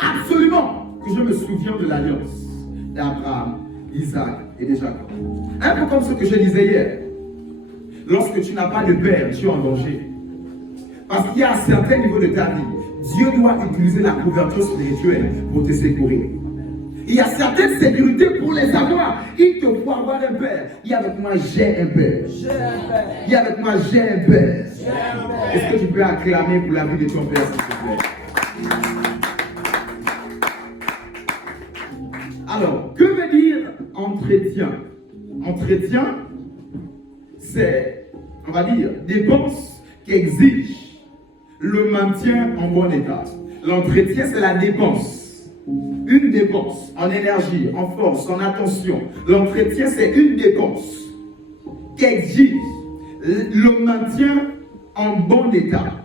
absolument que je me souviens de l'alliance d'Abraham, Isaac et de Jacob. Un peu comme ce que je disais hier. Lorsque tu n'as pas de père, tu es en danger. Parce qu'il y a un certain niveau de ta vie, Dieu doit utiliser la couverture spirituelle pour te secourir. Il y a certaines sécurités pour les avoir. Il te faut avoir un père. Dis avec moi, j'ai un père. Dis avec moi, j'ai un père. Est-ce que tu peux acclamer pour la vie de ton père, s'il te plaît? Alors, que veut dire entretien? Entretien, c'est, on va dire, dépense qui exige le maintien en bon état. L'entretien, c'est la dépense. Une dépense en énergie, en force, en attention. L'entretien, c'est une dépense qui exige le maintien en bon état.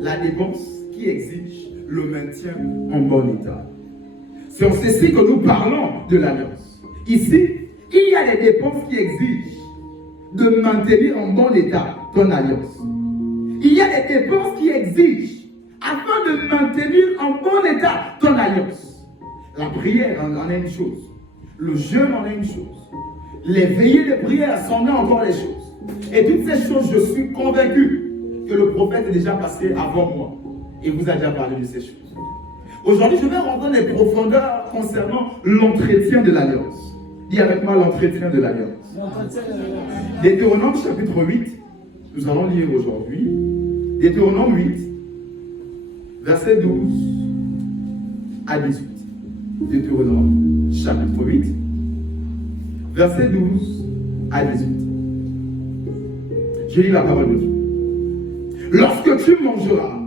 La dépense qui exige le maintien en bon état. C'est en ceci que nous parlons de l'alliance. Ici, il y a des dépenses qui exigent de maintenir en bon état ton alliance. Il y a des dépenses qui exigent afin de maintenir en bon état ton alliance. La prière en est une chose. Le jeûne en est une chose. Les veillées de prière s'en est encore les choses. Et toutes ces choses, je suis convaincu que le prophète est déjà passé avant moi. Et vous a déjà parlé de ces choses. Aujourd'hui, je vais rentrer dans les profondeurs concernant l'entretien de l'alliance. Dis avec moi l'entretien de l'alliance. Deutéronome chapitre 8, nous allons lire aujourd'hui. Deutéronome 8, verset 12 à 18. Deutéronome chapitre 8, verset 12 à 18. Je lis la parole de Dieu. Lorsque tu mangeras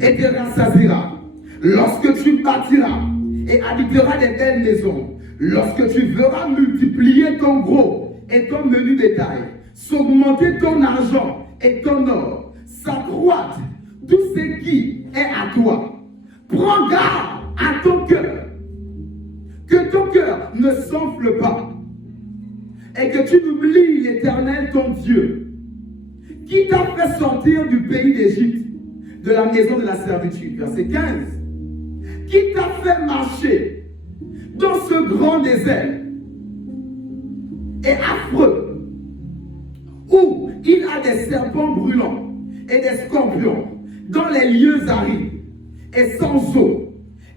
et te rassasieras, lorsque tu bâtiras et habiteras des belles maisons, lorsque tu verras multiplier ton gros et ton menu bétail, s'augmenter ton argent et ton or, s'accroître tout ce qui est à toi, prends garde à ton cœur, que ton cœur ne s'enfle pas, et que tu n'oublies l'Éternel ton Dieu, qui t'a fait sortir du pays d'Égypte, de la maison de la servitude. Verset 15. Qui t'a fait marcher dans ce grand désert et affreux, où il a des serpents brûlants et des scorpions, dans les lieux arides et sans eau,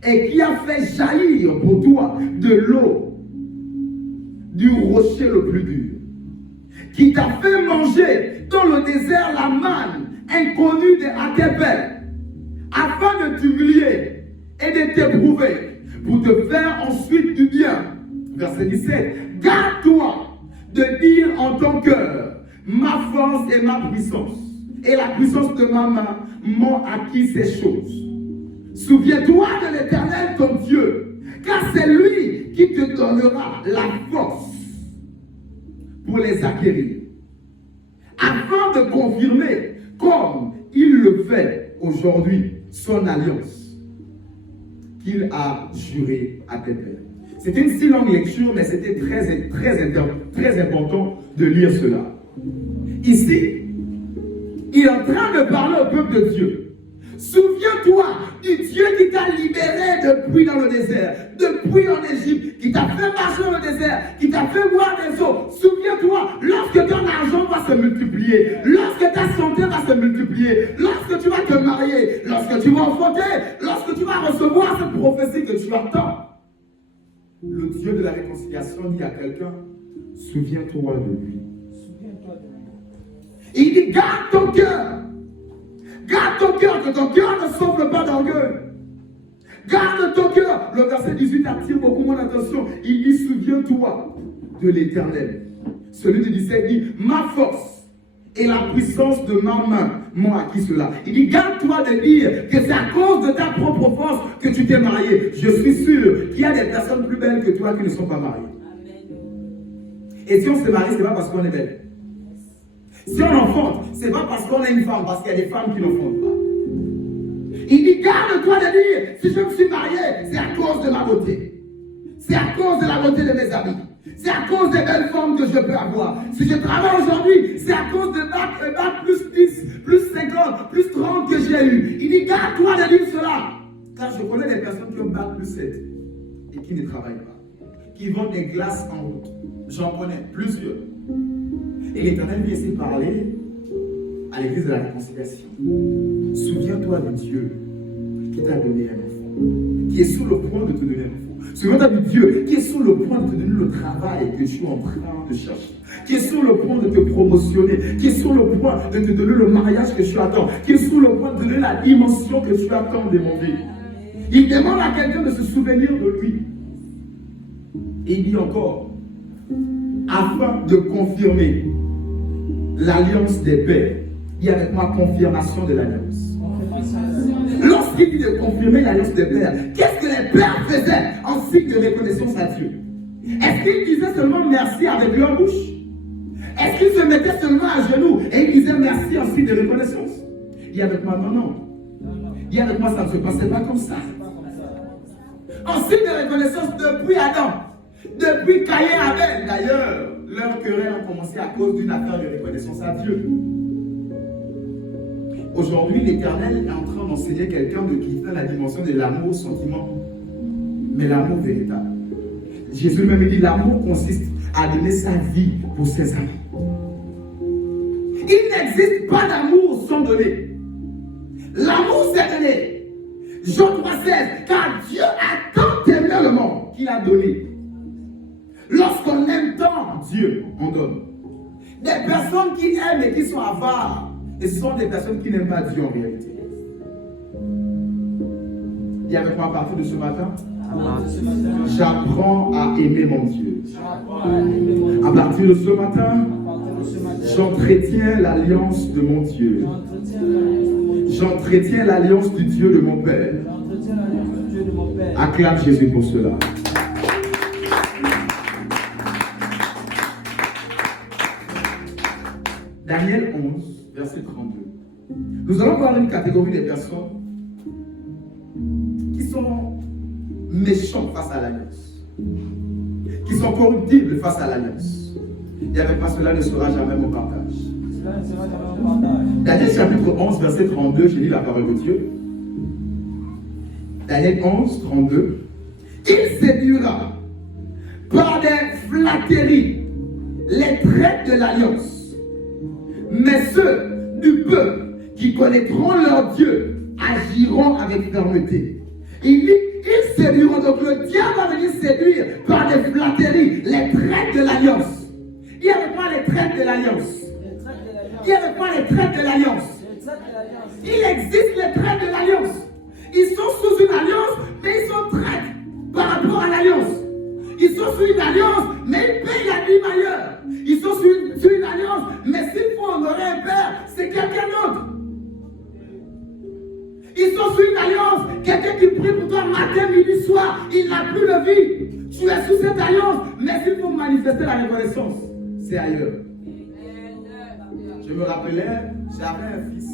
et qui a fait jaillir pour toi de l'eau du rocher le plus dur, qui t'a fait manger dans le désert la manne inconnue de Akébel, afin de t'humilier et de t'éprouver, pour te faire ensuite du bien. Verset 17. Garde-toi de dire en ton cœur, ma force et ma puissance, et la puissance de ma main m'ont acquis ces choses. Souviens-toi de l'Éternel ton Dieu, car c'est lui qui te donnera la force pour les acquérir, afin de confirmer, comme il le fait aujourd'hui, son alliance qu'il a juré à tes pères. C'était une si longue lecture, mais c'était très important de lire cela. Ici, il est en train de parler au peuple de Dieu. Souviens-toi du Dieu qui t'a libéré depuis dans le désert, depuis en Égypte, qui t'a fait marcher dans le désert, qui t'a fait boire des eaux. Souviens-toi, lorsque ton argent va se multiplier, lorsque ta santé va se multiplier, lorsque tu vas te marier, lorsque tu vas enfanter, lorsque tu vas recevoir cette prophétie que tu attends. Le Dieu de la réconciliation dit à quelqu'un, souviens-toi de lui. Souviens-toi de lui. Il dit, garde ton cœur. Garde ton cœur, que ton cœur ne s'enfle pas d'orgueil. Garde ton cœur. Le verset 18 attire beaucoup mon attention. Il dit, souviens-toi de l'Éternel. Celui de 17 dit, ma force et la puissance de ma main m'ont acquis cela. Il dit, garde-toi de dire que c'est à cause de ta propre force que tu t'es marié. Je suis sûr qu'il y a des personnes plus belles que toi qui ne sont pas mariées. Et si on se marie, ce n'est pas parce qu'on est belle. Si on enfante, ce n'est pas parce qu'on est une femme, parce qu'il y a des femmes qui n'enfantent pas. Il dit, garde-toi de dire, si je me suis marié, c'est à cause de ma beauté. C'est à cause de la beauté de mes amis. C'est à cause des belles formes que je peux avoir. Si je travaille aujourd'hui, c'est à cause de bac plus 10, plus 50, plus 30 que j'ai eu. Il dit, garde-toi de dire cela. Car je connais des personnes qui ont bac plus 7 et qui ne travaillent pas, qui vendent des glaces en route. J'en connais plusieurs. Et l'Éternel vient ici parler à l'église de la réconciliation. Souviens-toi de Dieu qui t'a donné un enfant, qui est sur le point de te donner un enfant. Souviens-toi de Dieu qui est sur le point de te donner le travail que tu es en train de chercher, qui est sur le point de te promotionner, qui est sur le point de te donner le mariage que tu attends, qui est sur le point de te donner la dimension que tu attends de mon vie. Il demande à quelqu'un de se souvenir de lui. Et il dit encore, afin de confirmer l'alliance des pères. Dis avec moi, confirmation de l'alliance. Lorsqu'il dit de confirmer l'alliance des pères, qu'est-ce que les pères faisaient en signe de reconnaissance à Dieu? Est-ce qu'ils disaient seulement merci avec leur bouche? Est-ce qu'ils se mettaient seulement à genoux et ils disaient merci en signe de reconnaissance? Dis avec moi, non. Dis avec moi, ça ne se passait pas comme ça. En signe de reconnaissance depuis Adam, depuis Caïn et Abel, d'ailleurs, leurs querelles ont commencé à cause d'une affaire de reconnaissance à Dieu. Aujourd'hui, l'Éternel est en train d'enseigner quelqu'un de quitter la dimension de l'amour sentiment, mais l'amour véritable. Jésus lui-même dit, l'amour consiste à donner sa vie pour ses amis. Il n'existe pas d'amour sans donner. L'amour, c'est donner. Jean 3,16, car Dieu a tant aimé le monde qu'il a donné. Lorsqu'on aime tant Dieu, on donne. Des personnes qui aiment et qui sont avares, et ce sont des personnes qui n'aiment pas Dieu en réalité. Et avec moi à partir de ce matin, j'apprends à aimer mon Dieu. À partir de ce matin, j'entretiens l'alliance de mon Dieu. J'entretiens l'alliance du Dieu de mon Père. Acclame Jésus pour cela. Daniel 11, verset 32. Nous allons voir une catégorie de personnes qui sont méchants face à l'alliance, qui sont corruptibles face à l'alliance. Et avec moi, cela ne sera jamais mon partage. Daniel chapitre 11, verset 32, j'ai lu la parole de Dieu. Daniel 11, 32. Il séduira par des flatteries les traîtres de l'alliance. Mais ceux du peuple qui connaîtront leur Dieu agiront avec fermeté. Il dit, ils séduiront. Donc le diable va venir séduire par des flatteries les traîtres de l'alliance. Il y a avec moi les traîtres de l'alliance. Il y a avec moi les traîtres de l'alliance. Il existe les traîtres de l'alliance. Ils sont sous une alliance, mais ils sont traîtres par rapport à l'alliance. Ils sont sous une alliance, mais ils payent la dîme ailleurs. Ils sont sur une alliance, mais s'il faut honorer un père, c'est quelqu'un d'autre. Ils sont sur une alliance, quelqu'un qui prie pour toi matin, midi, soir, il n'a plus de vie. Tu es sous cette alliance, mais s'il faut manifester la reconnaissance, c'est ailleurs. Je me rappelais, j'avais un fils.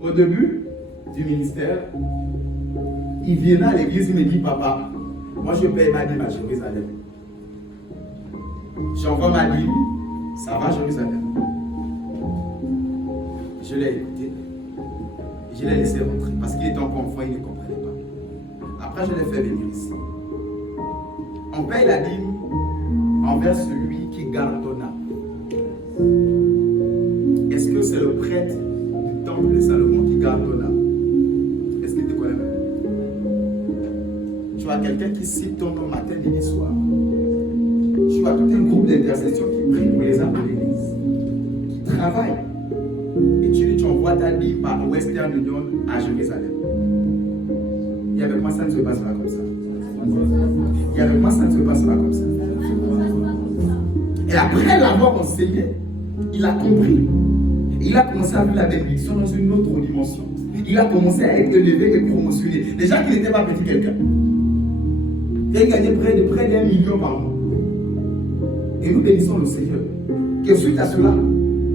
Au début du ministère, il venait à l'église, il me dit, papa, moi je paye ma dîme à Jérusalem. J'envoie ma dîme, ça va à Jérusalem. Je l'ai écouté, je l'ai laissé rentrer parce qu'il était encore enfant, il ne comprenait pas. Après, je l'ai fait venir ici. On paye la dîme envers celui qui garde ton âme. Est-ce que c'est le prêtre du temple de Salomon qui garde ton âme? Est-ce qu'il te connaît même? Tu as quelqu'un qui cite ton nom matin, midi, soir. Tu as tout un groupe d'intercession qui prie pour les âmes de l'église, qui travaille. Et tu envoies ta dîme par Western Union à Jérusalem. Et avec moi, ça ne se passe pas comme ça. Et avec moi, ça ne se passe pas comme ça. Et après l'avoir enseigné, il a compris. Il a commencé à vivre la bénédiction dans une autre dimension. Il a commencé à être élevé et promotionné. Déjà qu'il n'était pas petit quelqu'un. Il gagnait près d'1 million par mois. Et nous bénissons le Seigneur. Que suite à cela,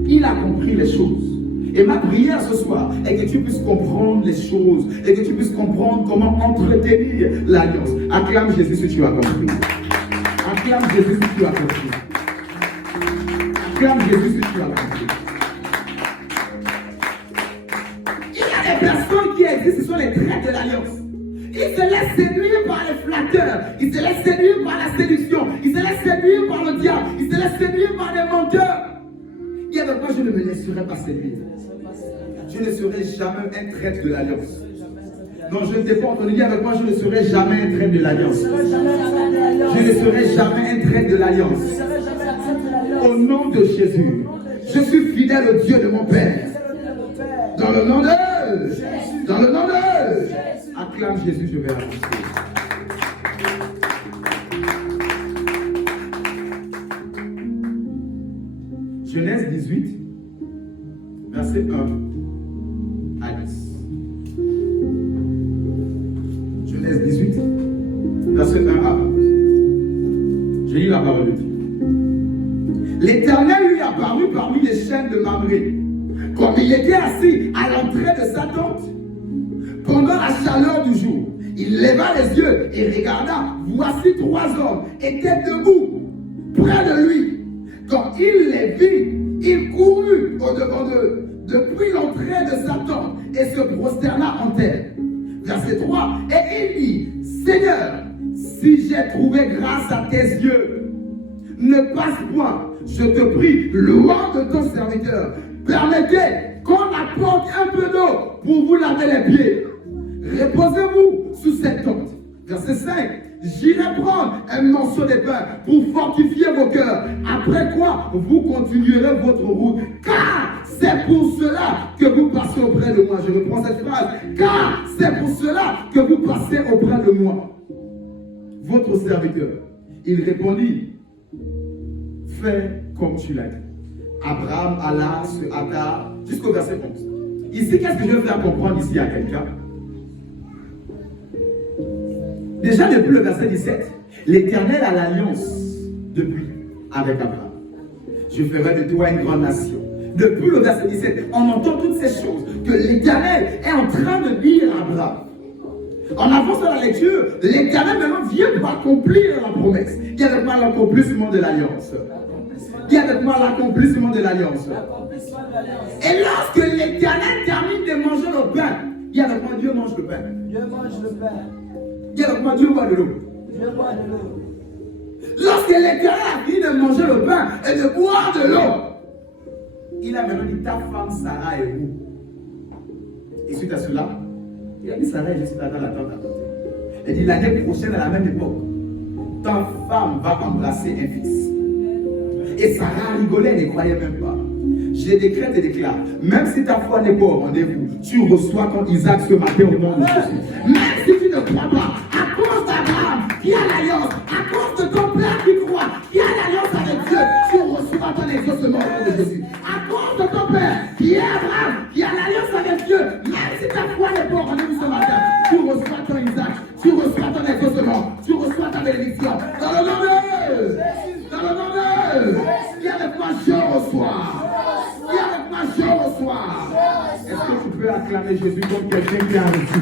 il a compris les choses. Et ma prière ce soir est que tu puisses comprendre les choses et que tu puisses comprendre comment entretenir l'alliance. Acclame Jésus si tu as compris. Acclame Jésus si tu as compris. Acclame Jésus si tu as compris. Il y a des personnes qui existent, ce sont les traits de l'alliance. Ils se laissent séduire par les flatteurs, ils se laissent séduire par la séduction, ils se laissent séduire par le diable, ils se laissent séduire par les menteurs. Et avec moi, je ne me laisserai pas séduire. Je ne serai jamais un traître de l'alliance. Non, je ne t'ai pas entendu. Dis avec moi, je ne serai jamais un traître de l'alliance. Je ne serai jamais un traître de l'alliance. Au nom de Jésus, je suis fidèle au Dieu de mon Père. Dans le nom de... Dans le nom de... Acclame Jésus, je vais avancer. Genèse 18, verset 1 à 10. Genèse 18, verset 1 à 11. Je lis la parole de Dieu. L'Éternel lui apparut parmi les chênes de Mamré, comme il était assis à l'entrée de sa tente. Pendant la chaleur du jour, il leva les yeux et regarda. Voici 3 hommes étaient debout près de lui. Quand il les vit, il courut au-devant d'eux depuis l'entrée de sa tente et se prosterna en terre. Verset 3. Et il dit, Seigneur, si j'ai trouvé grâce à tes yeux, ne passe point, je te prie, loin de ton serviteur. Permettez qu'on apporte un peu d'eau pour vous laver les pieds. Reposez-vous sous cette tente. Verset 5. J'irai prendre un morceau de pain pour fortifier vos cœurs. Après quoi, vous continuerez votre route. Car c'est pour cela que vous passez auprès de moi. Je reprends cette phrase. Car c'est pour cela que vous passez auprès de moi. Votre serviteur. Il répondit, fais comme tu l'as dit. Abraham alla, se hâta, jusqu'au verset 11. Ici, qu'est-ce que je veux faire comprendre ici à quelqu'un? Déjà depuis le verset 17, l'Éternel a l'alliance depuis avec Abraham. Je ferai de toi une grande nation. Depuis le verset 17, on entend toutes ces choses que l'Éternel est en train de dire à Abraham. En avançant dans la lecture, l'Éternel maintenant vient pour accomplir la promesse. Il y a avec moi l'accomplissement de l'alliance. Il y a avec moi l'accomplissement de l'alliance. Et lorsque l'Éternel termine de manger le pain, il y a avec moi Dieu mange le pain. Dieu mange le pain. Il y a avec moi Dieu boit de l'eau. Dieu boit de l'eau. Lorsque l'Éternel a fini de manger le pain et de boire de l'eau, il a maintenant dit ta femme Sarah est où? Et suite à cela, il a dit Sarah est juste là dans la tente à côté. Il dit l'année prochaine à la même époque, ta femme va embrasser un fils. Et Sarah rigolait, elle ne croyait même pas. Je décrète et déclare, même si ta foi n'est pas au rendez-vous, tu reçois ton Isaac ce matin au nom de Jésus. Même si tu ne crois pas, à cause d'Abraham qui a l'alliance, à cause de ton père qui croit, qui a l'alliance avec Dieu, tu reçois ton exaucement au nom de Jésus. À cause de ton père qui est Abraham, qui a l'alliance avec Dieu, même si ta foi n'est pas au rendez-vous ce matin, tu reçois ton Isaac, tu reçois ton exaucement, tu reçois ta bénédiction. Dans le nom de dans le nom de qui avec moi je reçois. Qui avec moi je reçois. Est-ce que tu peux acclamer Jésus comme quelqu'un qui a reçu?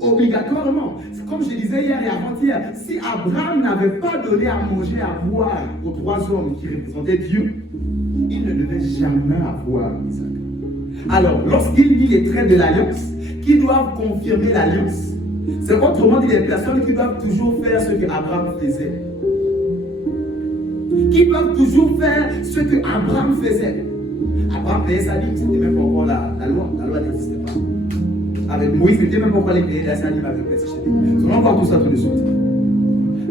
Obligatoirement. C'est comme je disais hier et avant-hier, si Abraham n'avait pas donné à manger, à boire aux 3 hommes qui représentaient Dieu, il ne devait jamais avoir Isaac. Alors, lorsqu'il lit les traits de l'alliance, qui doivent confirmer l'alliance, c'est autrement dit des personnes qui doivent toujours faire ce que Abraham faisait. Qui doivent toujours faire ce que Abraham faisait. Abraham payait sa dîme, c'était même pas encore la loi. La loi n'existait pas. Avec Moïse, c'était même pas encore les payés sa dîme avec les chétés. Nous allons voir tout ça tout de suite.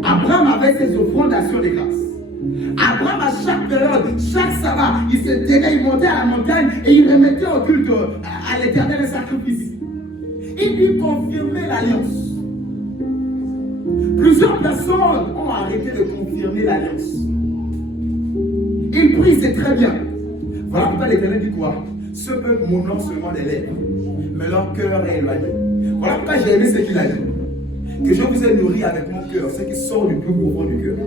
Abraham avait ses offrandes d'action de grâce. Abraham, à chaque période, chaque sabbat, il se tenait, il montait à la montagne et il remettait au culte à l'Éternel un sacrifice. Il lui confirmait l'alliance. Plusieurs personnes ont arrêté de confirmer l'alliance. Ils prient, c'est très bien. Voilà pourquoi l'Éternel dit quoi? Ce peuple m'honore seulement des lèvres, mais leur cœur est éloigné. Voilà pourquoi j'ai aimé ce qu'il a dit. Que je vous ai nourri avec mon cœur, ce qui sort du plus profond du cœur.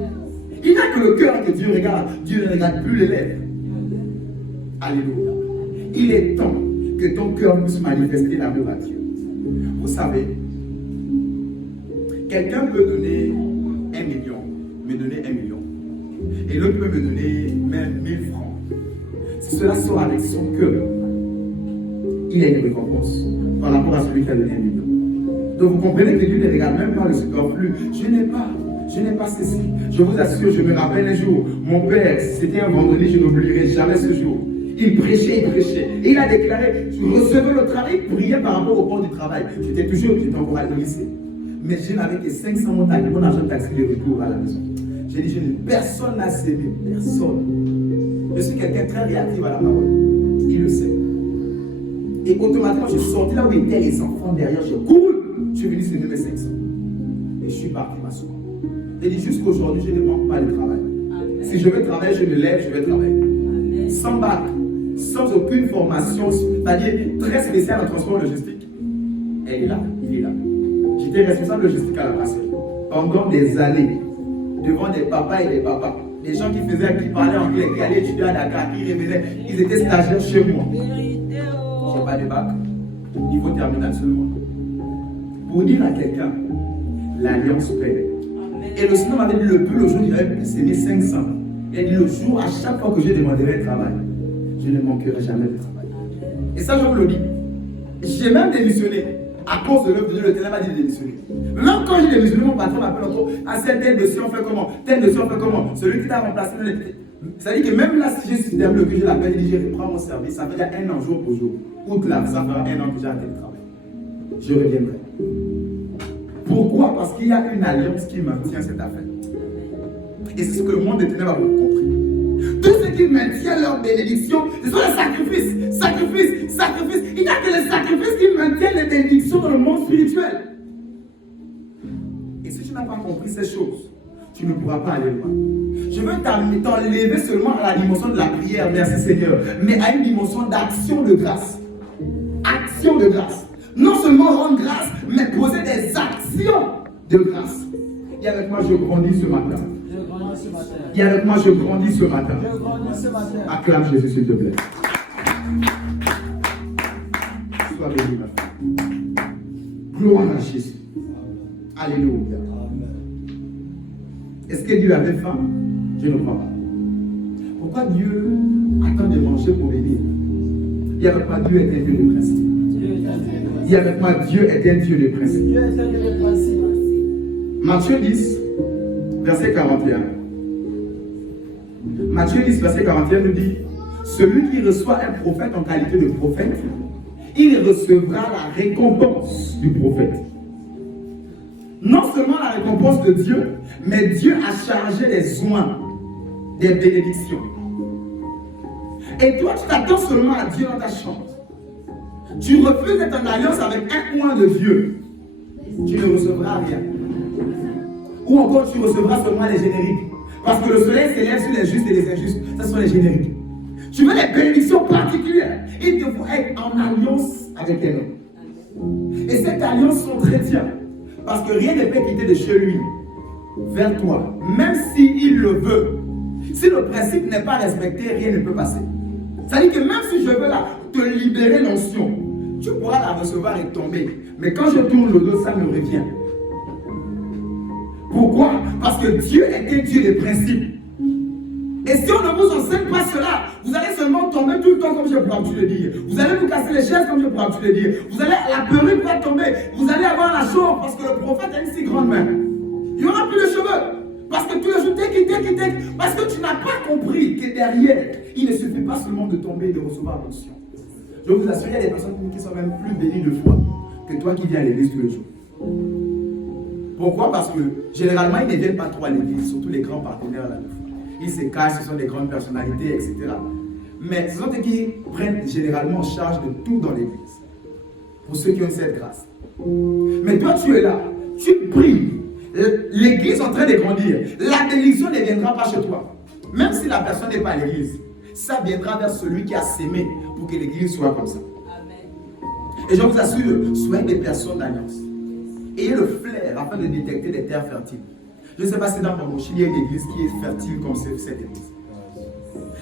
Il n'y a que le cœur que Dieu regarde. Dieu ne regarde plus les lèvres. Alléluia. Il est temps que ton cœur puisse manifester l'amour à Dieu. Vous savez, quelqu'un peut donner 1 million, me donner 1 million. Et l'autre peut me donner même 1000 francs. cela sort avec son cœur, il y a une récompense par rapport à celui qui a donné 1 million. Donc vous comprenez que Dieu ne regarde même pas le superflu. Je n'ai pas ceci. Je vous assure, je me rappelle un jour, mon père, c'était un vendredi, je n'oublierai jamais ce jour. Il prêchait. Et il a déclaré, je recevais le travail, il priait par rapport au port du travail. J'étais encore à lycée. Mais je n'avais que 500 mon argent de taxi de retour à la maison. J'ai dit, personne n'a sémé, personne. Je suis quelqu'un très réactif à la parole. Il le sait. Et automatiquement, je suis sorti là où étaient les enfants derrière, j'ai couru. Je suis venu semer mes 500. Et je suis parti m'asseoir. J'ai dit, jusqu'aujourd'hui, je ne manque pas de travail. Amen. Si je veux travailler, je me lève, je vais travailler. Amen. Sans bac, sans aucune formation, c'est-à-dire très spéciale en transport logistique. Elle est là, il est là. J'étais responsable logistique à la brasserie pendant des années, devant des papas et des papas. Des gens qui parlaient anglais, qui allaient étudier à Dakar, qui revenaient, ils étaient stagiaires chez moi. Je n'ai pas de bac, niveau terminal seulement. Pour dire à quelqu'un, l'alliance paie. Et le Seigneur m'avait dit le jour où j'avais sémé 500. Il a dit le jour, à chaque fois que je demanderai le travail, je ne manquerai jamais de travail. Et ça, je vous le dis. J'ai même démissionné. À cause de l'œuvre de Dieu, le ténèbre m'a dit de démissionner. Même quand j'ai démissionné, mon patron m'appelle encore. Ah, tel dossier, on fait comment? Tel dossier, on fait comment? Celui qui t'a remplacé. C'est-à-dire que même là, si je suis terminé, que je l'appelle, il dit, je reprends mon service. Ça fait déjà 1 an jour pour jour. Outre là, ça fera 1 an que j'ai arrêté le travail. Je reviendrai. Pourquoi? Parce qu'il y a une alliance qui maintient cette affaire. Et c'est ce que le monde des ténèbres a compris. Tout ce qui maintient leur bénédiction, ce sont les sacrifices. Sacrifices. Il n'y a que les sacrifices qui maintiennent les bénédictions dans le monde spirituel. Et si tu n'as pas compris ces choses, tu ne pourras pas aller loin. Je veux t'enlever seulement à la dimension de la prière, merci Seigneur, mais à une dimension d'action de grâce. Action de grâce. Non seulement rendre grâce, mais poser des actions de grâce. Et avec moi, je grandis ce matin. Et avec moi, je grandis ce matin. Acclame Jésus, s'il te plaît. Sois béni, ma fille. Gloire à Jésus. Alléluia. Est-ce que Dieu avait faim? Je ne crois pas. Pourquoi Dieu attend de manger pour bénir? Et avec moi, Dieu est un Dieu de principe. Et avec moi, Dieu est un Dieu de principe. Matthieu 10, verset 41. Matthieu 10, verset 41 nous dit, celui qui reçoit un prophète en qualité de prophète, il recevra la récompense du prophète. Non seulement la récompense de Dieu, mais Dieu a chargé les oins des bénédictions. Et toi, tu t'attends seulement à Dieu dans ta chambre. Tu refuses d'être en alliance avec un oint de Dieu. Tu ne recevras rien. Ou encore tu recevras seulement les génériques. Parce que le soleil s'élève sur les justes et les injustes. Ce sont les génériques. Tu veux les bénédictions particulières. Il te faut être en alliance avec un homme. Et cette alliance sont chrétiens. Parce que rien ne peut quitter de chez lui vers toi. Même s'il le veut. Si le principe n'est pas respecté, rien ne peut passer. C'est-à-dire que même si je veux là te libérer l'onction, tu pourras la recevoir et tomber. Mais quand je tourne le dos, ça me revient. Pourquoi? Parce que Dieu est un Dieu de principe. Et si on ne vous enseigne pas cela, vous allez seulement tomber tout le temps comme je peux l'habitude de dire. Vous allez vous casser les chaises comme je peux l'habitude de dire. Vous allez, la perruque va tomber. Vous allez avoir la chauve parce que le prophète a une si grande main. Il n'y aura plus de cheveux. Parce que tous les jours, parce que tu n'as pas compris que derrière, il ne suffit pas seulement de tomber et de recevoir l'onction. Je vous assure, il y a des personnes qui sont même plus bénies de foi que toi qui viens à l'église tous les jours. Pourquoi? Parce que généralement, ils ne viennent pas trop à l'église, surtout les grands partenaires là. Ils se cachent, ce sont des grandes personnalités, etc. Mais ce sont eux qui prennent généralement en charge de tout dans l'église. Pour ceux qui ont cette grâce. Mais toi, tu es là, tu pries. L'église est en train de grandir. La bénédiction ne viendra pas chez toi. Même si la personne n'est pas à l'église, ça viendra vers celui qui a sémé pour que l'église soit comme ça. Amen. Et je vous assure, soyez des personnes d'alliance. Ayez le flair afin de détecter des terres fertiles. Je ne sais pas si dans mon Chili, il y a une église qui est fertile comme cette église.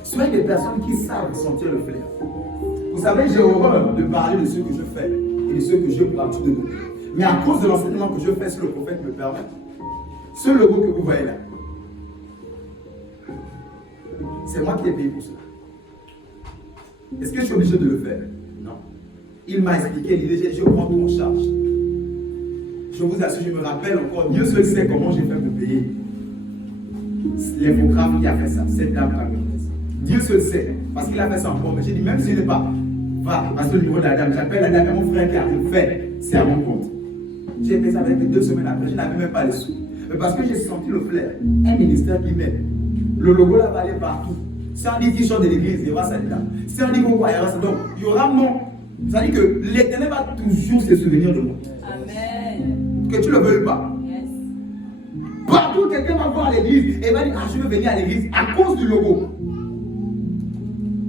Soyez des personnes qui savent sentir le flair. Vous savez, j'ai horreur de parler de ce que je fais et de ce que je pratique de donner. Mais à cause de l'enseignement que je fais, si le prophète me permet, ce logo que vous voyez là, c'est moi qui ai payé pour cela. Est-ce que je suis obligé de le faire? Non. Il m'a expliqué, il dit, je prends tout en charge. Je vous assure, je me rappelle encore, Dieu seul sait comment j'ai fait pour payer l'infographe qui a fait ça, cette dame camerounaise. Dieu seul sait, parce qu'il a fait ça encore. Mais j'ai dit, même si je n'ai pas, va, parce que le numéro de la dame, j'appelle la dame et mon frère qui a fait, c'est à mon compte. J'ai fait ça avec 2 semaines après, je n'avais même pas les sous. Mais parce que j'ai senti le flair, un ministère qui m'aide. Le logo là va aller partout. Si on dit t-shirt de l'église, il y aura ça là. Si on dit quoi, il y aura ça. Donc, il y aura mon. Ça dit que l'Éternel va toujours se souvenir de moi. Amen. Que tu le veuilles pas. Yes. Partout, quelqu'un va voir l'église et va dire, ah, je veux venir à l'église à cause du logo.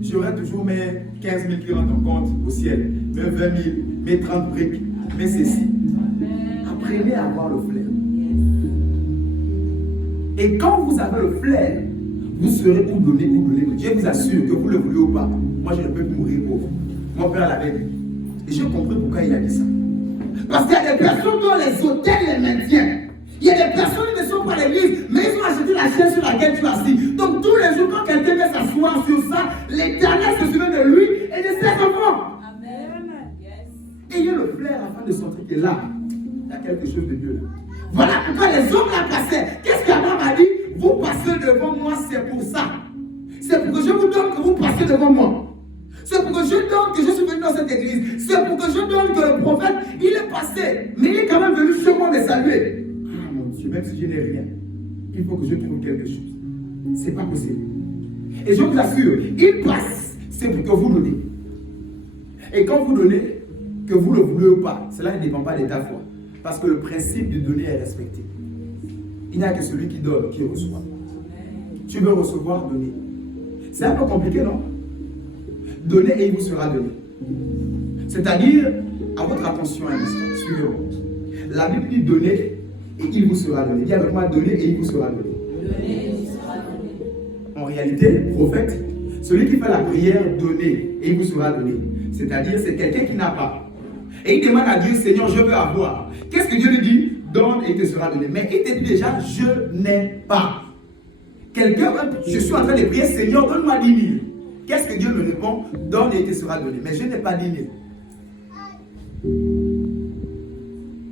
J'aurai toujours mes 15 000 qui rentrent en compte au ciel, mes 20 000, mes 30 briques, mes ceci. Apprenez à avoir le flair. Et quand vous avez le flair, vous serez ou donné ou donné. Dieu vous assure que vous le voulez ou pas. Moi, je ne peux plus mourir pauvre. Mon père l'avait dit. Et j'ai compris pourquoi il a dit ça. Parce qu'il y a des personnes dont les hôtels les maintiennent. Il y a des personnes qui ne sont pas à l'église, mais ils ont acheté la chaise sur laquelle tu es assis. Donc tous les jours, quand quelqu'un vient s'asseoir sur ça, l'Éternel se souvient de lui et de ses enfants. Amen. Yes. Ayez le flair afin de sentir que là, il y a quelque chose de Dieu là. Voilà pourquoi les hommes la passaient. Qu'est-ce qu'Abraham a dit? Vous passez devant moi, c'est pour ça. C'est pour que je vous donne que vous passez devant moi. C'est pour que je donne que je suis venu dans cette église. C'est pour que je donne que le prophète, il est passé. Mais il est quand même venu chez moi me saluer. Ah mon Dieu, même si je n'ai rien, il faut que je trouve quelque chose. C'est pas possible. Et je vous assure, il passe, c'est pour que vous donnez. Et quand vous donnez, que vous le voulez ou pas, cela ne dépend pas de ta foi. Parce que le principe de donner est respecté. Il n'y a que celui qui donne qui reçoit. Tu veux recevoir, donner. C'est un peu compliqué, non? Donnez et il vous sera donné. C'est-à-dire, à votre attention un instant, suivez-moi. La Bible dit donnez et il vous sera donné. Dis avec moi, donnez et il vous sera donné. Donnez et il sera donné. En réalité, prophète, celui qui fait la prière, donnez et il vous sera donné. C'est-à-dire, c'est quelqu'un qui n'a pas. Et il demande à Dieu, Seigneur, je veux avoir. Qu'est-ce que Dieu lui dit? Donne et il te sera donné. Mais il te dit déjà, je n'ai pas. Quelqu'un, je suis en train de prier, Seigneur, donne-moi 10 000. Qu'est-ce que Dieu me répond? Donne et il te sera donné. Mais je n'ai pas 10 000.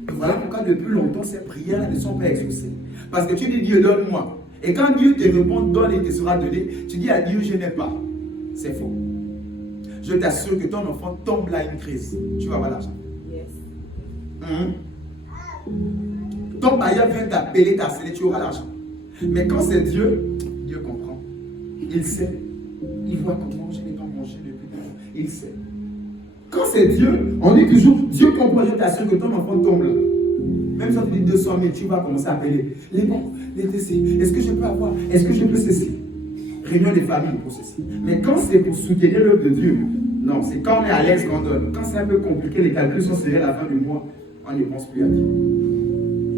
Et voilà pourquoi depuis longtemps, ces prières ne sont pas exaucées. Parce que tu dis, Dieu, donne-moi. Et quand Dieu te répond, donne et il te sera donné, tu dis à Dieu, je n'ai pas. C'est faux. Je t'assure que ton enfant tombe là une crise. Tu vas avoir l'argent. Yes. Ton bailleur vient t'appeler, t'harceler, tu auras l'argent. Mais quand c'est Dieu, Dieu comprend. Il sait. Il voit comment je n'ai pas mangé depuis longtemps. Il sait. Quand c'est Dieu, on dit toujours, Dieu comprend, je t'assure que ton enfant tombe là. Même si on te dit 200 000, tu vas commencer à appeler les banques, les DC. Est-ce que je peux avoir? Est-ce que je peux ceci? Réunion des familles pour ceci. Mais quand c'est pour soutenir l'œuvre de Dieu, non, c'est quand on est à l'aise qu'on donne. Quand c'est un peu compliqué, les calculs sont serrés à la fin du mois, on n'y pense plus à Dieu.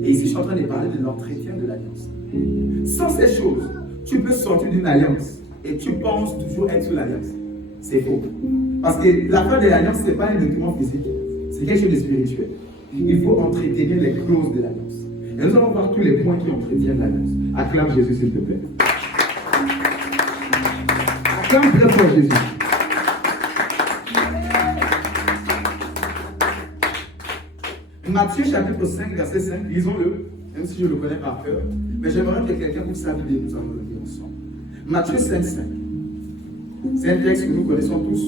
Et ici, je suis en train de parler de l'entretien de l'alliance. Sans ces choses, tu peux sortir d'une alliance et tu penses toujours être sous l'alliance. C'est faux. Parce que l'affaire de l'alliance, ce n'est pas un document physique, c'est quelque chose de spirituel. Il faut entretenir les clauses de l'alliance. Et nous allons voir tous les points qui entretiennent l'alliance. Acclame Jésus, s'il te plaît. Acclame très fort Jésus. Matthieu chapitre 5, verset 5, lisons-le, même si je le connais par cœur. Mais j'aimerais que quelqu'un vous sache et nous allons le lire ensemble. Matthieu 5, 5. C'est un texte que nous connaissons tous.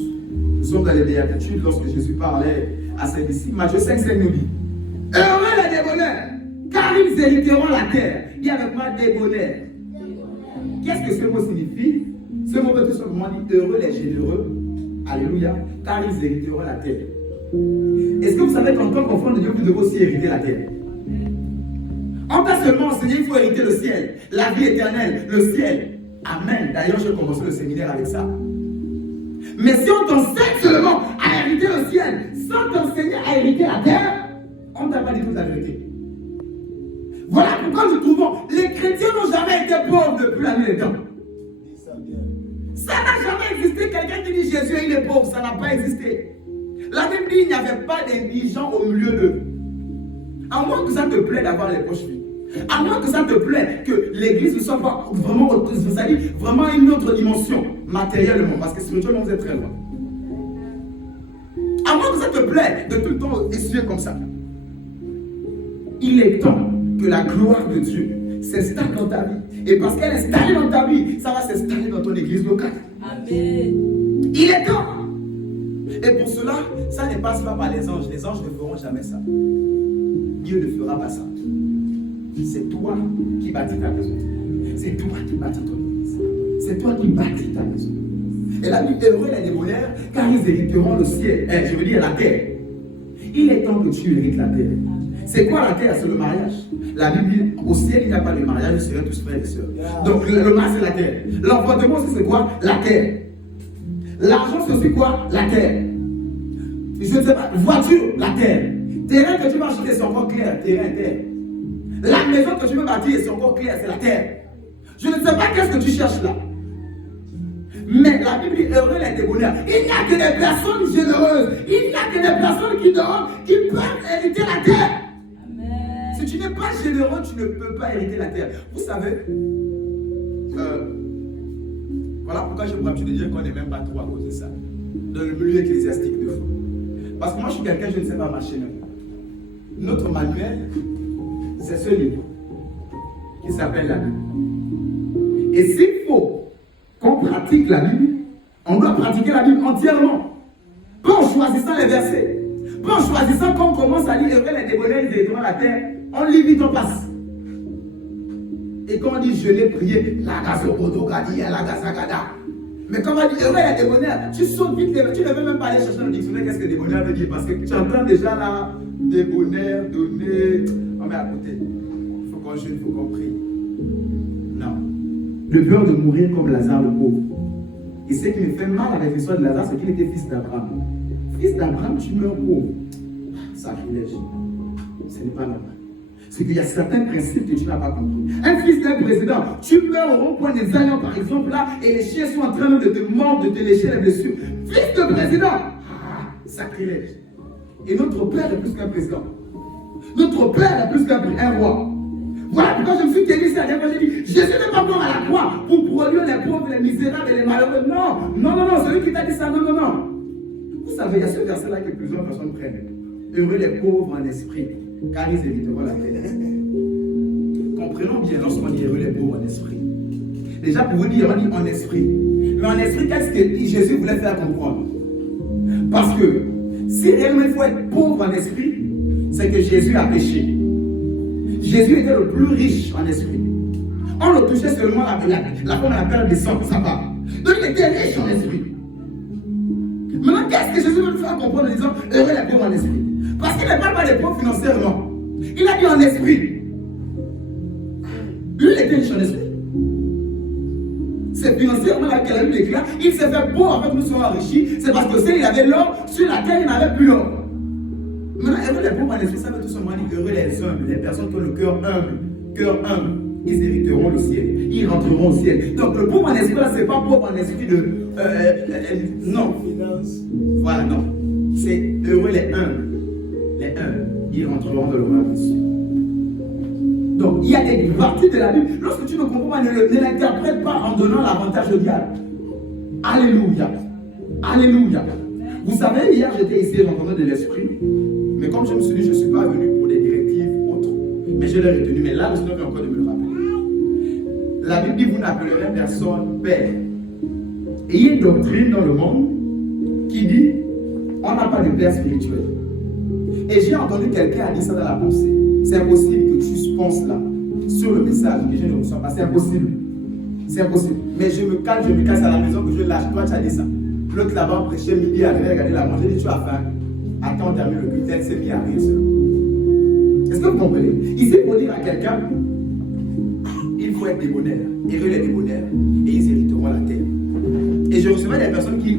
Nous sommes dans les béatitudes lorsque Jésus parlait à ses disciples. Matthieu 5, 5 nous dit: heureux les débonnaires, car ils hériteront la terre. Dis avec moi débonnaires. Qu'est-ce que ce mot signifie? Ce mot veut tout simplement dire heureux les généreux. Alléluia, car ils hériteront la terre. Est-ce que vous savez qu'en tant qu'enfant de Dieu, vous devez aussi hériter la terre? On va seulement enseigner, il faut hériter le ciel, la vie éternelle, le ciel. Amen. D'ailleurs, j'ai commencé le séminaire avec ça. Mais si on t'enseigne seulement à hériter le ciel, sans t'enseigner à hériter la terre, on ne t'a pas dit toute la vérité. Voilà pourquoi nous trouvons, les chrétiens n'ont jamais été pauvres depuis la nuit des temps. Ça n'a jamais existé, quelqu'un qui dit Jésus il est pauvre, ça n'a pas existé. La Bible dit qu'il n'y avait pas d'indigents au milieu d'eux. À moins que ça te plaît d'avoir les poches vides. À moins que ça te plaît que l'église ne soit pas vraiment, c'est-à-dire vraiment une autre dimension, matériellement, parce que spirituellement vous êtes très loin. te plaît de tout le temps essuyer comme ça. Il est temps que la gloire de Dieu s'installe dans ta vie. Et parce qu'elle est installée dans ta vie, ça va s'installer dans ton église locale. Amen. Il est temps. Et pour cela, ça ne passe pas par les anges. Les anges ne feront jamais ça. Dieu ne fera pas ça. C'est toi qui bâtis ta maison. C'est toi qui bâtis ton église. C'est toi qui bâtis ta maison. Et la Bible est heureux les débonnaires, car ils hériteront le ciel. Je veux dire la terre. Il est temps que tu hérites la terre. C'est quoi la terre? C'est le mariage. La Bible dit, au ciel, il n'y a pas de mariage, nous serons tous frères et sœurs. Donc le mariage, c'est la terre. L'enfantement, c'est quoi? La terre. L'argent, c'est quoi? La terre. Je ne sais pas, voiture, la terre. Terrain que tu vas acheter, c'est encore clair. Terrain, terre. La maison que tu veux bâtir, c'est encore clair, c'est la terre. Je ne sais pas qu'est-ce que tu cherches là. Mais la Bible dit heureux les débonnaires. Il n'y a que des personnes généreuses. Il n'y a que des personnes qui donnent, qui peuvent hériter la terre. Amen. Si tu n'es pas généreux, tu ne peux pas hériter la terre. Vous savez, voilà pourquoi j'ai pour habitude de dire qu'on n'est même pas trop à cause de ça. Dans le milieu ecclésiastique de fou. Parce que moi je suis quelqu'un, je ne sais pas marcher même. Notre manuel, c'est ce livre qui s'appelle la Bible. Et s'il faut qu'on pratique la Bible, on doit pratiquer la Bible entièrement. Pas en choisissant les versets. Pas en choisissant qu'on commence à lire les débonnaires directement la terre. On lit vite, on passe. Et quand on dit jeûner, prier, la gazopodogadi, la gazagada. Mais quand on dit heureux les débonnaires, tu sautes vite, tu ne veux même pas aller chercher dans le dictionnaire qu'est-ce que débonnaire veut dire. Parce que tu entends déjà là, débonnaire, donner. On met à côté. Il faut qu'on jeûne, il faut qu'on prie. Non. Le peur de mourir comme Lazare le pauvre. Et ce qui me fait mal avec l'histoire de Lazare, c'est qu'il était fils d'Abraham. Fils d'Abraham, tu meurs pauvre. Sacrilège. Ce n'est pas normal. C'est qu'il y a certains principes que tu n'as pas compris. Un fils d'un président, tu meurs au rond-point des Alliances par exemple là, et les chiens sont en train de te mordre, de te lécher les blessures. Fils de président, sacrilège. Et notre père est plus qu'un président. Notre père est plus qu'un roi. Voilà pourquoi je me suis tenu ça. J'ai dit, Jésus n'est pas mort à la croix pour produire les pauvres, les misérables et les malheureux. Non, non, non, non, celui qui t'a dit ça, non, non, non. Vous savez, il y a ce verset-là que plusieurs personnes prennent. Heureux les pauvres en esprit, car ils éviteront la terre. Comprenons bien lorsqu'on dit heureux les pauvres en esprit. Déjà pour vous dire, on dit en esprit. Mais en esprit, qu'est-ce que Jésus voulait faire comprendre? Parce que si réellement il faut être pauvre en esprit, c'est que Jésus a péché. Jésus était le plus riche en esprit. On le touchait seulement la forme de la perte de sang, ça va. Donc il était riche en esprit. Maintenant, qu'est-ce que Jésus veut nous faire comprendre en disant heureux les pauvres en esprit? Parce qu'il ne parle pas des pauvres financièrement. Il a dit en esprit. Lui, il était riche en esprit. C'est financièrement là qu'elle a eu l'éclat. Il s'est fait pauvre avec nous sommes enrichis. C'est parce que s'il il avait l'or, sur la terre, il n'avait plus l'or. Maintenant, heureux les pauvres en esprit, ça veut tout simplement dire heureux les humbles, les personnes qui ont le cœur humble, ils hériteront le ciel, ils rentreront au ciel. Donc le pauvre en esprit, là, c'est pas pauvre en esprit de. Non. Voilà, non. C'est heureux les humbles. Les humbles, ils rentreront dans le royaume des cieux. Donc, il y a des parties de la Bible. Lorsque tu ne comprends pas, ne l'interprète pas en donnant l'avantage au diable. Alléluia. Alléluia. Vous savez, hier j'étais ici et j'entendais de l'esprit. Mais comme je me suis dit, je ne suis pas venu pour des directives autres. Mais je l'ai retenu. Mais là, le Seigneur vient encore de me le rappeler. La Bible dit, vous n'appellerez personne père. Et il y a une doctrine dans le monde qui dit, on n'a pas de père spirituel. Et j'ai entendu quelqu'un a dit ça dans la pensée. C'est impossible que tu penses là, sur le message que je ne reçois pas. C'est impossible. C'est impossible. Mais je me casse à la maison, que je lâche. Toi, tu as dit ça. L'autre là-bas prêchait midi, arrivé, regarder la manger. J'ai dit, tu as faim. Attends, termine le culte. Elle s'est mis à rire seulement. Est-ce que vous comprenez? Ici, pour dire à quelqu'un, il faut être débonnaire. Heureux les débonnaires. Et ils hériteront la terre. Et je recevais des personnes qui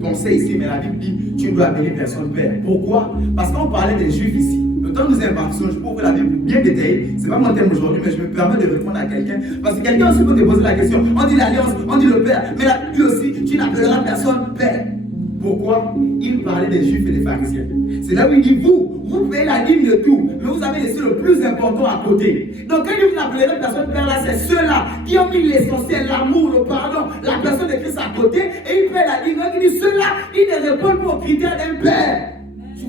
pensaient ici, mais la Bible dit, tu ne dois appeler personne père. Pourquoi? Parce qu'on parlait des juifs ici. Le temps nous impartions, je peux vous la Bible bien détaillée. Ce n'est pas mon thème aujourd'hui, mais je me permets de répondre à quelqu'un. Parce que quelqu'un aussi peut te poser la question. On dit l'alliance, on dit le père. Mais là, lui aussi, tu n'appelleras personne père. Pourquoi? Il parlait des juifs et des pharisiens. C'est là où il dit, vous payez la dîme de tout, mais vous avez laissé le plus important à côté. Donc quand vous n'appellerez personne père là, c'est ceux-là qui ont mis l'essentiel, l'amour, le pardon, la personne de Christ à côté, et ils paient la dîme. Donc il dit, ceux-là, ils ne répondent pas aux critères d'un père.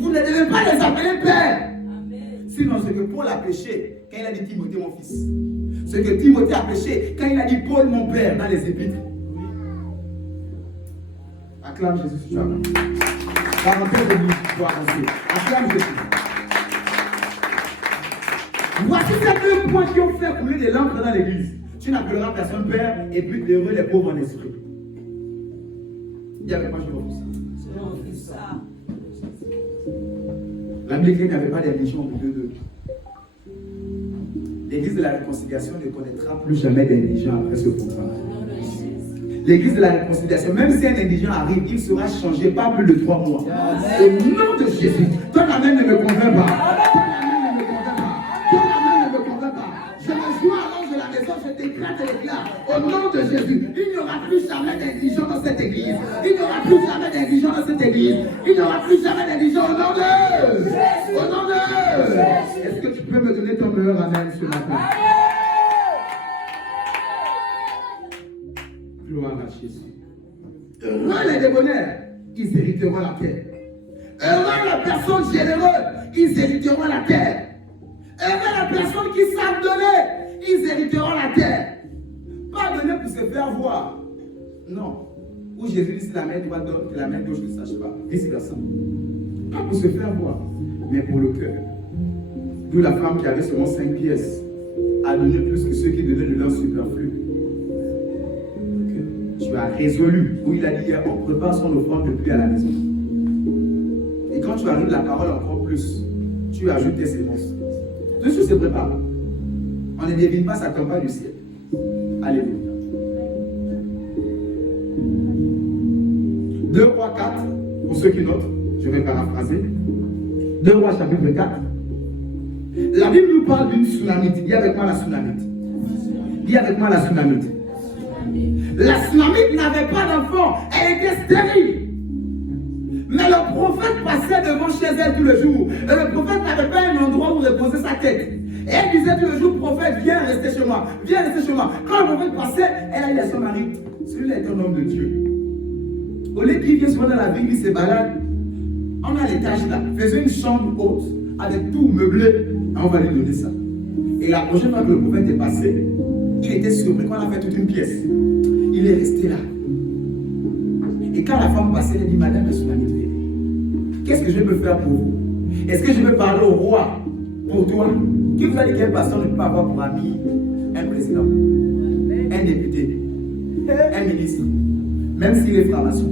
Vous ne devez pas les appeler père. Amen. Sinon, ce que Paul a péché quand il a dit Timothée, mon fils. Ce que Timothée a péché quand il a dit Paul, mon père, dans les épîtres. Acclame Jésus sur toi. Parenthèse de lui, tu dois avancer. Acclame Jésus. Voici ces deux points qui ont fait couler des lampes dans l'église. Tu n'appelleras personne père et puis heureux les pauvres en esprit. Dis avec moi, je refuse ça. Je refuse ça. La Bible n'avait pas de religion au milieu d'eux. L'église de la réconciliation ne connaîtra plus jamais d'indigents après ce programme. L'église de la réconciliation, même si un indigent arrive, il sera changé pas plus de 3 mois. Au nom de Jésus. Toi, la main ne me convainc pas. Je me joins à l'ange de la maison, je t'éclate et déclare au nom de Jésus. Il n'y aura plus jamais d'indigents dans cette église. Il n'y aura plus jamais d'indigents dans cette église. Il n'y aura plus jamais d'indigents au nom de Jésus. Au nom de Jésus. Est-ce que tu peux me donner ton meilleur amen ce matin? Gloire à Jésus. Heureux les débonnaires, ils hériteront la terre. Heureux les personnes généreuses, ils hériteront la terre. Heureux les personnes qui savent donner, ils hériteront la terre. Pas donner pour se faire voir. Non. Où Jésus dit si la main droite donne, que la main gauche ne sache pas. Vice versa. Pas pour se faire voir, mais pour le cœur. D'où la femme qui avait seulement 5 pièces a donné plus que ceux qui donnaient de leur superflu. Tu as résolu. Où il a dit hier, on prépare son offrande depuis à la maison. Et quand tu arrives, la parole encore plus. Tu ajoutes tes sémences. Tout ce se prépare. On ne devine pas, ça tombe pas du ciel. Alléluia. 2 Rois 4, pour ceux qui notent, je vais paraphraser. 2 Rois chapitre 4. La Bible nous parle d'une tsunamite. Dis avec moi la tsunamite. Dis avec moi la tsunamite. La tsunamite n'avait pas d'enfant, elle était stérile. Mais le prophète passait devant chez elle tout le jour. Et le prophète n'avait pas un endroit où reposer sa tête. Et elle disait tout le jour, prophète, viens rester chez moi. Viens rester chez moi. Quand le prophète passait, elle a dit à son mari, celui-là est un homme de Dieu. Au lieu qu'il vienne souvent dans la ville, il se balade. On a l'étage là. Faisait une chambre haute avec tout meublé. On va lui donner ça. Et la prochaine fois que le prophète est passé, il était surpris qu'on a fait toute une pièce. Il est resté là. Et quand la femme passait, elle a dit, madame la tsunamite, qu'est-ce que je peux faire pour vous? Est-ce que je peux parler au roi pour toi? Qui vous a dit quelle personne ne peut pas avoir pour ami un président, un député, un ministre, même s'il est franc-maçon?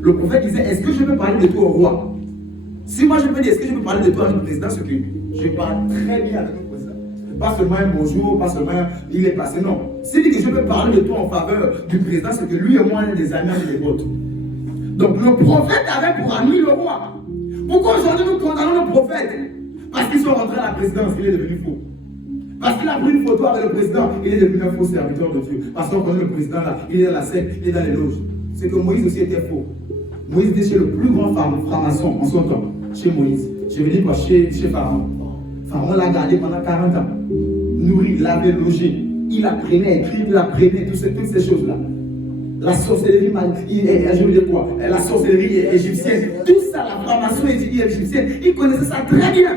Le prophète disait, est-ce que je peux parler de toi au roi? Si moi je peux dire, est-ce que je peux parler de toi à notre président? Ce que je parle très bien avec notre président. Pas seulement un bonjour, pas seulement il est passé, non. S'il dit que je peux parler de toi en faveur du président, c'est que lui et moi, on est des amis et des vôtres. Donc le prophète avait pour ami le roi. Pourquoi aujourd'hui nous condamnons le prophète? Parce qu'ils sont rentrés à la présidence, il est devenu faux. Parce qu'il a pris une photo avec le président, il est devenu un faux serviteur de Dieu. Parce qu'on connaît le président là, il est dans la secte, il est dans les loges. C'est que Moïse aussi était faux. Moïse était chez le plus grand franc-maçon en son temps, chez Moïse. Je veux dire quoi, chez Pharaon. Pharaon l'a gardé pendant 40 ans. Nourri, lavé, logé. Il apprenait, écrit, il apprenait toutes ces choses-là. La sorcellerie, je veux dire quoi, la sorcellerie égyptienne, tout ça, la franc-maçon égyptienne, il connaissait ça très bien.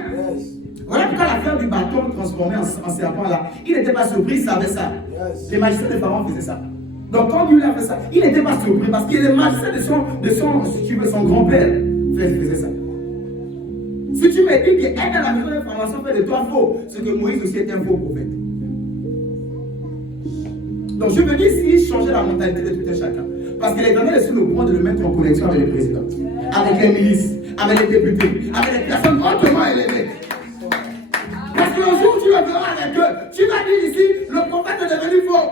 Voilà pourquoi l'affaire du bâton transformé en serpent là, il n'était pas surpris, il savait ça. Les magiciens de Pharaon faisaient ça. Donc quand lui a fait ça, il n'était pas surpris parce qu'il est le magicien de son grand-père faisait ça. Si tu me dis qu'être dans la maison de franc-maçon fait de toi faux, c'est que Moïse aussi était un faux prophète. Donc je me dis s'il changeait la mentalité de tout un chacun. Parce qu'il est donné sur le point de le mettre en connexion avec les présidents, avec les milices, avec les députés, avec les personnes hautement élevées. Parce que le jour où tu le verras avec eux, tu vas dire ici, le prophète est devenu faux.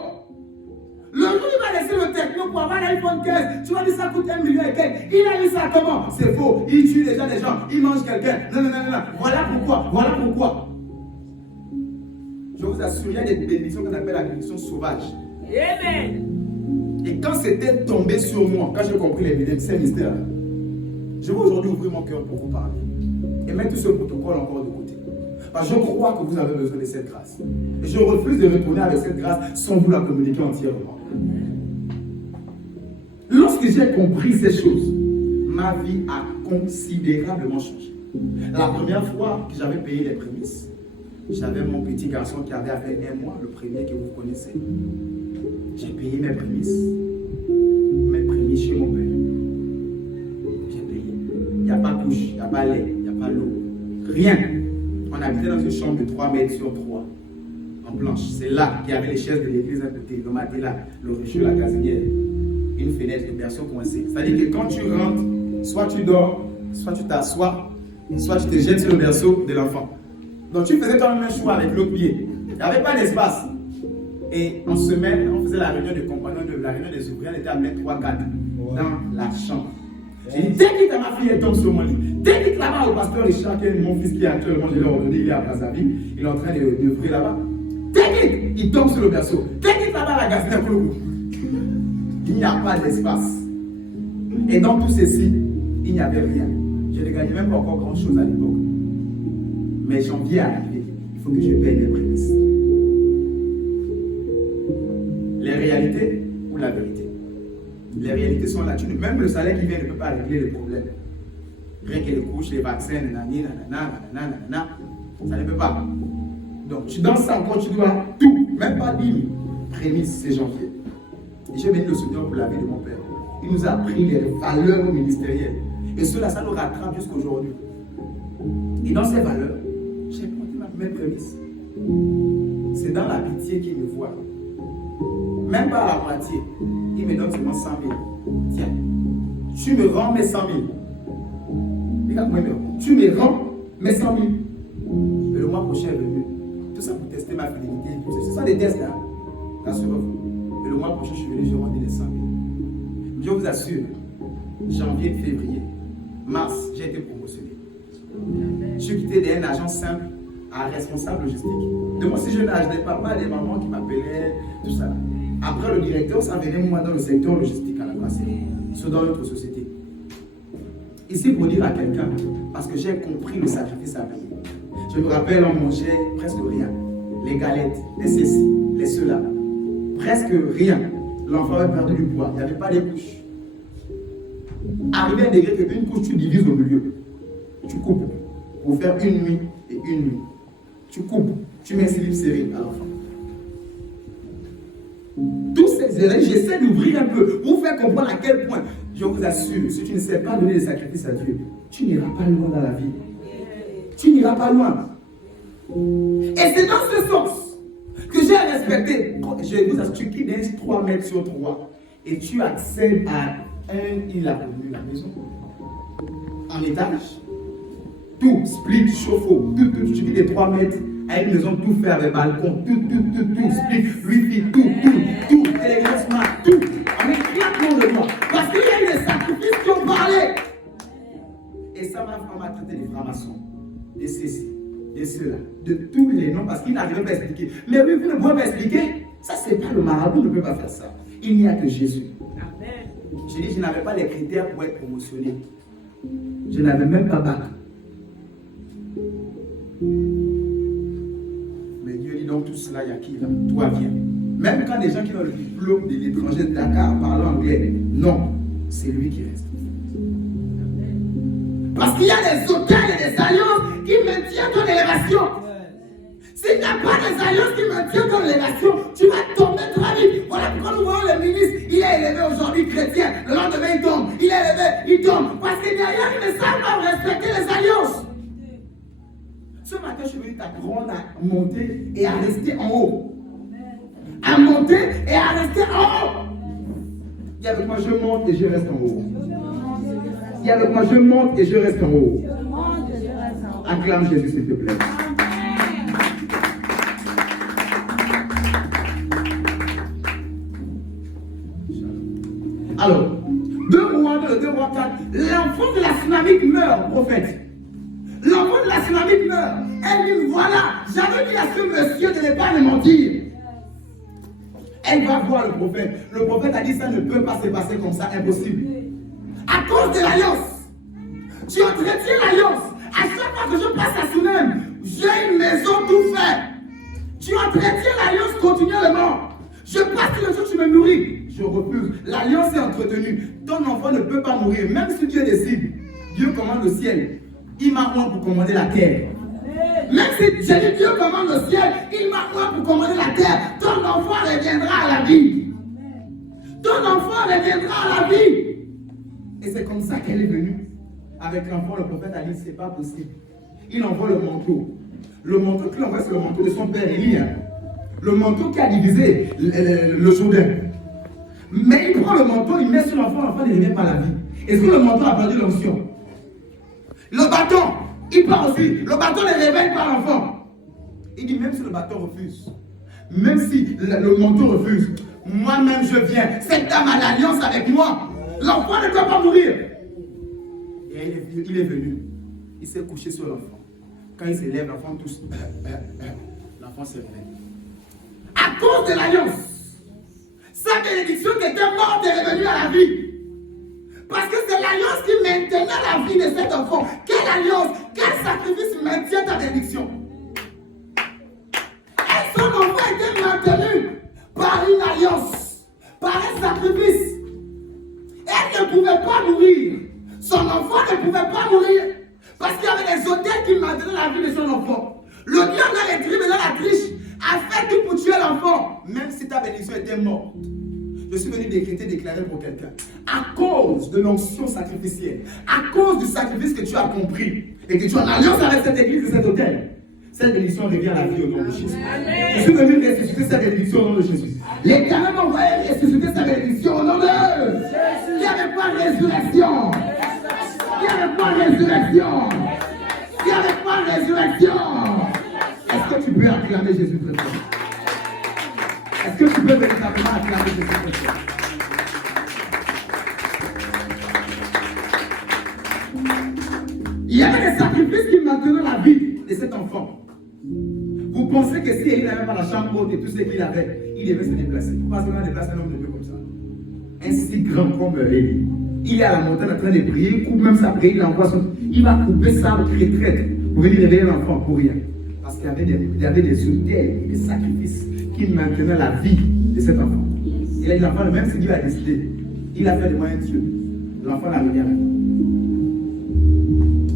Le jour où il va laisser le techno pour avoir l'iPhone 15, tu vas dire ça coûte 1 million et quelques. Il a mis ça comment? C'est faux. Il tue déjà des gens, il mange quelqu'un. Non. Voilà pourquoi. Je vous assure, il y a des bénédictions qu'on appelle la bénédiction sauvage. Amen. Et quand c'était tombé sur moi, quand j'ai compris ces mystères, je veux aujourd'hui ouvrir mon cœur pour vous parler et mettre tout ce protocole encore de côté. Parce que je crois que vous avez besoin de cette grâce. Et je refuse de retourner avec cette grâce sans vous la communiquer entièrement. Lorsque j'ai compris ces choses, ma vie a considérablement changé. La première fois que j'avais payé les prémices, j'avais mon petit garçon qui avait à peine 1 mois, le premier que vous connaissez. J'ai payé mes prémices chez mon père. J'ai payé. Il n'y a pas de couche, il n'y a pas lait, il n'y a pas l'eau. Rien. On habitait dans une chambre de 3 mètres sur 3, en planche. C'est là qu'il y avait les chaises de l'église à côté, le matelas, le réchaud, la gazinière, une fenêtre, le berceau coincé. C'est-à-dire que quand tu rentres, soit tu dors, soit tu t'assois, soit tu te jettes sur le berceau de l'enfant. Donc tu faisais quand même un choix avec l'autre pied. Il n'y avait pas d'espace. Et en semaine, on faisait la réunion des compagnons, la réunion des ouvriers, on était à mettre 3-4 dans la chambre. J'ai dit, dès que ma fille tombe sur mon lit, dès que là-bas au pasteur Richard, qui est mon fils qui est actuellement, je l'ai ordonné, il est à Brazzaville, il est en train d'œuvrer là-bas. Dès qu'il tombe sur le berceau, dès qu'il là-bas la gazinière pour le coup, il n'y a pas d'espace. Et dans tout ceci, il n'y avait rien. Je ne gagnais même pas encore grand-chose à l'époque. Mais janvier est arrivé, il faut que je paye mes prémices. Les réalités ou la vérité? Les réalités sont là. Même le salaire qui vient ne peut pas régler le problème. Rien que les couches, les vaccins, nanana, ça ne peut pas. Donc, tu danses encore, tu dois tout, même pas 10 000. Prémices, c'est janvier. Et j'ai béni le Seigneur pour la vie de mon père. Il nous a appris les valeurs ministérielles. Et cela, ça nous rattrape jusqu'aujourd'hui. Et dans ces valeurs, j'ai pris mes prémices. C'est dans la pitié qu'il me voit. Même pas à la moitié. Il me donne seulement 100 000. Tiens, tu me rends mes 100 000. Regarde-moi, tu me rends mes 100 000. Et le mois prochain est venu. Tout ça pour tester ma fidélité. Ce sont des tests là. Rassurez-vous. Et le mois prochain, je suis venu, je rendais les 100 000. Je vous assure, janvier, février, mars, j'ai été promotionné. Je suis quitté d'un agent simple à responsable logistique. De moi, si je n'achetais pas des mamans qui m'appelaient, tout ça. Après, le directeur, ça venait moi dans le secteur logistique à la brasserie, c'est dans notre société. Ici, pour dire à quelqu'un, parce que j'ai compris le sacrifice à payer. Je me rappelle, on mangeait presque rien. Les galettes, les ceci, les cela. Presque rien. L'enfant avait perdu du poids. Il n'y avait pas de couches. Arrivé à un degré que une couche, tu divises au milieu. Tu coupes pour faire une nuit et une nuit. Tu coupes. Tu mets un slip serré à l'enfant. Tous ces erreurs, j'essaie d'ouvrir un peu pour vous faire comprendre à quel point, je vous assure, si tu ne sais pas donner des sacrifices à Dieu, tu n'iras pas loin dans la vie. Tu n'iras pas loin. Et c'est dans ce sens que j'ai respecté. Je vous assure, tu quittes 3 mètres sur 3 et tu accèdes à il a revenu la maison. En étage. Tout, split, chauffe-eau, tout, tu quittes les 3 mètres. À une maison tout fait avec balcon, tout, split, wifi, tout, télégraphement, tout. On est criant de moi. Parce qu'il y a eu des sacrifices qui ont parlé. Et ça m'a traité des francs-maçons, des ceci, des cela, de tous les noms, parce qu'il n'arrivait pas à expliquer. Mais oui, vous ne pouvez pas expliquer. Ça, c'est pas le marabout, ne peut pas faire ça. Il n'y a que Jésus. Amen. J'ai dit, je n'avais pas les critères pour être promotionné. Je n'avais même pas bac. Donc tout cela, il y a qui là? Toi viens. Même quand des gens qui ont le diplôme de l'étranger de Dakar parlent anglais, non, c'est lui qui reste. Parce qu'il y a des hôtels et des alliances qui maintiennent ton élévation. S'il n'y a pas des alliances qui maintiennent ton élévation, tu vas tomber très vite. Voilà pourquoi nous voyons le ministre, il est élevé aujourd'hui chrétien, le lendemain il tombe, il est élevé, il tombe. Parce qu'il n'y a rien qui ne savent pas respecter les alliances. Ce matin, je suis venu t'apprendre à monter et à rester en haut. À monter et à rester en haut. Il y a avec moi, je monte et je reste en haut. Il y a avec moi, je monte et je reste en haut. Acclame Jésus, s'il te plaît. Alors, 2 rois 2, 2 rois 4, l'enfant de la Sunamite meurt, prophète. L'enfant de la Sunamite meurt. Elle dit, voilà, j'avais dit à ce monsieur de ne pas me mentir. Elle va voir le prophète. Le prophète a dit, ça ne peut pas se passer comme ça, impossible. À cause de l'alliance. Tu entretiens l'alliance. À chaque fois que je passe à Sunem, j'ai une maison tout faite. Tu entretiens l'alliance continuellement. Je passe tous les jours, tu me nourris. je refuse. L'alliance est entretenue. Ton enfant ne peut pas mourir. Même si Dieu décide, Dieu commande le ciel. Il m'a moi pour commander la terre. Même si j'ai dit Dieu commande le ciel, il m'a moi pour commander la terre. Ton enfant reviendra à la vie. Ton enfant reviendra à la vie. Et c'est comme ça qu'elle est venue. Avec l'enfant, le prophète a dit, c'est pas possible. Il envoie le manteau. Le manteau qu'il envoie, c'est le manteau de son père Élie. Le manteau qui a divisé le Jourdain. Mais il prend le manteau, il met sur l'enfant ne revient pas à la vie. Est-ce que le manteau a perdu l'onction? Le bâton, il part aussi. Le bâton ne réveille pas l'enfant. Il dit, même si le bâton refuse, même si le manteau refuse, moi-même je viens. Cette dame a l'alliance avec moi. L'enfant ne doit pas mourir. Et il est venu. Il s'est couché sur l'enfant. Quand il s'élève, l'enfant touche. L'enfant s'est réveillé. À cause de l'alliance, sa bénédiction qui était morte est revenue à la vie. Parce que c'est l'alliance qui maintenait la vie de cet enfant. Quelle alliance, quel sacrifice maintient ta bénédiction? Et son enfant était maintenu par une alliance, par un sacrifice. Elle ne pouvait pas mourir. Son enfant ne pouvait pas mourir. Parce qu'il y avait des hôtels qui maintenaient la vie de son enfant. Le diable dans les tribus, dans la triche, a fait tout pour tuer l'enfant. Même si ta bénédiction était morte, je suis venu déclarer pour quelqu'un. À cause de l'onction sacrificielle, à cause du sacrifice que tu as compris, et que tu as en alliance avec cette église et cet hôtel, cette bénédiction revient à la vie au nom de Jésus. Je suis venu ressusciter cette bénédiction au nom de Jésus. L'Éternel m'a envoyé ressusciter sa bénédiction au nom de Jésus. Il n'y avait pas de résurrection. Il n'y avait pas de résurrection. Il n'y avait pas de résurrection. Est-ce que tu peux acclamer Jésus très fort? Est-ce que tu peux véritablement acclamer Jésus très fort? Il y avait des sacrifices qui maintenaient la vie de cet enfant. Vous pensez que si il n'avait pas la chambre haute et tout ce qu'il avait, il devait se déplacer. Vous pensez qu'on a déplacé un homme de Dieu comme ça? Un si grand comme Élie. Il est à la montagne en train de prier, il coupe même sa prière, il envoie son. Il va couper sa retraite pour venir réveiller l'enfant pour rien. Parce qu'il y avait des autels et des sacrifices qui maintenaient la vie de cet enfant. Il a dit l'enfant, même si Dieu a décidé, il a fait de moi un Dieu. L'enfant n'a rien.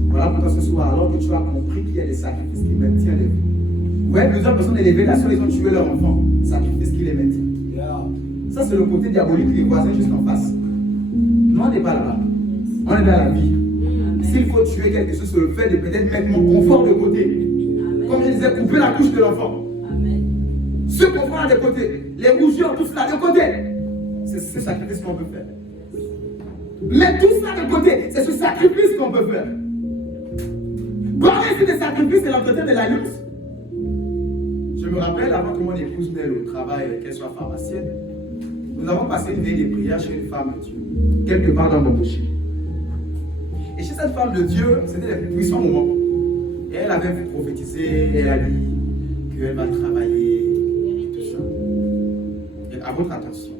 Voilà pourquoi ce soir, alors que tu as compris qu'il y a des sacrifices qui maintiennent les vies. Vous voyez, plusieurs personnes élevées, la seule ils ont tué leur enfant. Sacrifice qui les maintient. Ça, c'est le côté diabolique des voisins juste en face. Nous, on n'est pas là-bas. On est dans la vie. S'il faut tuer quelque chose, c'est le fait de peut-être mettre mon confort de côté. Comme je disais, couper la couche de l'enfant. Ce confort de côté. Les rougeurs, tout cela de côté. C'est ce sacrifice qu'on peut faire. Mais tout cela de côté, c'est ce sacrifice qu'on peut faire. Parler ici des sacrifices et l'entretien de l'alliance. Je me rappelle, avant que mon épouse n'aille au travail, qu'elle soit pharmacienne, nous avons passé une veille de prière chez une femme de Dieu, quelque part dans mon boucher. Et chez cette femme de Dieu, c'était des puissants moments. Et elle avait prophétisé, elle a dit qu'elle va travailler, et tout ça. Et à votre attention,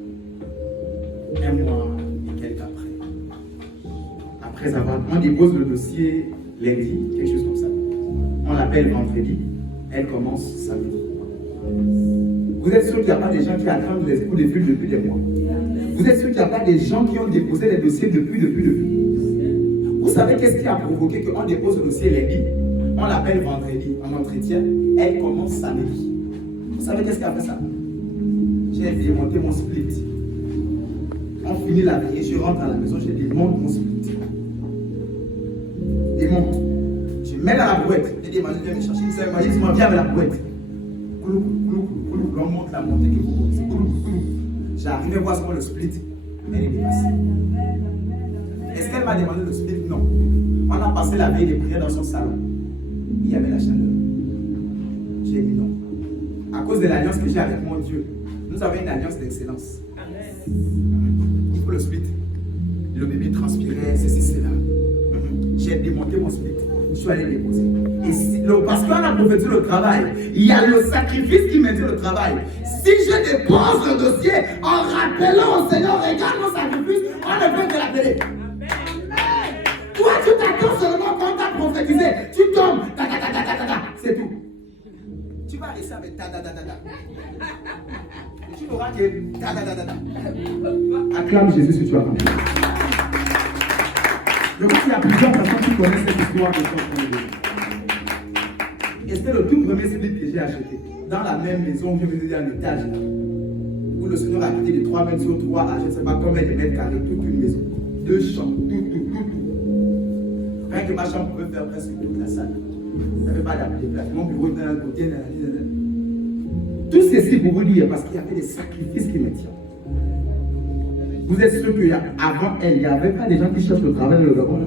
un mois et quelques après avoir, on dépose le dossier lundi, quelque chose comme ça. On l'appelle vendredi, elle commence samedi. Vous êtes sûr qu'il n'y a pas des gens qui attendent les coups de fil depuis des mois? Vous êtes sûr qu'il n'y a pas des gens qui ont déposé les dossiers depuis? Vous savez qu'est-ce qui a provoqué qu'on dépose le dossier lundi? On l'appelle vendredi en entretien, elle commence samedi. Vous savez qu'est-ce qui a fait ça? J'ai démonté mon split. On finit la veille, je rentre à la maison, je démonte mon split. Démonte. Je mets dans la brouette. Je dis, Emmanuel, viens me chercher. Il dit, viens avec la brouette. On monte la montée que vous connaissez. J'arrive à voir comment le split. Elle est dépassée. Est-ce qu'elle m'a demandé le split? Non. On a passé la veille de prière dans son salon. Il y avait la chaleur. J'ai dit non. À cause de l'alliance que j'ai avec mon Dieu, nous avons une alliance d'excellence. Il faut le split. Le bébé transpirait, ceci, cela. J'ai démonté mon split. Je suis allé déposer. Parce qu'on a prophétisé le travail, il y a le sacrifice qui maintient le travail. Si je dépose le dossier en rappelant au Seigneur, regarde mon sacrifice, on ne peut que l'appeler. Toi, tu t'attends seulement quand tu as prophétisé. Tu tombes, c'est tout. Tu vas que ça, mais ta. Et tu n'auras que ta. Acclame Jésus si tu as compris. Je crois qu'il y a plusieurs personnes qui connaissent cette histoire de son. Et c'était le tout premier CD que j'ai acheté. Dans la même maison, je faisais un étage là. Où le Seigneur a quitté de 3 mètres sur 3 à je ne sais pas combien de mètres carrés, toute une maison. 2 chambres, tout. Rien que ma chambre pouvait faire presque toute la salle. Il n'y avait pas d'appel de place. Mon bureau était d'un côté. Tout ceci pour vous dire, parce qu'il y avait des sacrifices qui me tiennent. Vous êtes sûr qu'avant elle, il n'y avait pas des gens qui cherchent le travail dans le Gabon?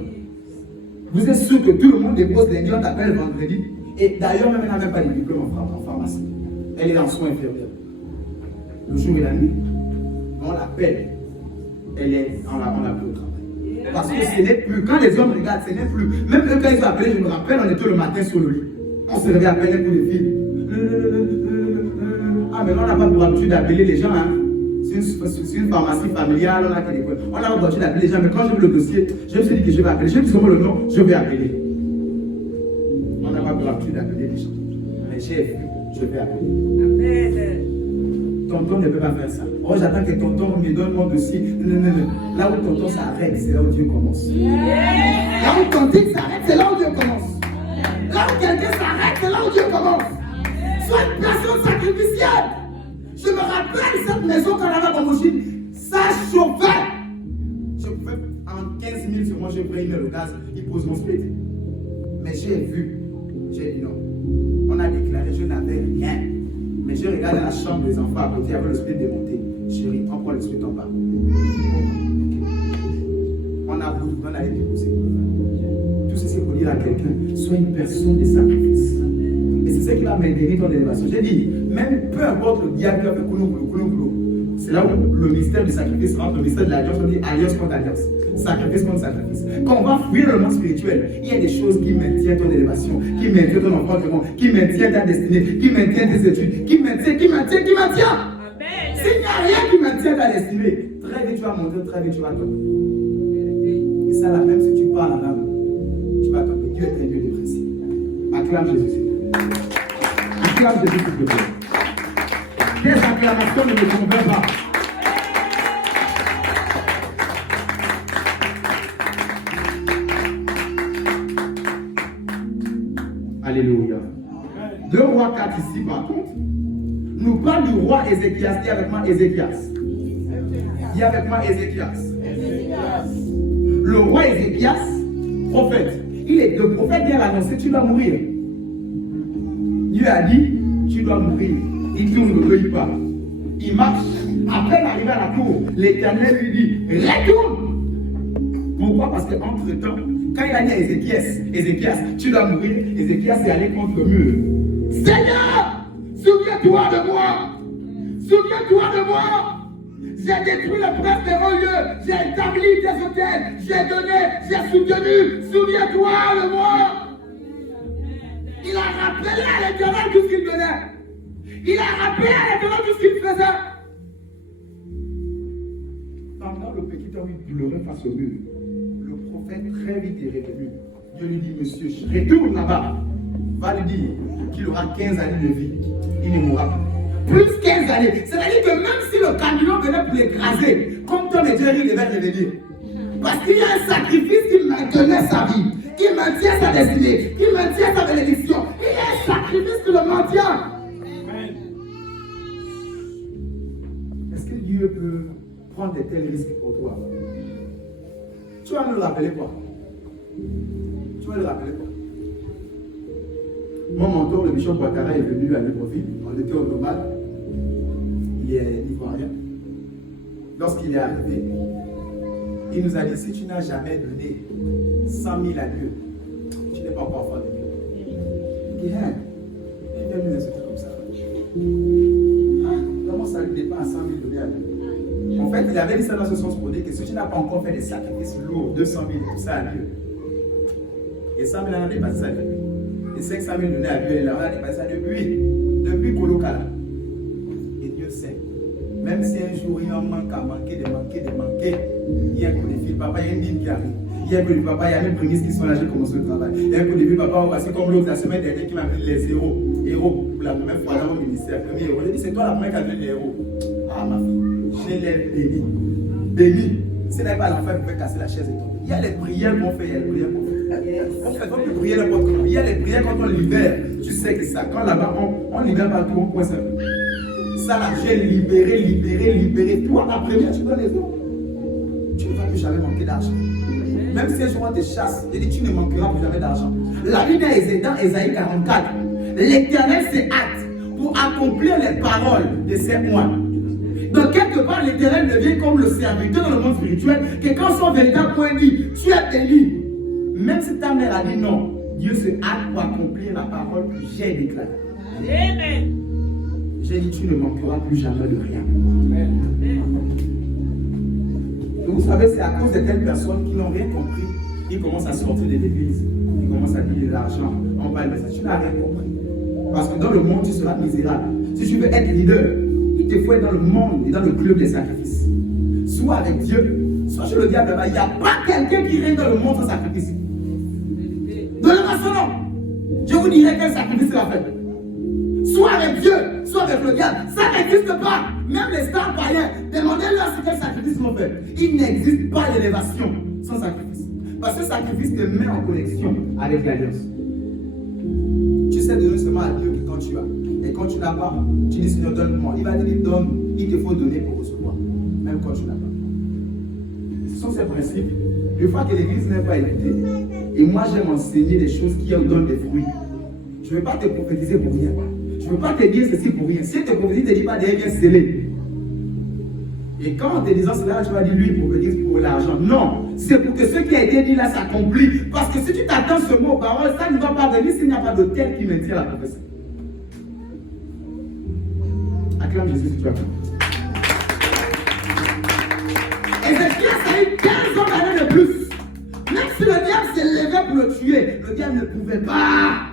Vous êtes sûr que tout le monde dépose lundi, on t'appelle vendredi? Et d'ailleurs, même elle n'a même pas de diplôme en pharmacie. Elle est en soins infirmières. Le jour et la nuit, on l'appelle. On l'appelle au travail. Parce que ce n'est plus, quand les hommes regardent, ce n'est plus. Même eux, quand ils ont appelé, je me rappelle, on était le matin sur le lit. On se réveille à peine pour les filles. Ah, mais là, on n'a pas pour habitude d'appeler les gens. Hein. C'est une pharmacie familiale, on a que des quoi. On a pas pour habitude d'appeler les gens, mais quand j'ai vu le dossier, je me suis dit que je vais appeler. Je dis seulement le nom, je vais appeler. On n'a pas pour habitude d'appeler les gens. Mais j'ai vu, je vais appeler. Amen. Tonton ne peut pas faire ça. Oh, j'attends que tonton me donne mon dossier. Non. Là où tonton s'arrête, c'est là où Dieu commence. Là où tonton s'arrête, c'est là où Dieu commence. Là où quelqu'un s'arrête, c'est là où Dieu commence. Soit une personne sacrificielle. Je me rappelle cette maison qu'on avait dans Mochine, ça chauffait. Je pouvais, en 15 000 sur moi, je prenais le gaz, il pose mon split. Mais j'ai vu, j'ai dit non. On a déclaré, je n'avais rien. Mais je regardé la chambre des enfants à côté, il y avait le split démonté. Chérie, on prend le split en bas. On a voulu, on a été déposé. Tout ceci pour dire à quelqu'un, sois une personne de sacrifice. Et c'est ce qui va maintenir ton élévation. J'ai dit, même peu importe le diable qui a fait couloum. C'est là où le mystère du sacrifice rentre, le mystère de l'alliance, on dit alliance contre alliance, sacrifice contre sacrifice. Quand on va fouiller le monde spirituel, il y a des choses qui maintiennent ton élévation, qui maintiennent ton enfantement, qui maintiennent ta destinée, qui maintiennent tes études, qui maintiennent. Amen. S'il n'y a rien qui maintient ta destinée, très vite tu vas monter, très vite tu vas tomber. Et ça là, même si tu parles en âme, tu vas tomber. Dieu est un Dieu de principe. Acclame Jésus. Acclame Jésus, s'il te plaît. Des acclamations ne me convainquent pas. Alléluia. 2 Rois 4 ici, par contre, nous parle du roi Ézéchias. Dis avec moi Ézéchias. Dis avec moi Ézéchias. Le roi Ézéchias, prophète. Le prophète vient l'annoncer, tu dois mourir. Dieu a dit, tu dois mourir. Il tourne le feu, il part. Il marche. Après d'arriver à la cour, l'Éternel lui dit, retourne. Pourquoi? Parce qu'entre-temps, quand il a dit à Ézéchias, tu dois mourir, Ézéchias est allé contre le mur. Seigneur, souviens-toi de moi. Souviens-toi de moi. J'ai détruit le prince des hauts lieux. J'ai établi des hôtels. J'ai donné, j'ai soutenu. Souviens-toi de moi. Il a rappelé à l'Éternel tout ce qu'il donnait. Il a rappelé à l'Éternel tout ce qu'il faisait. Pendant le petit homme, il pleurait face au mur. Le prophète très vite est revenu. Dieu lui dit, monsieur, retourne là-bas. Va lui dire qu'il aura 15 années de vie. Il ne mourra plus. Plus 15 années. C'est-à-dire que même si le camion venait pour l'écraser, comme Tom et Jerry devait revenir. Parce qu'il y a un sacrifice qui maintenait sa vie, qui maintient sa destinée, qui maintient sa bénédiction. Il y a un sacrifice qui le maintient. Est-ce que Dieu peut prendre de tels risques pour toi? Tu vas me le rappeler quoi? Tu vas le rappeler quoi? Mon mentor, le bishop Ouattara, est venu à Libreville. On était au nomade. Il est ivoirien. Lorsqu'il est arrivé, il nous a dit, si tu n'as jamais donné 100 000 à Dieu, tu n'es pas encore enfant de Dieu. Il dit, hein, il vient nous insulter comme ça. Ah, comment ça lui dépasse 100 000 donnés à Dieu? En fait, il avait dit ça dans ce sens pour dire que si tu n'as pas encore fait des sacrifices lourds, 200 000, tout ça à Dieu, et 100 000 a dépassé ça depuis. Et 500 000 donnés à Dieu, il a dépassé ça depuis Kolokala. Et Dieu sait. Même si un jour il en manque à manquer, il y a un coup de fil, papa, il y a une dîme qui arrive. Il y a un peu de papa, il y a même prémices qui sont là, j'ai commencé le travail. Il y a un peu de papa, c'est comme l'autre, la semaine dernière qui m'a mis les héros. Héros, pour la première fois dans mon ministère. Premier héros. J'ai dit, c'est toi la première qui a vu les héros. Ah, ma fille, je l'ai béni. Béni. Ce n'est pas l'enfer qui pouvait casser la chaise et tomber. Il y a les prières qu'on fait, il y a les prières qu'on fait. On ne fait pas plus prier n'importe comment. Il y a les prières quand on libère. Tu sais que ça, quand là-bas, on libère pas tout, on coince un peu. Ça, là, j'ai libéré. Toi, la première, tu donnes les autres. Tu ne vas plus jamais manquer d'argent. Même si un jour on te chasse, il dit tu ne manqueras plus jamais d'argent. La Bible est dans Ésaïe 44. L'Éternel s'est hâte pour accomplir les paroles de ses moines. Donc quelque part, l'Éternel devient comme le serviteur dans le monde spirituel, que quand son véritable point dit, tu es béni. Même si ta mère a dit non, Dieu se hâte pour accomplir la parole que j'ai déclarée. Amen. J'ai dit, tu ne manqueras plus jamais de rien. Donc vous savez, c'est à cause de telles personnes qui n'ont rien compris, qui commencent à sortir de l'église, qui commencent à dire l'argent, on parle de ça. Tu n'as rien compris. Parce que dans le monde, tu seras misérable. Si tu veux être leader, il te faut être dans le monde et dans le club des sacrifices. Soit avec Dieu, soit chez le diable. Il n'y a pas quelqu'un qui règne dans le monde sans sacrifice. Donnez-moi son nom. Je vous dirai quel sacrifice il a fait. Soit avec Dieu, soit avec le diable. Ça n'existe pas. Même les stars païens, demandez-leur ce quel sacrifice ils ont fait. Il n'existe pas d'élévation sans sacrifice. Parce que le sacrifice te met en connexion avec l'alliance. Tu sais donner seulement à Dieu que quand tu as. Et quand tu n'as pas, tu dis Seigneur, donne-moi. Il va te dire donne. Il te faut donner pour recevoir. Même quand tu n'as pas. Ce sont ces principes. Une fois que l'église n'est pas écoutée, et moi j'aime enseigner des choses qui donnent des fruits. Je ne vais pas te prophétiser pour rien. Je ne veux pas te dire ceci pour rien. Si te prophétise, ne te dis pas derrière bien scellé. Et quand en te disant cela, tu vas dire lui prophétise pour l'argent. Non, c'est pour que ce qui a été dit là s'accomplisse. Parce que si tu t'attends ce mot aux paroles, ça ne va pas venir s'il n'y a pas d'autel qui maintient la prophétie. Acclame Jésus si tu as compris. Ézéchias a eu 15 ans d'années de plus. Même si le diable s'est levé pour le tuer, le diable ne pouvait pas.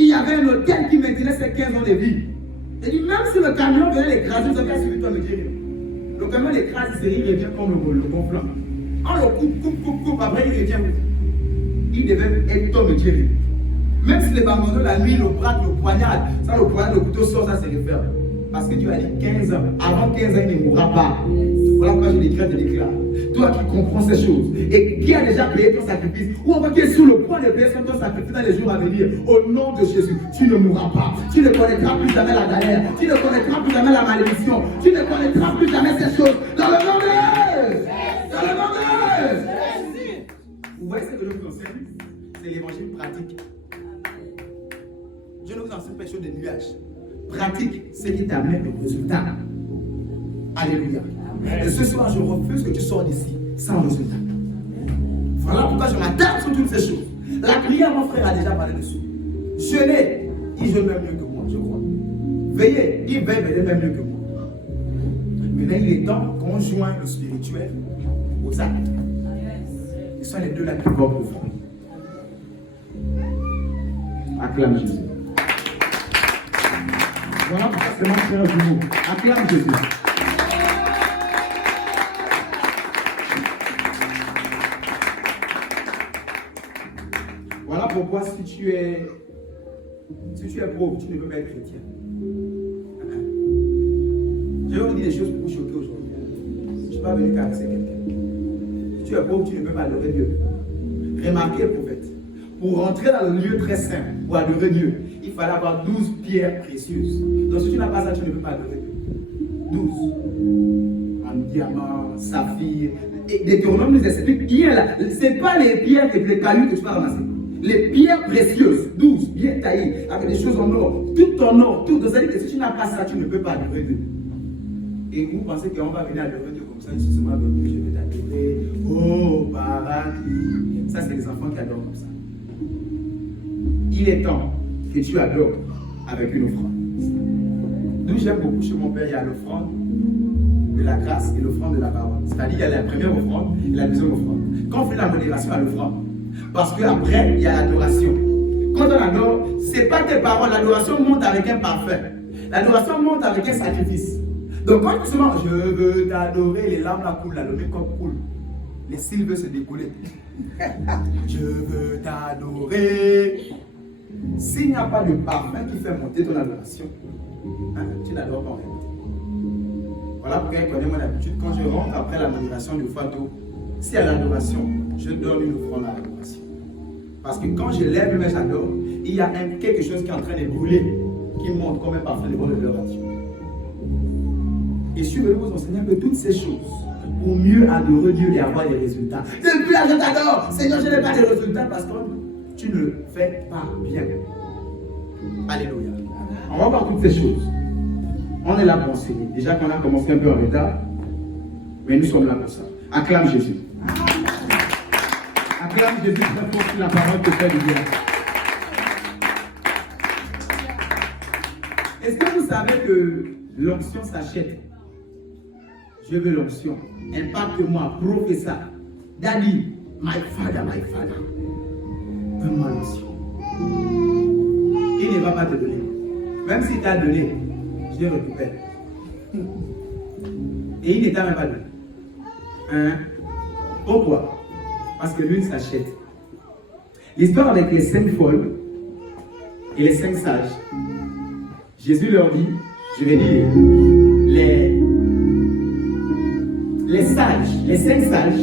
Il y avait un hôtel qui maintenait ses 15 ans de vie. Il dit, même si le camion venait l'écraser, vous avez suivi toi me dire. Le camion l'écrase, il revient comme le gonflant. On le coupe, après il revient où? Il devait être Tom et Jerry. Même si les bambous la nuit, le bras, le poignard, ça le poignard, le couteau sort, ça se réfère. Parce que Dieu a dit 15 ans. Avant 15 ans, il ne mourra pas. Voilà pourquoi je déclare, toi qui comprends ces choses et qui a déjà payé ton sacrifice, ou on va qui est sur le point de payer ton sacrifice dans les jours à venir, au nom de Jésus, tu ne mourras pas. Tu ne connaîtras plus jamais la galère. Tu ne connaîtras plus jamais la malédiction. Tu ne connaîtras plus jamais ces choses. Dans le nom de Jésus. Dans le nom de Jésus. Vous voyez ce que je vous enseigne? C'est l'évangile pratique. Je ne vous enseigne pas les choses de nuages. Pratique, c'est qui t'amène le résultat. Alléluia. Et ce soir, je refuse que tu sors d'ici sans résultat. Voilà pourquoi je m'attarde sur toutes ces choses. La prière, mon frère a déjà parlé dessus. Jeûner, il jeûne même mieux que moi, je crois. Veiller, il veille même mieux que moi. Maintenant, il est temps qu'on joigne le spirituel aux actes. Ce sont les deux là qui portent le fruit. Acclame Jésus. Voilà pourquoi c'est mon frère du mot. Acclame Jésus. Voilà pourquoi si tu es pauvre, tu ne peux pas être chrétien. Je vais vous dire des choses pour vous choquer aujourd'hui. Je ne suis pas venu caresser quelqu'un. Si tu es pauvre, tu ne peux pas adorer Dieu. Remarquez, prophète, pour rentrer dans le lieu très saint, pour adorer Dieu, il fallait avoir 12 pierres précieuses. Donc si tu n'as pas ça, tu ne peux pas adorer Dieu. 12. En diamant, saphir. Et Deutéronome nous explique bien là. Ce n'est pas les pierres et les cailloux que tu vas ramasser. Les pierres précieuses, 12, bien taillées, avec des choses en or, tout en or, tout. Donc ça veut dire que si tu n'as pas ça, tu ne peux pas adorer Dieu. Et vous pensez qu'on va venir adorer Dieu comme ça, je suis venu, je vais t'adorer. Oh, paradis. Ça, c'est les enfants qui adorent comme ça. Il est temps que tu adores avec une offrande. Nous, j'aime beaucoup chez mon père, il y a l'offrande de la grâce et l'offrande de la parole. C'est-à-dire, il y a la première offrande et la deuxième offrande. Quand on fait la modération à l'offrande, parce qu'après, il y a l'adoration. Quand on adore, ce n'est pas tes paroles, l'adoration monte avec un parfum. L'adoration monte avec un sacrifice. Donc quand tu seulement, je veux t'adorer, les larmes la coulent, le make-up coule. les cils veulent se décoller. Je veux t'adorer. S'il n'y a pas de parfum qui fait monter ton adoration, hein, tu n'adores pas en réalité. Voilà pourquoi je connais mon habitude. Quand je rentre après la modération du Fato, si à l'adoration, je donne une offrande à l'adoration. Parce que quand je lève mes mains, j'adore, il y a quelque chose qui est en train de brûler, qui monte comme un parfum de bonne odeur à Dieu. Et je suis venu vous enseigner que toutes ces choses, pour mieux adorer Dieu et avoir des résultats. Depuis là, je t'adore. Seigneur, je n'ai pas de résultats parce que tu ne fais pas bien. Alléluia. On va voir toutes ces choses. On est là pour enseigner. Déjà qu'on a commencé un peu en retard, mais nous sommes là pour ça. Acclame Jésus. Acclame Jésus très fort sur la parole que fait du bien. Est-ce que vous savez que l'onction s'achète? Je veux l'onction. Impacte-moi, professeur. Daddy, my father. Donne-moi l'onction. Il ne va pas te donner. Même s'il t'a donné, je le récupère. Et il ne t'a même pas donné. Hein? Pourquoi? Parce que l'une s'achète. L'histoire avec les 5 folles et les 5 sages. Jésus leur dit, je vais dire, les sages, les 5 sages,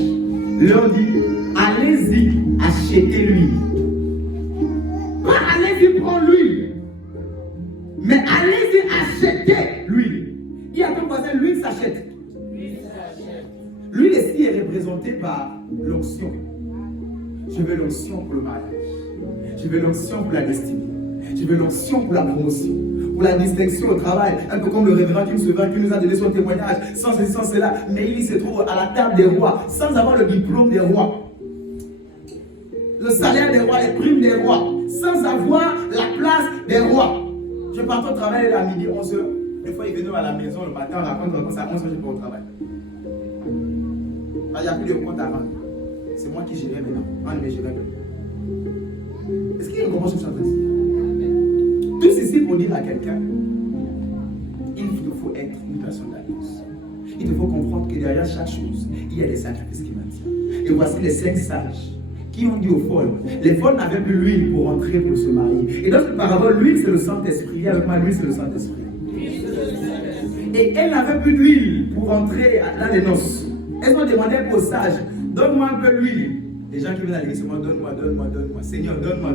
leur dit, allez-y, achetez l'huile. Pas allez-y prendre l'huile, mais allez-y acheter l'huile. Il y a ton voisin, l'huile s'achète. L'huile ici est représentée par l'onction. Je veux l'onction pour le mariage. Je veux l'onction pour la destinée. Je veux l'onction pour la promotion, pour la distinction au travail. Un peu comme le révérend Kim Sever qui nous a donné son témoignage, sans ceci, sans cela. Mais il se trouve à la table des rois, sans avoir le diplôme des rois, le salaire des rois, les primes des rois, sans avoir la place des rois. Je partais au travail à midi 11h. Des fois, il venait à la maison le matin, on raconte à 11h, je vais au travail. Il n'y a plus de compte à rendre. C'est moi qui gérais maintenant. On ne gérait plus. Est-ce qu'il y a une compréhension sur ça? Tout ceci pour dire à quelqu'un, il te faut être une personne d'alliance. Il te faut comprendre que derrière chaque chose, il y a des sacrifices qui maintiennent. Et voici les 5 sages qui ont dit aux folles, les folles n'avaient plus l'huile pour entrer pour se marier. Et dans cette parabole, l'huile c'est le Saint-Esprit. Avec moi, l'huile c'est le Saint-Esprit. Et elles n'avaient plus d'huile pour entrer dans les noces. Elles ont demandé aux sages, donne-moi un peu d'huile. Les gens qui viennent à l'église, donne-moi. Seigneur, donne-moi.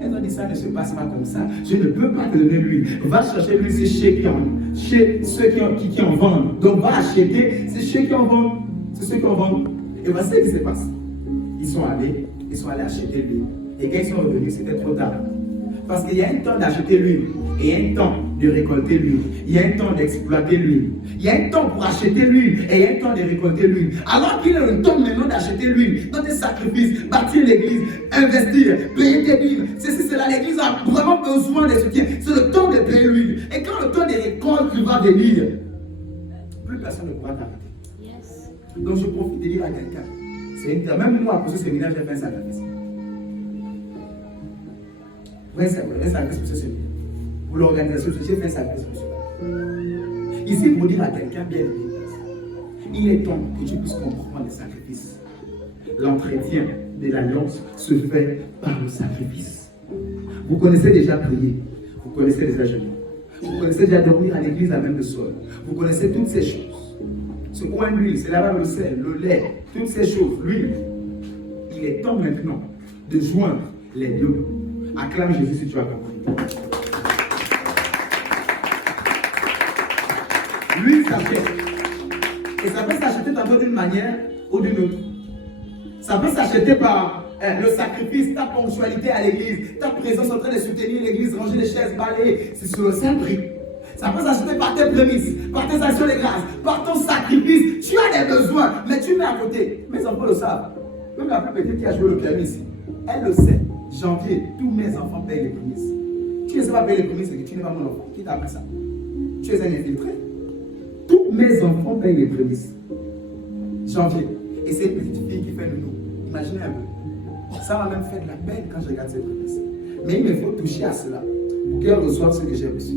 Elles ont dit, ça ne se passe pas comme ça. Je ne peux pas te donner l'huile. Va chercher l'huile, c'est chez ceux qui en vendent. Donc va acheter, c'est ceux qui en vendent. C'est ceux qui en vendent. Et voici ce qui se passe. Ils sont allés acheter l'huile. Et quand ils sont revenus, c'était trop tard. Parce qu'il y a un temps d'acheter l'huile. Et il y a un temps de récolter l'huile. Il y a un temps d'exploiter l'huile. Il y a un temps pour acheter l'huile. Et il y a un temps de récolter l'huile. Alors qu'il est le temps maintenant d'acheter l'huile, dans tes sacrifices, bâtir l'église, investir, payer tes livres. C'est là, l'église a vraiment besoin de soutien. C'est le temps de payer l'huile. Et quand le temps des récoltes va venir, plus personne ne pourra t'arrêter. Yes. Donc je profite de dire à quelqu'un, même moi, pour ce séminaire, j'ai fait un sacrifice. Un sacrifice pour ce séminaire. Pour l'organisation, j'ai fait un sacrifice pour cela. Ici, pour dire à quelqu'un bien aimé, il est temps que tu puisses comprendre les sacrifices. L'entretien de l'alliance se fait par le sacrifice. Vous connaissez déjà prier, vous connaissez déjà jeûner, vous connaissez déjà dormir à l'église à même le sol, vous connaissez toutes ces choses. Ce coin d'huile, c'est là-bas le sel, le lait, toutes ces choses, l'huile. Il est temps maintenant de joindre les deux. Acclame Jésus si tu as compris. L'huile s'achète. Et ça peut s'acheter tantôt d'une manière ou d'une autre. Ça peut s'acheter par le sacrifice, ta ponctualité à l'église, ta présence en train de soutenir l'église, ranger les chaises, balayer. C'est sur le Saint-Prix. Ça peut s'acheter par tes prémices, par tes actions de grâce, par ton sacrifice. Tu as des besoins, mais tu mets à côté. Mes enfants le savent. Même la plus petite qui a joué le piano ici, elle le sait. Janvier, tous mes enfants payent les prémices. Tu ne sais pas payer les prémices, c'est que tu n'es pas mon enfant. Qui t'a appris ça? Tu es un infiltré. Tous mes enfants payent les prémices. Janvier. Et c'est une petite fille qui fait le nous. Imaginez un peu. Ça m'a même fait de la peine quand je regarde ces prémices. Mais il me faut toucher à cela pour qu'elle reçoive ce que j'ai reçu.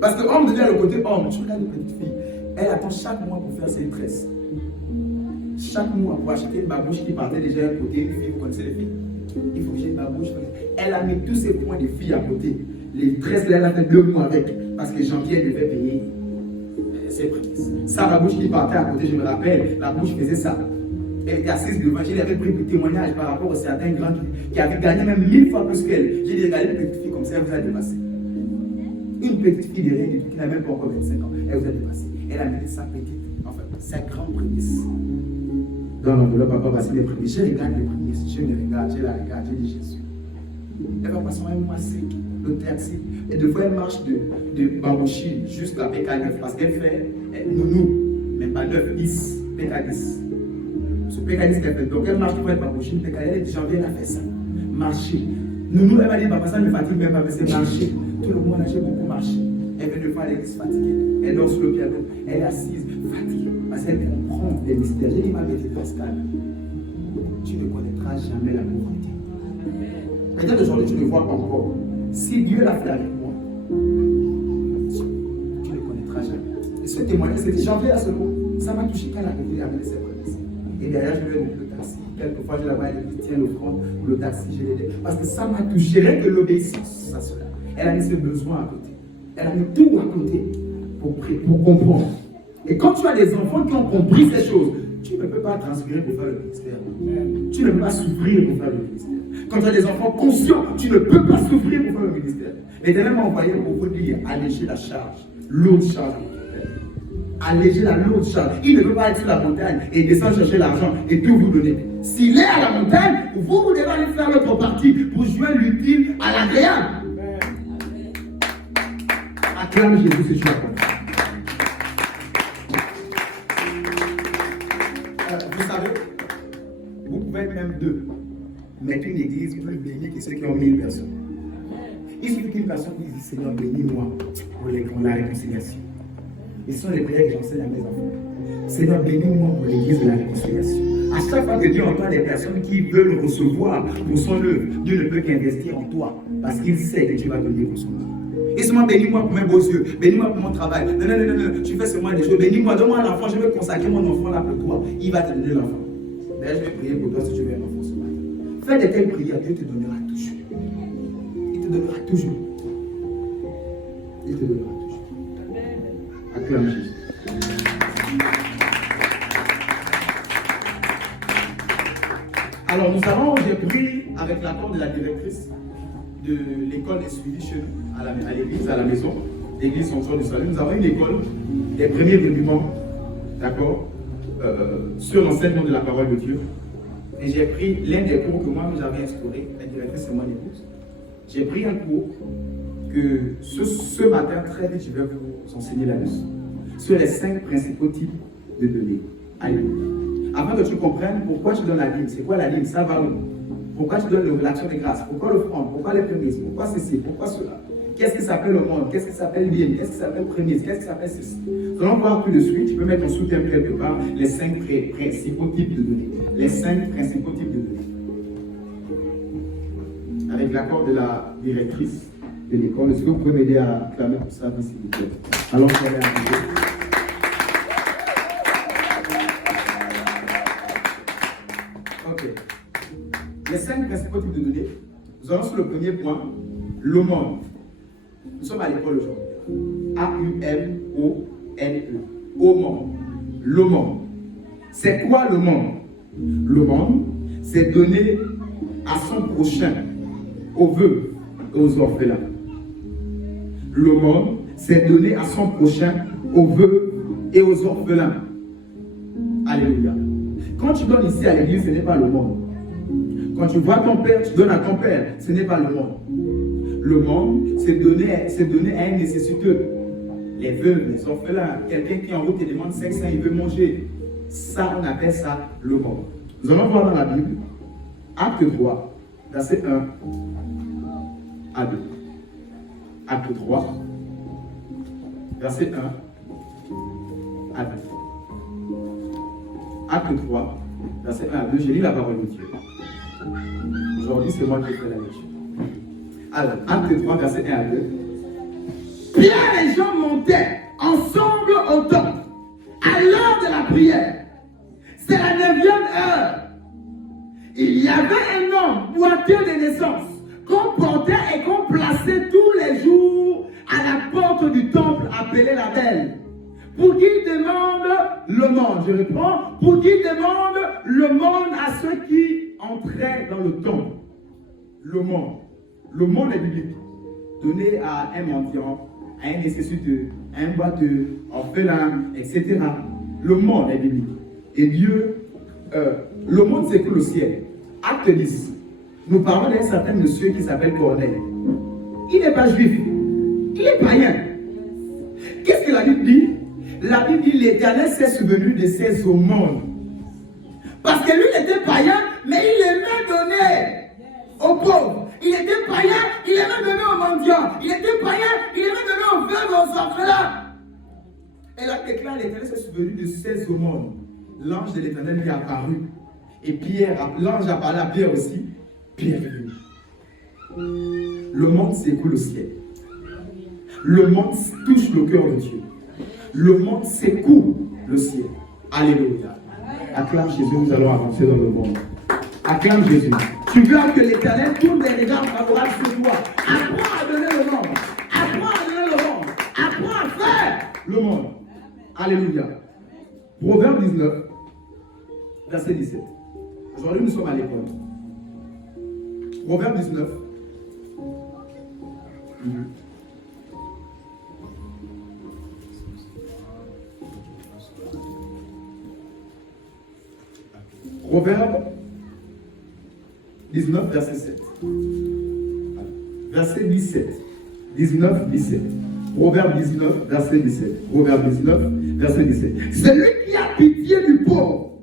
Parce que homme devient le côté homme. Tu regardes une petite fille. Elle attend chaque mois pour faire ses tresses. chaque mois, pour acheter une babouche qui partait déjà à côté, une fille, vous connaissez les filles. Il faut que j'ai une babouche. Elle a mis tous ses points de filles à côté. Les tresses, là, elle a fait 2 mois avec. Parce que janvier, elle devait payer ses prémices. Sa babouche qui partait à côté, je me rappelle, la bouche faisait ça. Elle était assise devant, j'ai avait pris des témoignages par rapport à certains grands qui avaient gagné même 1000 fois plus qu'elle. J'ai dit, regardez une petite fille comme ça, elle vous a dépassé. Une petite fille de rien du tout, qui n'a même pas encore 25 ans, elle vous a dépassé. Elle a mis sa petite, enfin, sa grande prémisse. Dans l'enveloppe, papa va les prémices. Je regarde les prémices, je les regarde, je la regarde, je dis Jésus. Elle va passer un mois sec, le taxi. Et deux fois, elle marche de Bambouchine jusqu'à PK9 parce qu'elle fait nounou, même pas 9, 10, PK10. Ce PK10 qu'elle fait. Donc elle marche pour être Bambouchine, PK10, elle dit janvier, elle a fait ça. Marcher. Nounou, elle m'a dit, papa, ça ne me fatigue même pas, mais c'est marcher. Tout le monde a beaucoup marché. Elle vient de faire l'église fatiguée. Elle dort sur le piano. Elle est assise, fatiguée. Parce qu'elle comprend les mystères. J'ai dit, ma petite Pascal, tu ne connaîtras jamais la pauvreté. Peut-être aujourd'hui, tu ne vois pas encore. Si Dieu l'a fait avec moi, tu ne connaîtras jamais. Et ce témoignage, c'était janvier à ce mot. Ça m'a touché quand elle a amené ses promesses. Et derrière, je lui ai donné le taxi. Quelquefois, je la vois, elle dit, tiens l'offrande pour le taxi, je l'ai aidé. Parce que ça m'a touché, rien que l'obéissance à cela. Elle a mis ses besoins à côté. Elle a mis tout à côté pour comprendre. Et quand tu as des enfants qui ont compris ces choses, tu ne peux pas transpirer pour faire le ministère. Tu ne peux pas souffrir pour faire le ministère. Quand tu as des enfants conscients, tu ne peux pas souffrir pour faire le ministère. L'Éternel m'a envoyé pour vous dire, alléger la charge, lourde charge. Alléger la lourde charge. Il ne peut pas être sur la montagne et descendre chercher l'argent et tout vous donner. S'il est à la montagne, vous devez aller faire votre partie pour jouer l'utile à l'agréable. Acclame Jésus ce soir. Vous savez, vous pouvez être même 2 mettre une église plus bénie que ceux qui ont 1000 personnes. Il suffit qu'une personne dise Seigneur, bénis-moi pour la réconciliation. Et ce sont les prières que j'enseigne à mes enfants. Seigneur, bénis-moi pour l'église de la réconciliation. À chaque fois que Dieu entend des personnes qui veulent recevoir pour son œuvre, Dieu ne peut qu'investir en toi parce qu'il sait que tu vas donner pour son œuvre. Et seulement bénis-moi pour mes beaux yeux, bénis-moi pour mon travail. Non, tu fais seulement des choses. Bénis-moi, donne-moi un enfant, je vais consacrer mon enfant là pour toi. Il va te donner l'enfant. D'ailleurs, je vais prier pour toi si tu veux un enfant ce matin. Fais de telles prières, Dieu te donnera toujours. Il te donnera toujours. Il te donnera toujours. Acclame Jésus. Alors nous avons, j'ai pris avec l'accord de la directrice de l'école des suivis chez nous, à l'église, à la maison, l'église Sanctuaire du Salut. Nous avons une école des premiers rudiments, d'accord, sur l'enseignement de la parole de Dieu. Et j'ai pris l'un des cours que moi j'avais instauré, la directrice c'est mon épouse. J'ai pris un cours que ce matin, très vite, je vais vous enseigner la leçon sur les 5 principaux types de données. Alléluia. Afin que tu comprennes pourquoi tu donnes la dîme, c'est quoi la dîme, ça va où? Pourquoi tu donnes l'action de grâce, pourquoi l'offrande, pourquoi les prémices, pourquoi ceci, pourquoi cela? Qu'est-ce qui s'appelle le monde, qu'est-ce qui s'appelle dîme, qu'est-ce qui s'appelle prémices, qu'est-ce qui s'appelle ceci? Nous allons voir tout de suite, tu peux mettre en sous-thème quelque part les 5 principaux types de données. Les 5 principaux types de données. Avec l'accord de la directrice de l'école, est-ce que vous pouvez m'aider à clamer pour ça, s'il vous plaît? Allons faire un peu. Ok. Les 5 principaux types de données. Nous allons sur le premier point, le monde. Nous sommes à l'école aujourd'hui. A-U-M-O-N-E. Au monde. Le monde. C'est quoi le monde? Le monde, c'est donner à son prochain, aux veuves et aux orphelins. Le monde, c'est donner à son prochain, aux veuves et aux orphelins. Alléluia. Quand tu donnes ici à l'église, ce n'est pas le monde. Quand tu vois ton père, tu donnes à ton père, ce n'est pas le monde. Le monde, c'est donner à un nécessiteux. Les veuves, les orphelins, quelqu'un qui est en route et demande 500, il veut manger. Ça, on appelle ça le monde. Nous allons voir dans la Bible, Acte 3, verset 1 à 2. Acte 3, verset 1 à 2. Acte 3, verset 1 à 2, j'ai lu la parole de Dieu. Aujourd'hui, c'est moi qui fais la lecture. Alors, Acte 3, verset 1 à 2. Pierre et Jean montaient ensemble au temple à l'heure de la prière. C'est la 9e heure. Il y avait un homme boiteux de naissance qu'on portait et qu'on plaçait tous les jours à la porte du temple appelé la Belle, pour qu'il demande le monde. Je reprends. Pour qu'il demande le monde à ceux qui entraient dans le temple. Le monde. Le monde est biblique. Donné à un mendiant, à un nécessiteux, à un boiteux, orphelin, etc. Le monde est biblique. Et Dieu, le monde c'est que le ciel. Acte 10. Nous parlons d'un certain monsieur qui s'appelle Corneille. Il n'est pas juif. Il est païen. Qu'est-ce que la Bible dit? La Bible dit l'Éternel s'est souvenu de ses aumônes. Parce que lui, il était païen, mais il aimait donner aux pauvres. Il était païen, il aimait donner aux mendiants. Il était païen, il aimait donner aux veuves, aux orphelins. Et là, l'Éternel s'est souvenu de ses aumônes. L'ange de l'Éternel lui est apparu. Et Pierre, l'ange a parlé à Pierre aussi. Pierre est venu. Le monde s'écoule au ciel. Le monde touche le cœur de Dieu. Le monde secoue le ciel. Alléluia. Acclame Jésus, nous allons avancer dans le monde. Acclame Jésus. Tu veux que l'Éternel tourne des regards favorables sur toi. Apprends à donner le monde. Apprends à donner le monde. Apprends à faire le monde. Alléluia. Proverbe 19, verset 17. Aujourd'hui, nous sommes à l'école. Proverbe 19. Proverbe 19, verset 7. Verset 17. 19, 17. Proverbe 19, verset 17. Proverbe 19, verset 17. Celui qui a pitié du pauvre,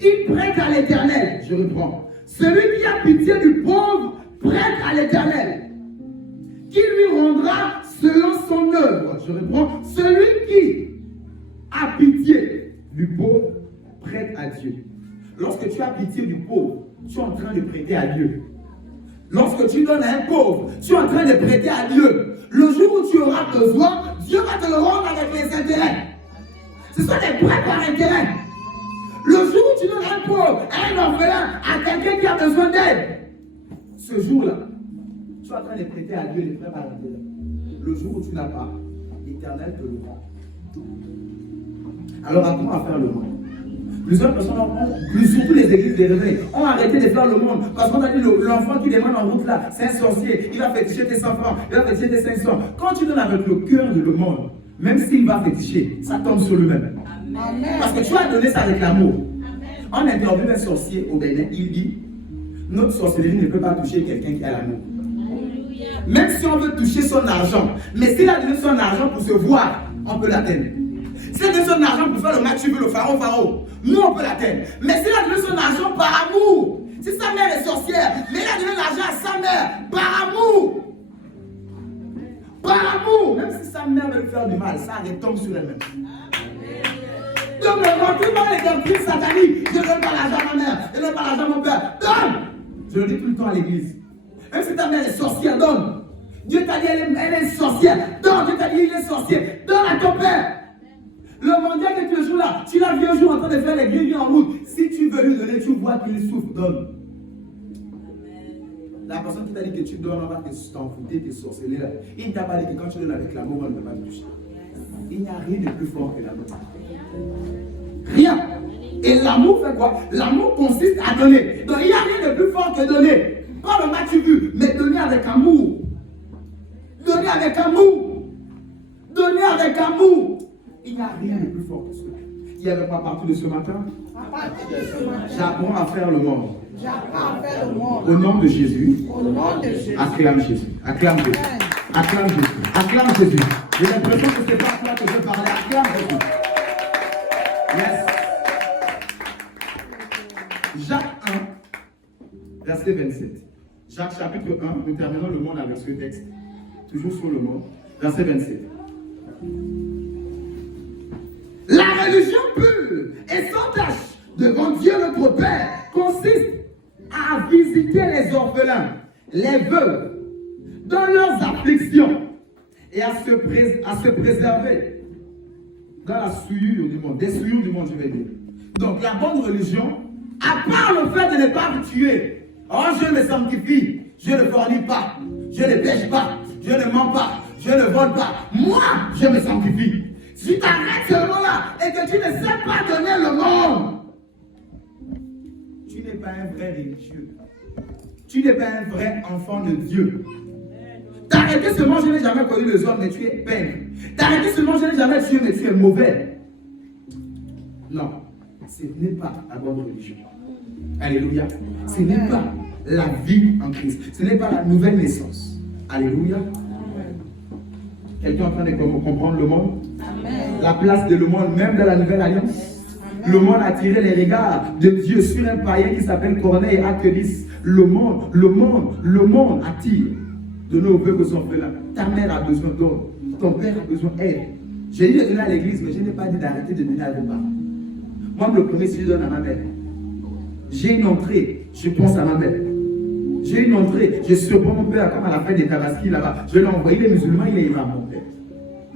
il prête à l'Éternel. Je reprends. Celui qui a pitié du pauvre, prête à l'Éternel, qui lui rendra selon son œuvre. Je reprends. Celui qui a pitié du pauvre, prête à Dieu. Lorsque tu as pitié du pauvre, tu es en train de prêter à Dieu. Lorsque tu donnes à un pauvre, tu es en train de prêter à Dieu. Le jour où tu auras besoin, Dieu va te le rendre avec les intérêts. Ce sont des prêts par intérêt. Le jour où tu donnes à un pauvre, à un orphelin, à quelqu'un qui a besoin d'aide, ce jour-là, tu es en train de prêter à Dieu les prêts par intérêt. Le jour où tu n'as pas, l'Éternel te le rend. Alors apprends à faire le monde. Plusieurs personnes, surtout les églises des réveils, ont arrêté de faire le monde. Parce qu'on a dit l'enfant qui demande en route là, c'est un sorcier, il va féticher tes 100 francs, il va féticher tes 500. Quand tu donnes avec le cœur de le monde, même s'il va féticher, ça tombe sur lui-même. Parce que tu as donné ça avec l'amour. On interviewe un sorcier au Bénin, il dit notre sorcellerie ne peut pas toucher quelqu'un qui a l'amour. Même si on veut toucher son argent, mais s'il a donné son argent pour se voir, on peut l'atteindre. S'il a donné son argent pour faire le match, le pharaon, nous on peut l'atteindre. Mais s'il a donné son argent par amour, si sa mère est sorcière, mais il a donné l'argent à sa mère par amour. Par amour, même si sa mère veut lui faire du mal, ça retombe sur elle-même. Donc le rentrement est un truc satanique. Je ne donne pas l'argent à ma mère, je ne donne pas l'argent à mon père. Donne! Je le dis tout le temps à l'église. Même si ta mère est sorcière, donne. Dieu t'a dit elle est sorcière. Donne, Dieu t'a dit il est sorcier. Donne à ton père. Le mendiant que tu joues là, tu l'as vu un jour en train de faire les grilles en route. Si tu veux lui donner, tu vois qu'il souffre, donne. La personne qui t'a dit que tu donnes, on va t'enfouter, te sorceler là. Il ne t'a pas dit que quand tu donnes avec l'amour, on ne va pas te toucher. Il n'y a rien de plus fort que l'amour. Rien. Et l'amour fait quoi? L'amour consiste à donner. Donc il n'y a rien de plus fort que donner. Pas le match vu, mais donner avec amour. Donner avec amour. Donner avec amour. Il n'y a rien de plus fort que cela. Il y avait pas partout de ce matin. J'apprends à faire le monde. J'apprends à faire le monde. Au nom de Jésus. Au nom de Jésus. Acclame Jésus. Acclame Jésus. Acclame Jésus. Acclame Jésus. J'ai l'impression que c'est pas à toi que je parlais. Acclame Jésus. Yes. Jacques 1, verset 27. Jacques chapitre 1, nous terminons le monde avec ce texte. Toujours sur le monde. Verset 27. La religion pure et sans tache devant Dieu notre Père consiste à visiter les orphelins, les veuves, dans leurs afflictions et à se préserver dans la souillure du monde, des souillures du monde, je vais dire. Donc la bonne religion, à part le fait de ne pas vous tuer, oh je me sanctifie, je ne fornis pas, je ne pêche pas, je ne mens pas, je ne vole pas, moi je me sanctifie. Si tu arrêtes seulement là et que tu ne sais pas donner le monde, tu n'es pas un vrai religieux. Tu n'es pas un vrai enfant de Dieu. T'as arrêté seulement, je n'ai jamais connu les hommes, mais tu es peintre. T'as arrêté seulement, je n'ai jamais tué, mais tu es mauvais. Non, ce n'est pas la bonne religion. Alléluia. Ce n'est pas la vie en Christ. Ce n'est pas la nouvelle naissance. Alléluia. Quelqu'un est en train de comprendre le monde? La place de le monde, même dans la nouvelle alliance. Le monde a tiré les regards de Dieu sur un païen qui s'appelle Corneille, acte 10. Le monde attire de nos vœux orphelins. Ta mère a besoin d'or, ton père a besoin d'aide. J'ai dit de donner à l'église, mais je n'ai pas dit d'arrêter de donner à vos parents. Moi, le premier, si je donne à ma mère, j'ai une entrée, je pense à ma mère. J'ai une entrée, je surprends mon père comme à la fête des Tabaski là-bas. Je l'ai envoyé, les musulmans, il est imam, mon père.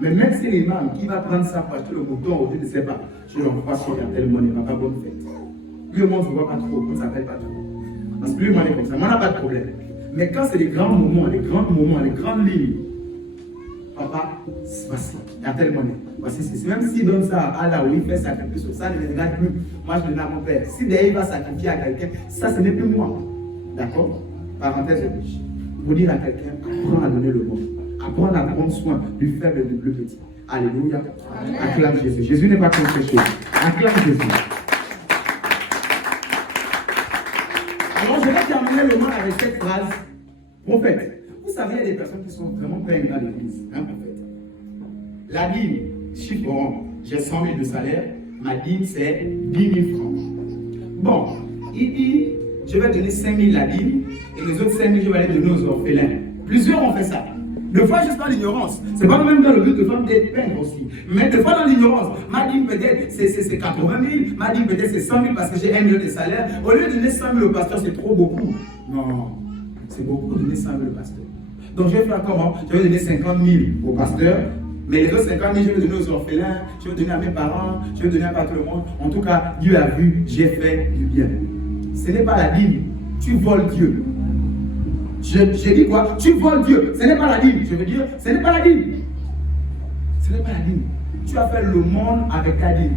Mais même si l'imam qui va prendre ça pour acheter le mouton, je ne sais pas, je l'envoie sur Airtel Money, papa, bonne fête. Lui, au monde, je ne vois pas trop, on ne s'appelle pas trop. Parce que lui, moi, il est comme ça, moi, on n'a pas de problème. Mais quand c'est les grands moments, les grandes lignes, papa, voici, Airtel Money. Voici, même s'il donne ça à Allah ou il fait sacrifier sur ça, ne me regarde plus. Moi, je le donne à mon père. Si d'ailleurs il va sacrifier à quelqu'un, ça, ce n'est plus moi. D'accord? Parenthèse oblige. Pour dire à quelqu'un, apprends à donner le bon. Apprendre à prendre soin du faible et du plus petit. Alléluia. Amen. Acclame Jésus. Jésus n'est pas contre chose. Acclame Jésus. Alors, je vais terminer le monde avec cette phrase. Prophète. Vous savez, il y a des personnes qui sont vraiment peines dans l'église. Hein, prophète? La dîme, chiffre rond. J'ai 100 000 de salaire. Ma dîme, c'est 10 000 francs. Bon, il dit, je vais donner 5 000 la dîme et les autres 5 000, je vais les donner aux orphelins. Plusieurs ont fait ça. Des fois, juste dans l'ignorance. Ce n'est pas même dans le but de faire des peines aussi. Mais des fois, dans l'ignorance, ma dîme peut-être c'est 80 000, ma dîme peut-être c'est 100 000 parce que j'ai 1 million de salaire. Au lieu de donner 100 000 au pasteur, c'est trop beaucoup. Non, c'est beaucoup de donner 100 000 au pasteur. Donc, je vais faire comment? Je vais donner 50 000 au pasteur. Mais les autres 50 000, je vais donner aux orphelins, je vais donner à mes parents, je vais donner à tout le monde. En tout cas, Dieu a vu, j'ai fait du bien. Ce n'est pas la dîme, tu voles Dieu. J'ai dit quoi? Tu voles Dieu, ce n'est pas la dîme. Je veux dire, ce n'est pas la dîme. Ce n'est pas la dîme. Tu as fait le monde avec ta dîme.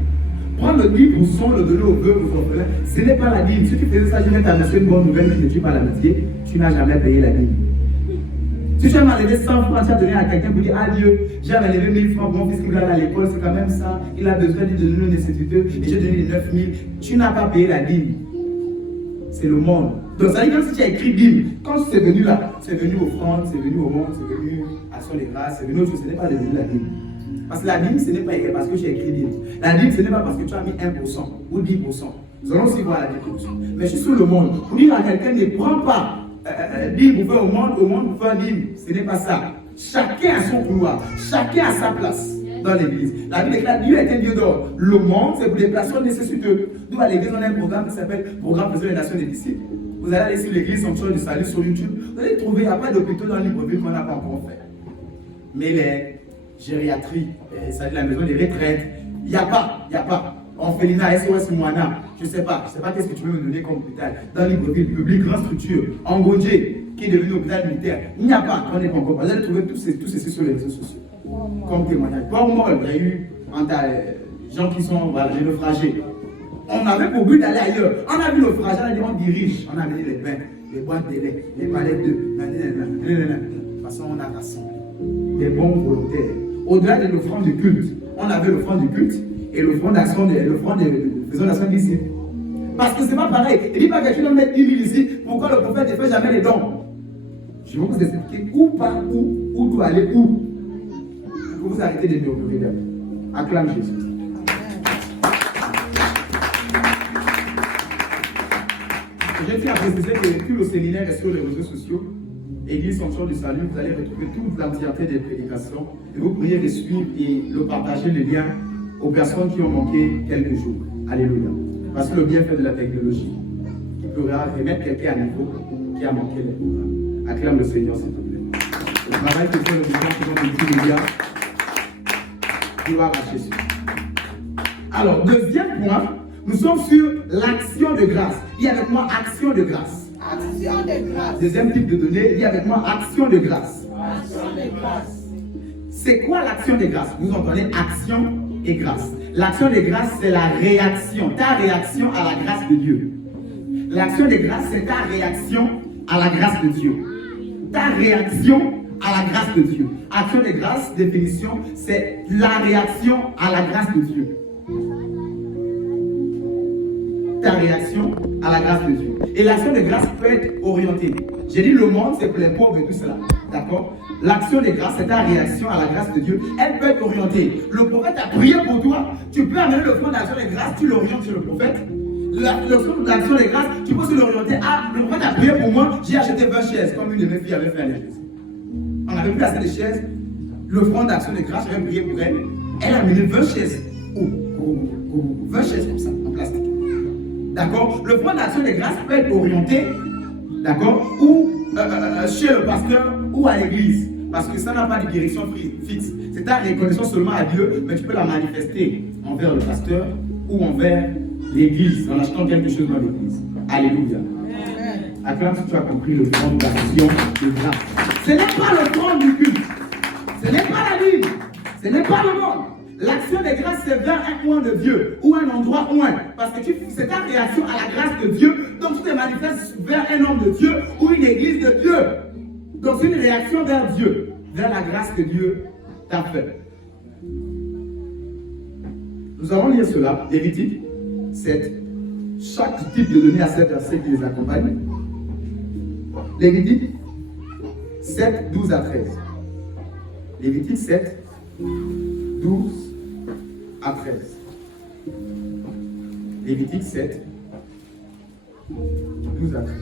Prendre le 10%, le donner aux veuves, aux orphelins, ce n'est pas la dîme. Si tu faisais ça, je vais t'annoncer une bonne nouvelle qui ne tue pas l'amitié, tu n'as jamais payé la dîme. Si tu as enlevé 100 francs, tu as donné à quelqu'un pour dire adieu, j'ai enlevé 1000 francs, mon fils qui va à l'école, c'est quand même ça, il a besoin de donner une nécessité, et j'ai donné les 9000, tu n'as pas payé la dîme. C'est le monde. Donc ça dit même si tu as écrit dîme, quand c'est venu là, c'est venu offrande, c'est venu au monde, c'est venu action des grâces, c'est venu autre chose, ce n'est pas devenu la dîme. Parce que la dîme, ce n'est pas parce que j'ai écrit dîme. La dîme, ce n'est pas parce que tu as mis 1% ou 10%. Nous allons aussi voir la dîme. Mais je suis sur le monde. Pour dire à quelqu'un, ne prends pas dîme pour faire au monde pour faire dîme. Ce n'est pas ça. Chacun a son couloir, chacun a sa place dans l'église. La Bible déclare Dieu est un Dieu d'or. Le monde, c'est pour les personnes nécessiteuses. Nous, à l'église, on a un programme qui s'appelle Programme Faisant les Nations des Disciples. Vous allez aller sur l'église Sanctuaire du Salut sur YouTube. Vous allez trouver, il n'y a pas d'hôpital dans Libreville qu'on n'a pas encore fait. Mais les gériatries, ça dit la maison des retraites, il n'y a pas. Orphelinat, SOS Moana, je ne sais pas qu'est-ce que tu veux me donner comme hôpital. Dans Libreville, public, grande structure, en Godje, qui est devenu hôpital militaire, il n'y a pas, on n'est pas encore. Vous allez trouver tous ceci sur les réseaux sociaux. Comme témoignage. Port-Moll, il y a eu gens qui sont naufragés. On avait pour but d'aller ailleurs. On a vu naufragés, on a dit on dirige. On a amené les bains, les boîtes de lait, les palettes de. De toute façon, on a rassemblé des bons volontaires. Au-delà de l'offrande du culte, on avait l'offrande du culte et l'offrande d'action de faisons d'action d'ici. Parce que c'est pas pareil. Il dit pas que tu dois mettre 10 000 ici. Pourquoi le prophète ne fait jamais les dons? Je vais vous expliquer où part où doit aller où. Pour que vous arrêtez de murmurer. Acclame Jésus. Je tiens à préciser que tout le séminaire est sur les réseaux sociaux. Église Sanctuaire du Salut, vous allez retrouver toute l'entièreté des prédications. Et vous priez de suivre et le partager le lien aux personnes qui ont manqué quelques jours. Alléluia. Parce que le bienfait de la technologie peut remettre quelqu'un à niveau qui a manqué les programmes. Acclame le Seigneur, s'il te plaît. Le travail que fait le dimanche dans les multimédias, gloire à Jésus. Alors, deuxième point, Nous sommes sur l'action de grâce. Dis avec moi action de grâce. Action de grâce. Deuxième type de données, dis avec moi action de grâce. Action de grâce. C'est quoi l'action de grâce? Vous entendez action et grâce. L'action de grâce, c'est la réaction, ta réaction à la grâce de Dieu. L'action de grâce, c'est ta réaction à la grâce de Dieu. Ta réaction à la grâce de Dieu. Action de grâce, définition, c'est la réaction à la grâce de Dieu. Ta réaction à la grâce de Dieu. Et l'action de grâce peut être orientée. J'ai dit le monde, c'est pour les pauvres et tout cela. D'accord? L'action de grâce, c'est ta réaction à la grâce de Dieu. Elle peut être orientée. Le prophète a prié pour toi. Tu peux amener le front d'action de grâce, tu l'orientes sur le prophète. Le front d'action de grâce, tu peux se l'orienter. Ah, le prophète a prié pour moi, j'ai acheté 20 chaises, comme une de mes filles avait fait à l'église. On avait plus assez de chaises. Le front d'action de grâce, j'avais prié pour elle. Elle a amené 20 chaises. 20 chaises comme ça, en plastique. D'accord? Le front d'action de grâce peut être orienté, d'accord? Ou chez le pasteur ou à l'église. Parce que ça n'a pas de direction fixe. C'est ta reconnaissance seulement à Dieu, mais tu peux la manifester envers le pasteur ou envers l'église, en achetant quelque chose dans l'église. Alléluia. Acclame si tu as compris le front d'action de grâce. Ce n'est pas le front du culte. Ce n'est pas la Bible. Ce n'est pas le monde. L'action de grâce, c'est vers un point de Dieu ou un endroit loin. Parce que c'est ta réaction à la grâce de Dieu. Donc tu te manifestes vers un homme de Dieu ou une église de Dieu. Donc c'est une réaction vers Dieu, vers la grâce que Dieu t'a faite. Nous allons lire cela, Lévitique 7. Chaque type de données a 7 versets qui les accompagnent. Lévitique 7, 12 à 13. Lévitique 7, 12 à 13. Lévitique 7, 12 à 13.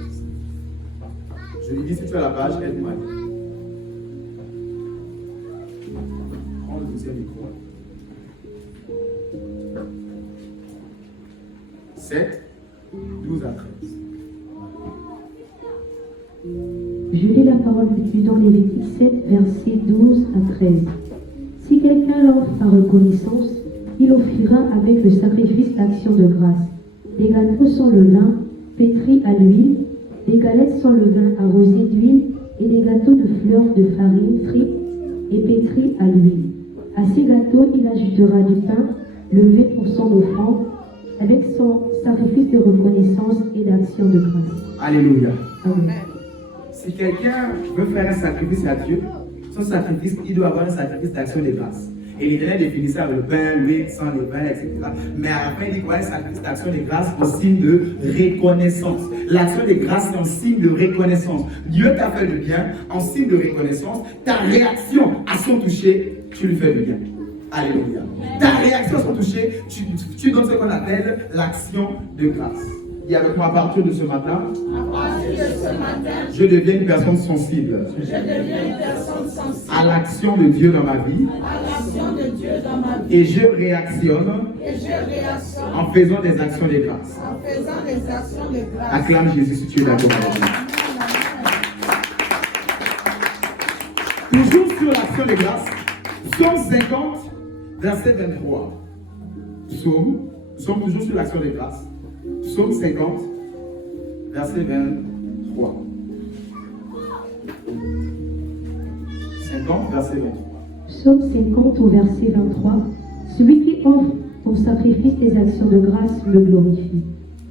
Je lui dis, si tu as la page, aide-moi. Prends le deuxième micro. 7, 12 à 13. Je lis la parole de Dieu dans Lévitique 7, versets 12 à 13. Si quelqu'un l'offre par reconnaissance, il offrira avec le sacrifice d'action de grâce des gâteaux sans le lin, pétris à l'huile, des galettes sans levain arrosées d'huile et des gâteaux de fleurs de farine frites et pétris à l'huile. À ces gâteaux, il ajoutera du pain levé pour son offrande avec son sacrifice de reconnaissance et d'action de grâce. Alléluia. Amen. Si quelqu'un veut faire un sacrifice à Dieu, son sacrifice, il doit avoir un sacrifice d'action de grâce. Et l'Éternel définit ça le pain, l'huile, sans le pain, etc. Mais à la fin, il dit qu'il y a un sacrifice d'action de grâce au signe de reconnaissance. L'action de grâce, c'est un signe de reconnaissance. Dieu t'a fait du bien, en signe de reconnaissance. Ta réaction à son toucher, tu lui fais du bien. Alléluia. Ta réaction à son toucher, tu donnes ce qu'on appelle l'action de grâce. Et avec moi, à partir de ce matin, je deviens une personne sensible à l'action de Dieu dans ma vie. Et je réactionne en faisant des actions de grâce. Acclame Jésus si tu es d'accord avec moi. Toujours sur l'action de grâce, Psaume 50, verset 23. Nous sommes toujours sur l'action de grâce. Psaume 50, verset 23. 50, verset 23. Psaume 50 au verset 23. Celui qui offre pour sacrifice des actions de grâce me glorifie.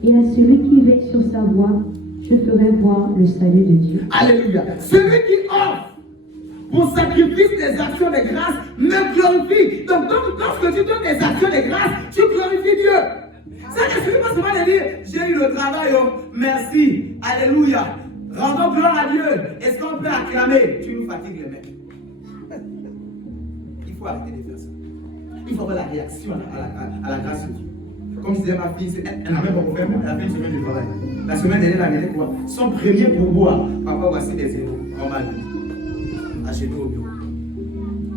Et à celui qui veille sur sa voie, je ferai voir le salut de Dieu. Alléluia. Celui qui offre pour sacrifice des actions de grâce me glorifie. Donc, lorsque tu donnes des actions de grâce, tu glorifies Dieu. Ça ne suffit pas seulement de dire j'ai eu le travail, oh, merci, alléluia. Rendons gloire à Dieu. Est-ce qu'on peut acclamer? Tu nous fatigues les mecs. Il faut arrêter de faire ça. Il faut avoir la réaction à la grâce de Dieu. Comme je disais à ma fille, elle n'a même pas fait, elle a fait une semaine de travail. La semaine dernière, elle a dit quoi? Son premier pourboire. Papa, voici des zéros. On m'a dit. Achetez-nous au bureau.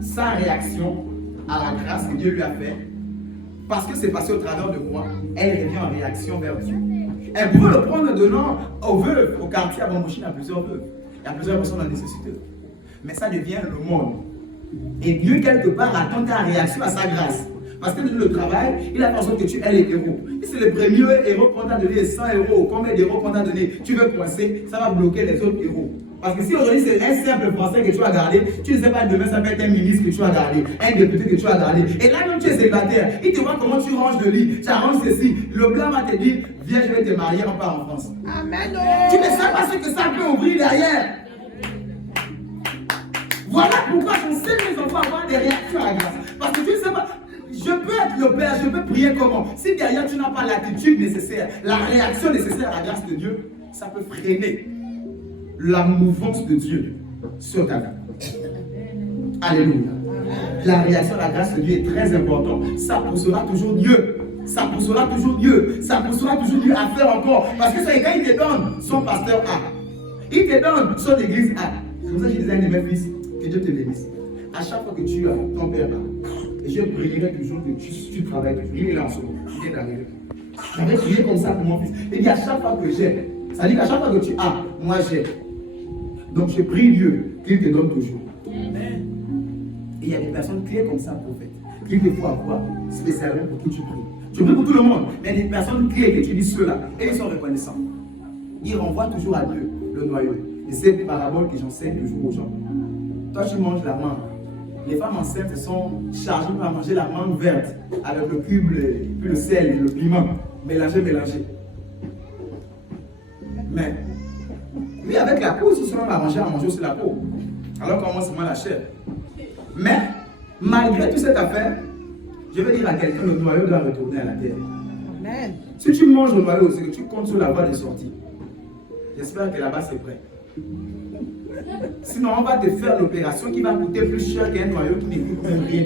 Sa réaction à la grâce que Dieu lui a faite, parce que c'est passé au travers de moi, elle revient en réaction vers Dieu. Elle peut le prendre donnant aux veuves, au quartier à Bambouchine, il y a plusieurs veuves. Il y a plusieurs personnes en nécessité. Mais ça devient le monde. Et Dieu, quelque part, attend ta réaction à sa grâce. Parce que le travail, il a fait en sorte que tu es les héros. Et c'est le premier héros qu'on t'a donné 100 euros, combien d'euros qu'on t'a donné, tu veux coincer, ça va bloquer les autres héros. Parce que si aujourd'hui c'est un simple français que tu as gardé, tu ne sais pas demain ça peut être un ministre que tu as gardé, un député que tu as gardé. Et là même tu es célibataire, il te voit comment tu ranges le lit, tu arranges ceci. Le blanc va te dire, viens je vais te marier, on part en France. Amen. Tu ne sais pas ce que ça peut ouvrir derrière. Voilà pourquoi j'enseigne mes enfants à avoir des réactions à la grâce. Parce que tu ne sais pas, je peux être le père, je peux prier comment. Si derrière tu n'as pas l'attitude nécessaire, la réaction nécessaire à la grâce de Dieu, ça peut freiner la mouvance de Dieu sur ta vie. Alléluia. La réaction à la grâce de Dieu est très importante. Ça poussera toujours Dieu. Ça poussera toujours Dieu. Ça poussera toujours Dieu à faire encore. Parce que c'est quand il te donne son pasteur A. Il te donne son église A. C'est pour ça que je disais à un de mes fils, que Dieu te bénisse. À chaque fois que tu as ton père là, et je prierai toujours que tu travailles toujours. Il est là en ce moment. Il est d'arriver. J'avais prié comme ça pour mon fils. Il dit à chaque fois que j'ai, ça dit qu'à chaque fois que tu as, moi j'ai. Donc je prie Dieu qu'il te donne toujours. Amen. Et il y a des personnes clés comme ça, prophète, qu'il te faut avoir spécialement pour qui tu pries. Tu pries pour tout le monde, mais il y a des personnes clés que tu dis ceux-là, et ils sont reconnaissants. Ils renvoient toujours à Dieu le noyau. Et c'est des paraboles que j'enseigne toujours aux gens. Toi, tu manges la mangue. Les femmes enceintes sont chargées pour manger la mangue verte avec le cube, puis le sel et le piment. Mélangé. Mais lui, avec la peau, il se à manger aussi la peau. Alors qu'on mange seulement la chair. Mais, malgré toute cette affaire, je vais dire à quelqu'un, le noyau doit retourner à la terre. Amen. Si tu manges le noyau, c'est que tu comptes sur la voie de sortie. J'espère que là-bas c'est prêt. Sinon, on va te faire l'opération qui va coûter plus cher qu'un noyau qui ne coûte rien.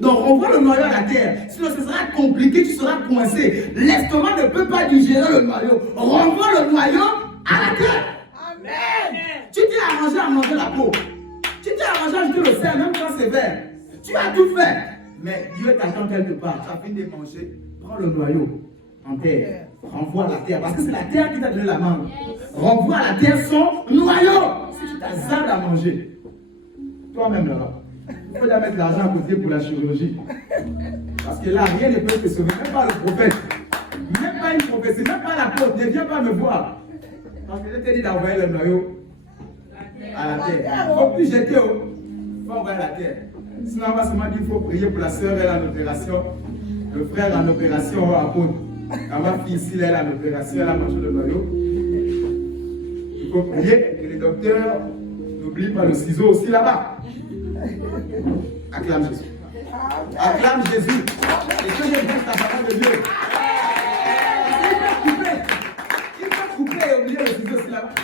Donc, renvoie le noyau à la terre. Sinon, ce sera compliqué, tu seras coincé. L'estomac ne peut pas digérer le noyau. Renvoie le noyau à la terre. Amen. Tu t'es arrangé à manger la peau. Tu t'es arrangé à jeter le sel, même quand c'est vert. Tu as tout fait. Mais Dieu t'attend quelque part. Tu as fini de manger. Prends le noyau en terre. Renvoie à la terre. Parce que c'est la terre qui t'a donné la main. Renvoie à la terre son noyau. Si tu t'hasardes à manger, toi-même là-bas, il faut déjà mettre l'argent à côté pour la chirurgie. Parce que là, rien ne peut te sauver. Même pas le prophète. Même pas une prophétie. Même pas l'apôtre. Ne viens pas me voir. Parce que je t'ai dit d'envoyer le noyau à la terre. Il ne faut plus jeter. Il faut envoyer à la terre. Sinon, on va seulement dire qu'il faut prier pour la soeur, elle a en opération. Le frère en opération, apôtre. Ma fille ici, elle a en opération, elle a mangé le noyau. Il faut prier que les docteurs n'oublient pas le ciseau aussi là-bas. Acclame Jésus. Acclame Jésus. Et que je reste la parole de Dieu. Il peut couper et oublier le ciseau aussi là-bas.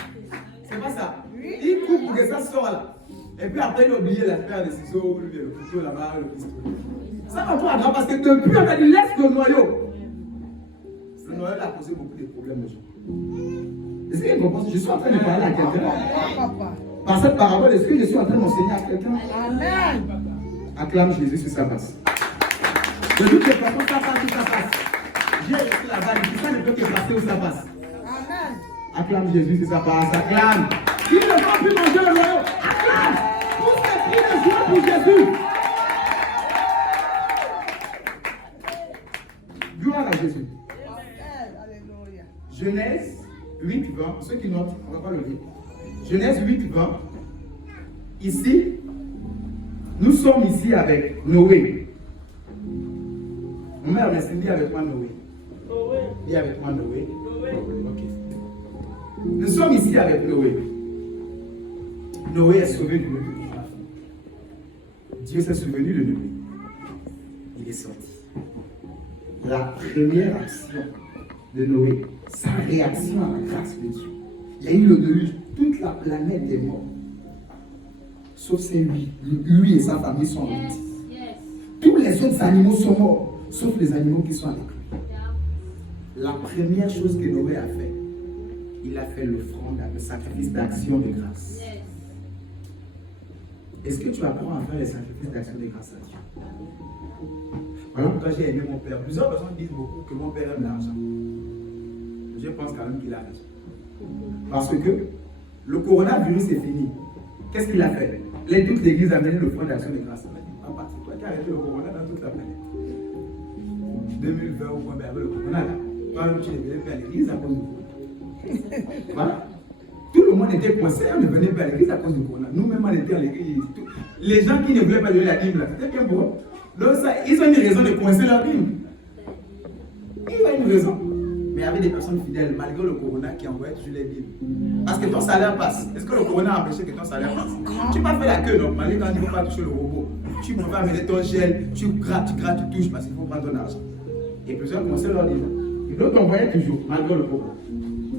C'est pas ça. Il coupe pour que ça sorte là. Et puis après, il a oublié la paire de ciseaux, le couteau là-bas, le pistolet. Ça va pas grave parce que depuis, on a dit laisse le noyau. Le noyau a posé beaucoup de problèmes aux gens. Est-ce que vous pensez que je suis en train de parler à quelqu'un? Par cette parabole, est-ce que je suis en train d'enseigner à quelqu'un? Amen. Acclame Jésus sur sa face. De toutes les façons, ça passe ou ça passe. J'ai resté là-bas, ça ne peut que passer où ça passe. Amen. Acclame Jésus sur sa face. Acclame. Il ne va plus manger le noyau. Acclame. Pousse tes cris de joie pour Jésus. Gloire à Jésus. Alléluia. Genèse 8, 20. Ceux qui notent, on ne va pas le lire. Genèse 8, 20. Ici, nous sommes ici avec Noé. Mon mère, merci, dis avec moi Noé. Dis avec moi Noé. Ok. Nous sommes ici avec Noé. Noé est sauvé du Dieu. Dieu s'est souvenu de Noé. Il est sorti. La première action de Noé, sa réaction à la grâce de Dieu. Il y a eu le déluge. Toute la planète est morte. Sauf c'est lui. Lui et sa famille sont morts. Tous les autres animaux sont morts. Sauf les animaux qui sont avec lui. La première chose que Noé a fait, il a fait l'offrande, le sacrifice d'action de grâce. Est-ce que tu apprends à faire les sacrifices d'action de grâce à Dieu? Voilà pourquoi j'ai aimé mon père. Plusieurs personnes disent beaucoup que mon père aime l'argent. Je pense quand même qu'il a raison. Parce que le coronavirus est fini. Qu'est-ce qu'il a fait? Toute l'église a mené l'offrande d'action de grâce. papa, c'est toi qui as arrêté le corona dans toute la planète. 2020 au point avec le corona là. Toi, tu ne venais pas à l'église à cause du corona. Voilà. Tout le monde était coincé, on ne venait pas à l'église à cause du corona. Nous-mêmes, on était à l'église. Les gens qui ne voulaient pas donner la dîme là, c'était bien pour eux. Donc ça, ils ont une raison de coincer leur dîme. Ils ont une raison. Mais il y avait des personnes fidèles, malgré le corona, qui envoyaient toujours les dîmes. Parce que ton salaire passe. Est-ce que le corona a empêché que ton salaire passe? Tu n'as pas fait la queue, non. Malgré quand il ne faut pas toucher le robot. Tu ne peux pas amener ton gel, tu grattes, tu touches parce qu'il faut prendre ton argent. Et plusieurs commençaient leur dîme. Et d'autres envoyaient toujours, malgré le corona.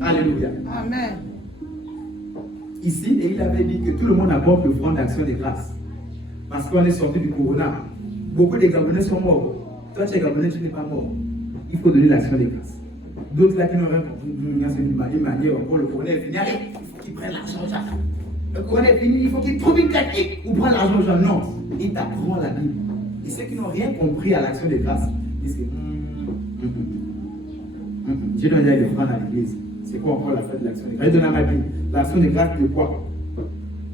Alléluia. Amen. Ici, et il avait dit que tout le monde apporte le front d'action de grâce. Parce qu'on est sorti du corona. Beaucoup de Gabonais sont morts. Toi, tu es Gabonais, tu n'es pas mort. Il faut donner l'action de grâce. D'autres là qui n'ont rien compris, il y a une manière, encore le corona est fini, allez, il faut qu'il prenne l'argent aux gens. Le corona est fini, il faut qu'il trouve une technique pour prendre l'argent aux gens. Non, il t'apprend la Bible. Et ceux qui n'ont rien compris à l'action de grâce disent que Dieu donne des offrandes à l'église. C'est quoi encore la fête de l'action de grâce? Je donne à ma Bible. L'action de grâce de quoi?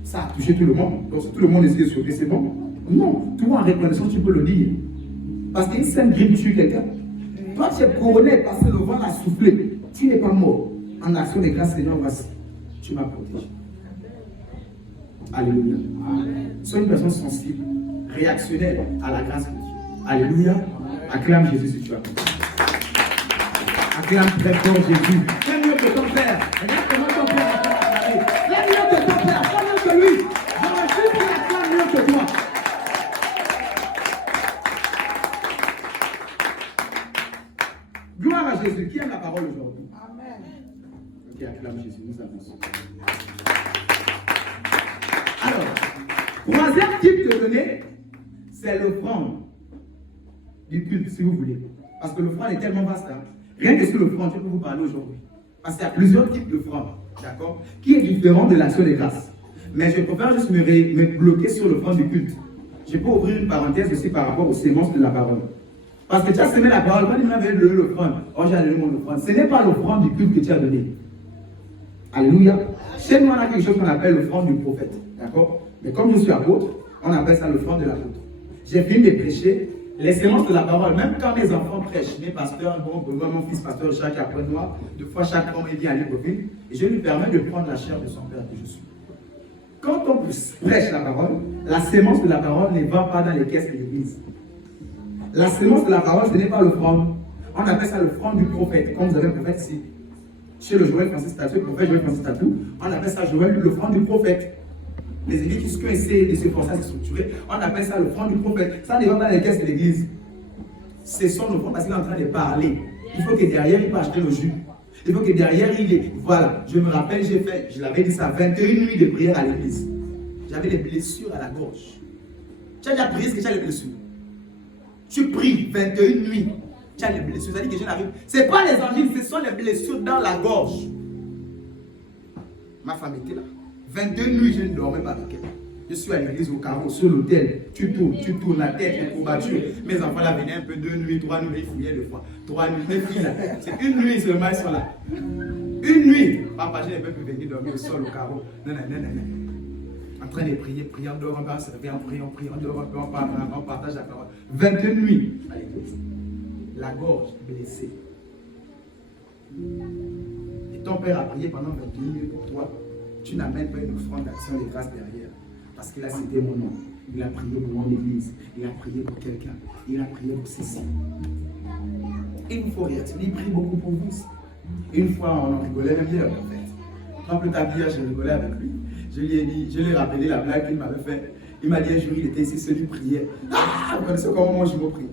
Ça a touché tout le monde. Donc si tout le monde essaie de sauter, c'est bon? Non, toi en reconnaissance, tu peux le dire. Parce qu'une sainte grippe tue quelqu'un. Toi, tu es couronné parce que le vent a soufflé. Tu n'es pas mort. En action de grâce, Seigneur, voici. Tu m'as protégé. Alléluia. Sois une personne sensible, réactionnelle à la grâce de Dieu. Alléluia. Acclame Jésus si tu as compris. Acclame très fort Jésus. Fais mieux que ton père. Regarde comment ton père a fait. Fais mieux que ton père. Fais mieux que lui. Je me suis pour acclamer mieux que toi. Gloire à Jésus. Qui aime la parole aujourd'hui? Amen. Ok, acclame Jésus. Nous avançons. Alors, troisième type de données, c'est l'offrande du culte, si vous voulez. Parce que l'offrande est tellement vaste. Hein. Rien que sur l'offrande, je peux vous parler aujourd'hui. Parce qu'il y a plusieurs types d'offrande, d'accord, qui est différent de l'action de grâce. Mais je préfère juste me bloquer sur l'offrande du culte. Je peux ouvrir une parenthèse aussi par rapport aux sémences de la parole. Parce que tu as semé la parole, quand il m'avait donné l'offrande, oh j'ai donné mon offrande. Ce n'est pas l'offrande du culte que tu as donné. Alléluia. Chez nous, on a quelque chose qu'on appelle l'offrande du prophète. D'accord? Mais comme je suis apôtre, on appelle ça l'offrande de l'apôtre. J'ai fini de prêcher les sémences de la parole. Même quand mes enfants prêchent, mes pasteurs, mon fils pasteur Jacques après moi, deux fois chaque mois, il vient à l'hypocrite, et je lui permets de prendre la chair de son père que je suis. Quand on prêche la parole, la sémence de la parole ne va pas dans les caisses de l'église. La sémence de la parole, ce n'est pas l'offrande. On appelle ça l'offrande du prophète. Comme vous avez un prophète ici. Chez le Joël Francis Tatou, le prophète Joël Francis Tatou, on appelle ça Joël l'offrande du prophète. Les églises qui essaient de se forcer à se structurer, on appelle ça l'offrande du prophète. Ça ne va pas dans les caisses de l'église. C'est son offrande parce qu'il est en train de parler. Il faut que derrière, il peut acheter le jus. Il faut que derrière, il est. Voilà, je me rappelle, je l'avais dit ça, 21 nuits de prière à l'église. J'avais des blessures à la gorge. Tu as déjà prié ce que tu as les blessures. Tu pries 21 nuits. Tu as les blessures. Ça dit que je n'arrive. Ce n'est pas les angines, ce sont les blessures dans la gorge. Ma femme était là. 22 nuits, je ne dormais pas avec elle. Je suis à l'église au carreau, sur l'autel. Tu tournes la tête, les courbatures. Mes enfants là venaient un peu 2 nuits, 3 nuits, ils fouillaient 2 fois. 3 nuits, mes filles là. C'est une nuit seulement, ils sont là. Une nuit. Papa, je n'ai pas pu venir dormir au sol, au carreau. Non. En train de prier, on dort, on va se réveiller, on prie, on dort, on partage la parole. 21 nuits à l'église. La gorge blessée. Et ton père a prié pendant 21 minutes pour toi. Tu n'amènes pas une offrande d'action de grâce derrière. Parce qu'il a cité mon nom. Il a prié pour mon église. Il a prié pour quelqu'un. Il a prié pour ceci. Il vous faut réactionner. Il prie beaucoup pour vous. Une fois, on en rigolait même hier, en fait. Quand plus tard, hier, j'ai rigolé avec lui. Je lui ai dit, je lui ai rappelé la blague qu'il m'avait fait. Il m'a dit un jour, il était ici, celui qui priait. Ah, vous connaissez comment moi je me prie.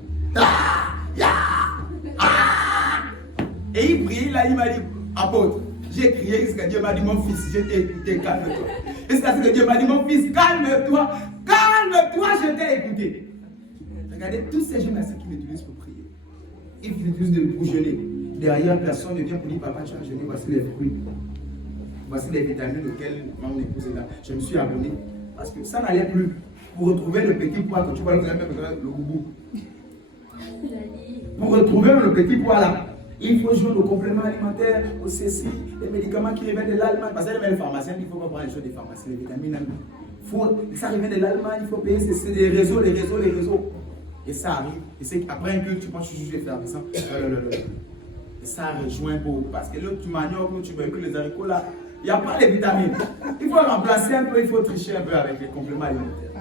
Et il priait, là, il m'a dit, apôtre, j'ai crié jusqu'à Dieu m'a dit, mon fils, je t'ai écouté, calme-toi. Jusqu'à ce que Dieu m'a dit, mon fils, calme-toi, je t'ai écouté. Regardez, tous ces jeunes qui m'utilisent pour prier. Ils m'utilisent pour jeûner. Derrière, personne ne vient pour dire, papa, tu as jeûné, voici les fruits. Voici les vitamines auxquelles mon épouse est là. Je me suis abonné. Parce que ça n'allait plus. Pour retrouver le petit pois que tu vois, le goubou. Pour retrouver le petit pois là, il faut jouer au complément alimentaire, au CC, les médicaments qui reviennent de l'Allemagne. Parce que les pharmaciens, il faut pas prendre les choses des pharmaciens, les vitamines. Ça revient de l'Allemagne, il faut payer, c'est les réseaux. Et ça arrive. Et c'est après un culte, tu penses que je vais faire ça. Et ça rejoint beaucoup. Parce que là, tu manioc, le tubercule, les haricots là, il n'y a pas les vitamines. Il faut remplacer un peu, il faut tricher un peu avec les compléments alimentaires.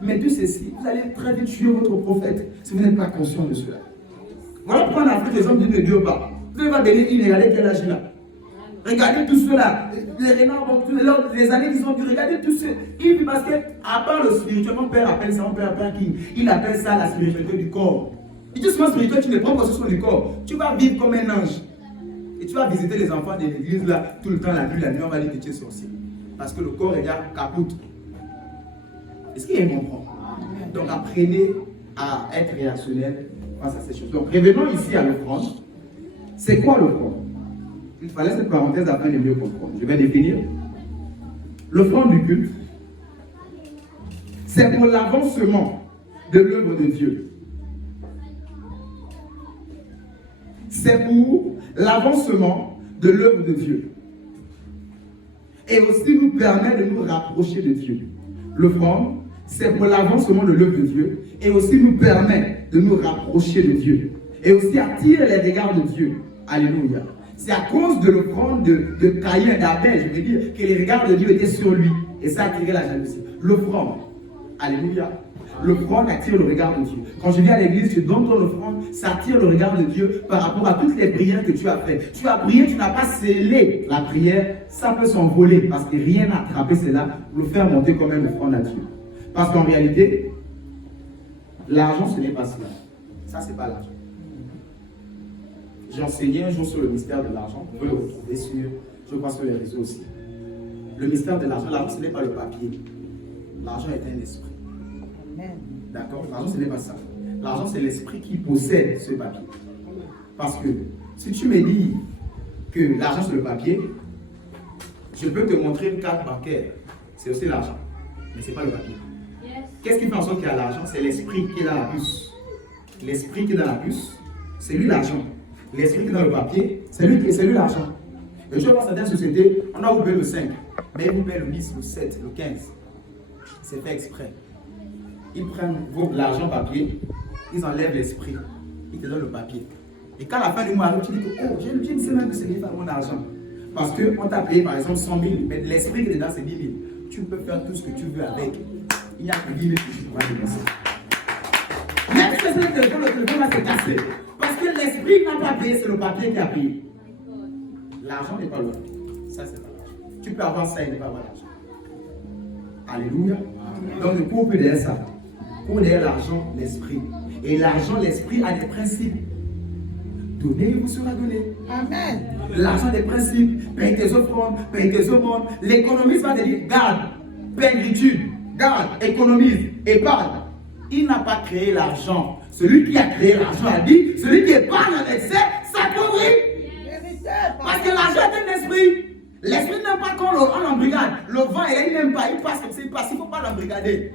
Mais tout ceci, vous allez très vite tuer votre prophète si vous n'êtes pas conscient de cela. Voilà pourquoi en Afrique, les hommes ne Dieu pas. Vous devez pas donner une, regardez quel âge il a. Regardez tout cela. Les renards, les années qu'ils ont dû, regardez tout cela. Il vit parce que, à part le spirituel, mon père appelle ça, mon père King, il appelle ça la spiritualité du corps. Et tout ce qui est spirituel, tu ne prends pas possession du corps. Tu vas vivre comme un ange. Et tu vas visiter les enfants de l'église là, tout le temps, la nuit, on va les dire sorciers. Parce que le corps est déjà capote. Est-ce qu'il y a un comprend? Donc apprenez à être réactionnel face à ces choses. Donc revenons ici à l'offrande. C'est quoi l'offrande? Il fallait cette parenthèse afin de mieux comprendre. Je vais définir. L'offrande du culte, c'est pour l'avancement de l'œuvre de Dieu. C'est pour l'avancement de l'œuvre de Dieu. Et aussi nous permet de nous rapprocher de Dieu. L'offrande, c'est pour l'avancement de l'œuvre de Dieu. Et aussi nous permet de nous rapprocher de Dieu. Et aussi attire les regards de Dieu. Alléluia. C'est à cause de l'offrande de Caïn et d'Abel, je veux dire, que les regards de Dieu étaient sur lui. Et ça attirait la jalousie. L'offrande. Alléluia. L'offrande attire le regard de Dieu. Quand je viens à l'église, tu donnes ton offrande, ça attire le regard de Dieu par rapport à toutes les prières que tu as faites. Tu as prié, tu n'as pas scellé la prière, ça peut s'envoler parce que rien n'a attrapé cela pour le faire monter comme une offrande à Dieu. Parce qu'en réalité, l'argent, ce n'est pas cela. Ça, ce n'est pas l'argent. J'ai enseigné un jour sur le mystère de l'argent. Vous pouvez le retrouver je crois, sur les réseaux aussi. Le mystère de l'argent, ce n'est pas le papier. L'argent est un esprit. D'accord? L'argent, ce n'est pas ça. L'argent, c'est l'esprit qui possède ce papier. Parce que si tu me dis que l'argent, c'est le papier, je peux te montrer une carte bancaire. C'est aussi l'argent. Mais ce n'est pas le papier. Qu'est-ce qui fait en sorte qu'il y a l'argent? C'est l'esprit qui est dans la puce. L'esprit qui est dans la puce, c'est lui l'argent. L'esprit qui est dans le papier, c'est lui l'argent. Et je vois dans certaines sociétés, on a ouvert le 5, mais ils vous paient le 10, le 7, le 15. C'est fait exprès. Ils prennent l'argent papier, ils enlèvent l'esprit, ils te donnent le papier. Et quand la fin du mois arrive, tu dis que oh, je ne sais même que ce n'est pas mon argent. Parce qu'on t'a payé par exemple 100 000, mais l'esprit qui est dedans c'est 10 000. Tu peux faire tout ce que tu veux avec. Il n'y a que 10 000 que tu pourras dépenser. Même si le téléphone va se casser. Parce que l'esprit n'a pas payé, c'est le papier qui a payé. L'argent n'est pas là. Ça, c'est pas l'argent. Tu peux avoir ça et ne pas avoir l'argent. Alléluia. Donc, le cours peut derrière ça. Pour derrière l'argent, l'esprit. Et l'argent, l'esprit a des principes. Donnez, vous sera donné. Amen. L'argent des principes. Paye tes offrandes, paye tes aumônes. L'économiste va te dire garde, paye gritude, garde, économise, épargne. Il n'a pas créé l'argent. Celui qui a créé l'argent a dit celui qui épargne avec ça s'appauvrit. Parce que l'argent est un esprit. L'esprit n'aime pas quand on l'embrigade. Le vent, il n'aime pas. Il passe comme ça, il passe. Il ne faut pas l'embrigader.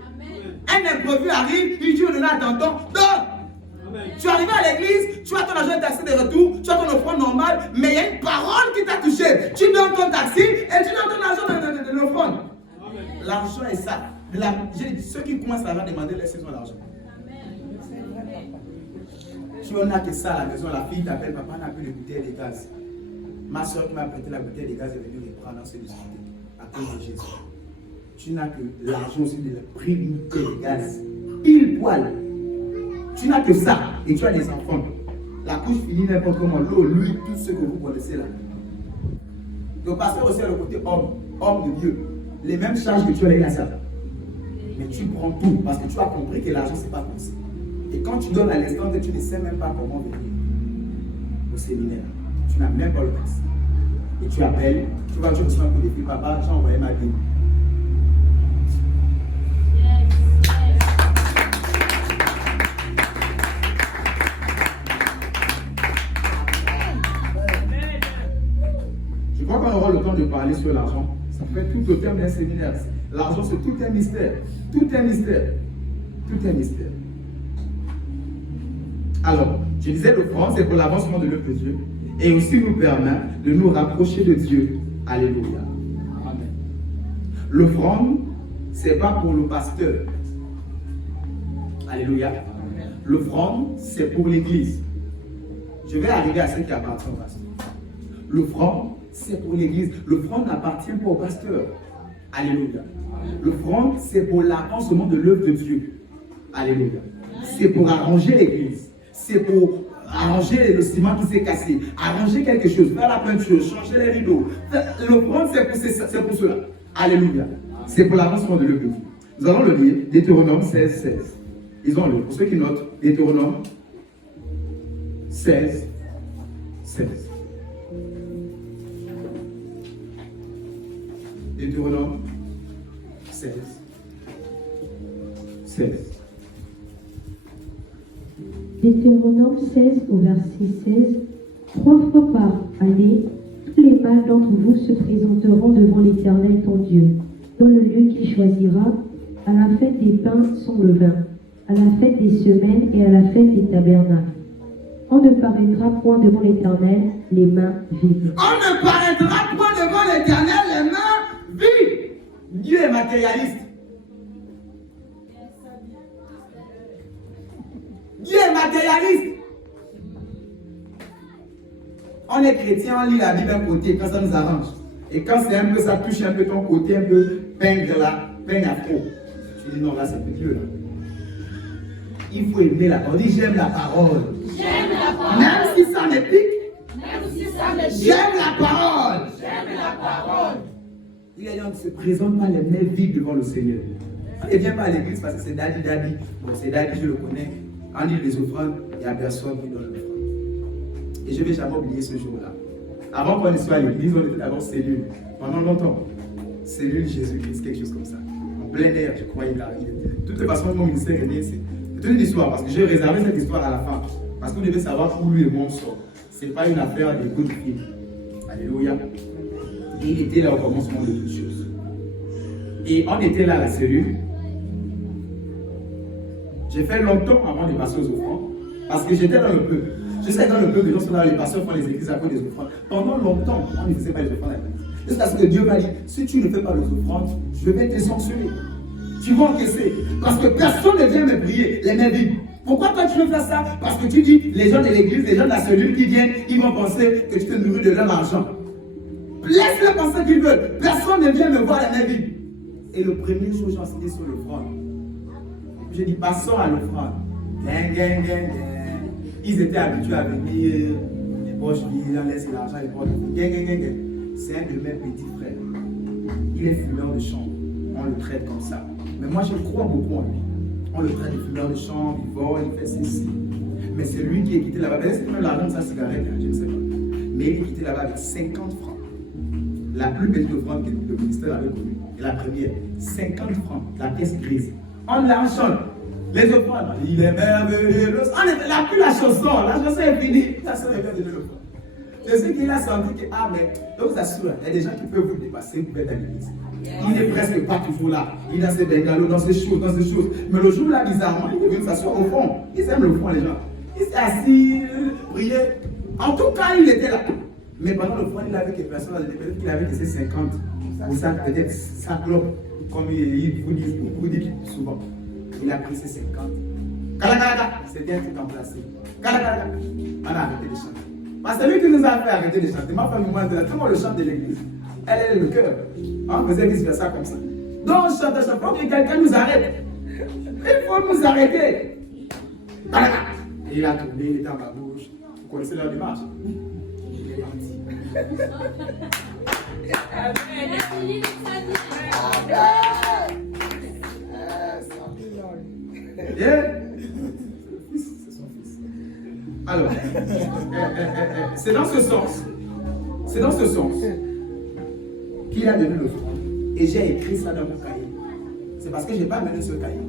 Un imprévu arrive, il dit on a tonton, donne. Tu es arrivé à l'église, tu as ton argent taxi de retour, tu as ton offrande normale, mais il y a une parole qui t'a touché. Tu donnes ton taxi et tu donnes ton argent de l'offrande. L'argent est ça. Ceux qui commencent à demander, laissez-moi l'argent. Si on n'a que ça à la maison, la fille t'appelle, papa n'a plus de bouteille de gaz. Ma soeur qui m'a prêté la bouteille de gaz est venue les prendre dans cette discussion à cause de Jésus. Tu n'as que l'argent aussi de prix d'une bouteille de gaz. Pile poil. Tu n'as que ça et tu as des enfants. La couche finit n'importe comment, l'eau, l'huile, tout ce que vous connaissez là. Le pasteur aussi a le côté homme de Dieu. Les mêmes charges que tu as, il a ça. Mais tu prends tout parce que tu as compris que l'argent, c'est pas comme ça. Et quand tu donnes à l'instant que tu ne sais même pas comment venir au séminaire, tu n'as même pas le taxi. Et tu appelles, tu vas, tu reçois un coup de fil, papa, j'ai envoyé ma vie. Je crois qu'on aura le temps de parler sur l'argent. Ça fait tout au terme d'un séminaire. L'argent, c'est tout un mystère. Tout un mystère. Tout un mystère. Alors, je disais, l'offrande, c'est pour l'avancement de l'œuvre de Dieu et aussi nous permet de nous rapprocher de Dieu. Alléluia. Amen. L'offrande, ce n'est pas pour le pasteur. Alléluia. L'offrande, c'est pour l'église. Je vais arriver à ce qui appartient au pasteur. L'offrande, c'est pour l'église. L'offrande n'appartient pas au pasteur. Alléluia. L'offrande, c'est pour l'avancement de l'œuvre de Dieu. Alléluia. C'est pour arranger l'église. C'est pour arranger le ciment qui s'est cassé. Arranger quelque chose. Faire la peinture. Changer les rideaux. L'offrande, c'est pour cela. Alléluia. C'est pour l'avancement de l'œuvre de Dieu. Nous allons le lire. Deutéronome 16, 16. Ils ont lu. Pour ceux qui notent, Deutéronome 16, 16. Deutéronome 16, 16. Deutéronome 16 au verset 16. 3 fois par année, tous les mâles d'entre vous se présenteront devant l'Éternel ton Dieu, dans le lieu qu'il choisira, à la fête des pains sans levain, à la fête des semaines et à la fête des tabernacles. On ne paraîtra point devant l'Éternel les mains vides. On ne paraîtra point devant l'Éternel les mains vides. Dieu est matérialiste. Dieu est matérialiste. On est chrétien, on lit la Bible d'un côté quand ça nous arrange. Et quand c'est un peu, ça touche un peu ton côté un peu pingre là, peigne afro. Tu dis non, là c'est plus Dieu là. Il faut aimer la parole. On dit j'aime la parole. J'aime la parole. Même si ça me pique, Même si ça me pique. j'aime la parole. J'aime la parole. Il y a des gens qui ne se présentent pas les mains vides devant le Seigneur. On ne vient pas à l'église parce que c'est daddy. Bon, c'est daddy, je le connais. On dit les offrandes, il n'y a personne qui donne l'offrande. Et je ne vais jamais oublier ce jour-là. Avant qu'on ne soit à l'église, on était d'abord cellule. Pendant longtemps. Cellule Jésus-Christ, quelque chose comme ça. En plein air, je crois, il arrive. De toute façon, mon ministère est né. C'est toute une histoire parce que j'ai réservé cette histoire à la fin. Parce que vous devez savoir où lui et moi on sort. Ce n'est pas une affaire de good film. Alléluia. Et il était là au commencement de toutes choses. Et on était là à la cellule. J'ai fait longtemps avant de passer aux offrandes. Parce que j'étais dans le peuple. Je sais que dans le peuple, les gens sont là, les pasteurs font les églises à cause des offrandes. Pendant longtemps, on ne faisait pas les offrandes à l'église. C'est parce que Dieu m'a dit, si tu ne fais pas les offrandes, je vais te sanctionner. Tu vas encaisser. Parce que personne ne vient me prier les mains vides. Pourquoi toi tu veux faire ça? Parce que tu dis, les gens de l'église, les gens de la cellule qui viennent, ils vont penser que tu te nourris de leur argent. Laisse-les penser qu'ils veulent. Personne ne vient me voir les mains vides. Et le premier jour, j'ai enseigné sur l'offrande. J'ai dit, passons à l'offrande. Gang. Ils étaient habitués à venir, les poches vides, on laisse l'argent, les poches vides. Gang. C'est un de mes petits frères. Il est fumeur de chambre. On le traite comme ça. Mais moi, je crois beaucoup en lui. On le traite de fumeur de chambre, il vole, il fait ceci. Mais c'est lui qui est quitté là-bas. C'est même l'argent de sa cigarette, je ne sais pas. Mais il est quitté là-bas avec 50 francs. La plus petite offrande que le ministère avait connue. Et la première, 50 francs, la pièce grise. On l'enchante. Les offrandes, il est merveilleux. On n'a plus la chanson est finie. La chanson est finie de l'offrande. C'est ce qu'il a senti que, ah, mais, je vous assure, il y a des gens qui peuvent vous dépasser, vous êtes à l'église. Il n'est presque pas toujours là. Il a ses bengalos, dans ses choses. Mais le jour-là, bizarrement, il est venu s'asseoir au fond. Ils aiment le fond, les gens. Il s'est assis, prié. En tout cas, il était là. Mais pendant le fond, il avait quelques personnes, peut-être qu'il avait laissé 50. Ou ça, peut-être 5 clopes, comme il vous dit souvent. Il a pris ses 50. Kalakala, c'était un truc en plastique. Kalakala, on a arrêté de chanter. Parce que c'est lui qui nous a fait arrêter de chanter. Ma famille, moi, tout le monde le chante de l'église. Elle est le cœur. On faisait vice-versa comme ça. Donc on chante à chaque fois que quelqu'un nous arrête. Il faut nous arrêter. Et il a tourné, il était en ma bouche. Vous connaissez leur démarche. Il est parti. C'est son fils. Alors, c'est dans ce sens qu'il a donné l'offrande. Et j'ai écrit ça dans mon cahier. C'est parce que je n'ai pas amené ce cahier.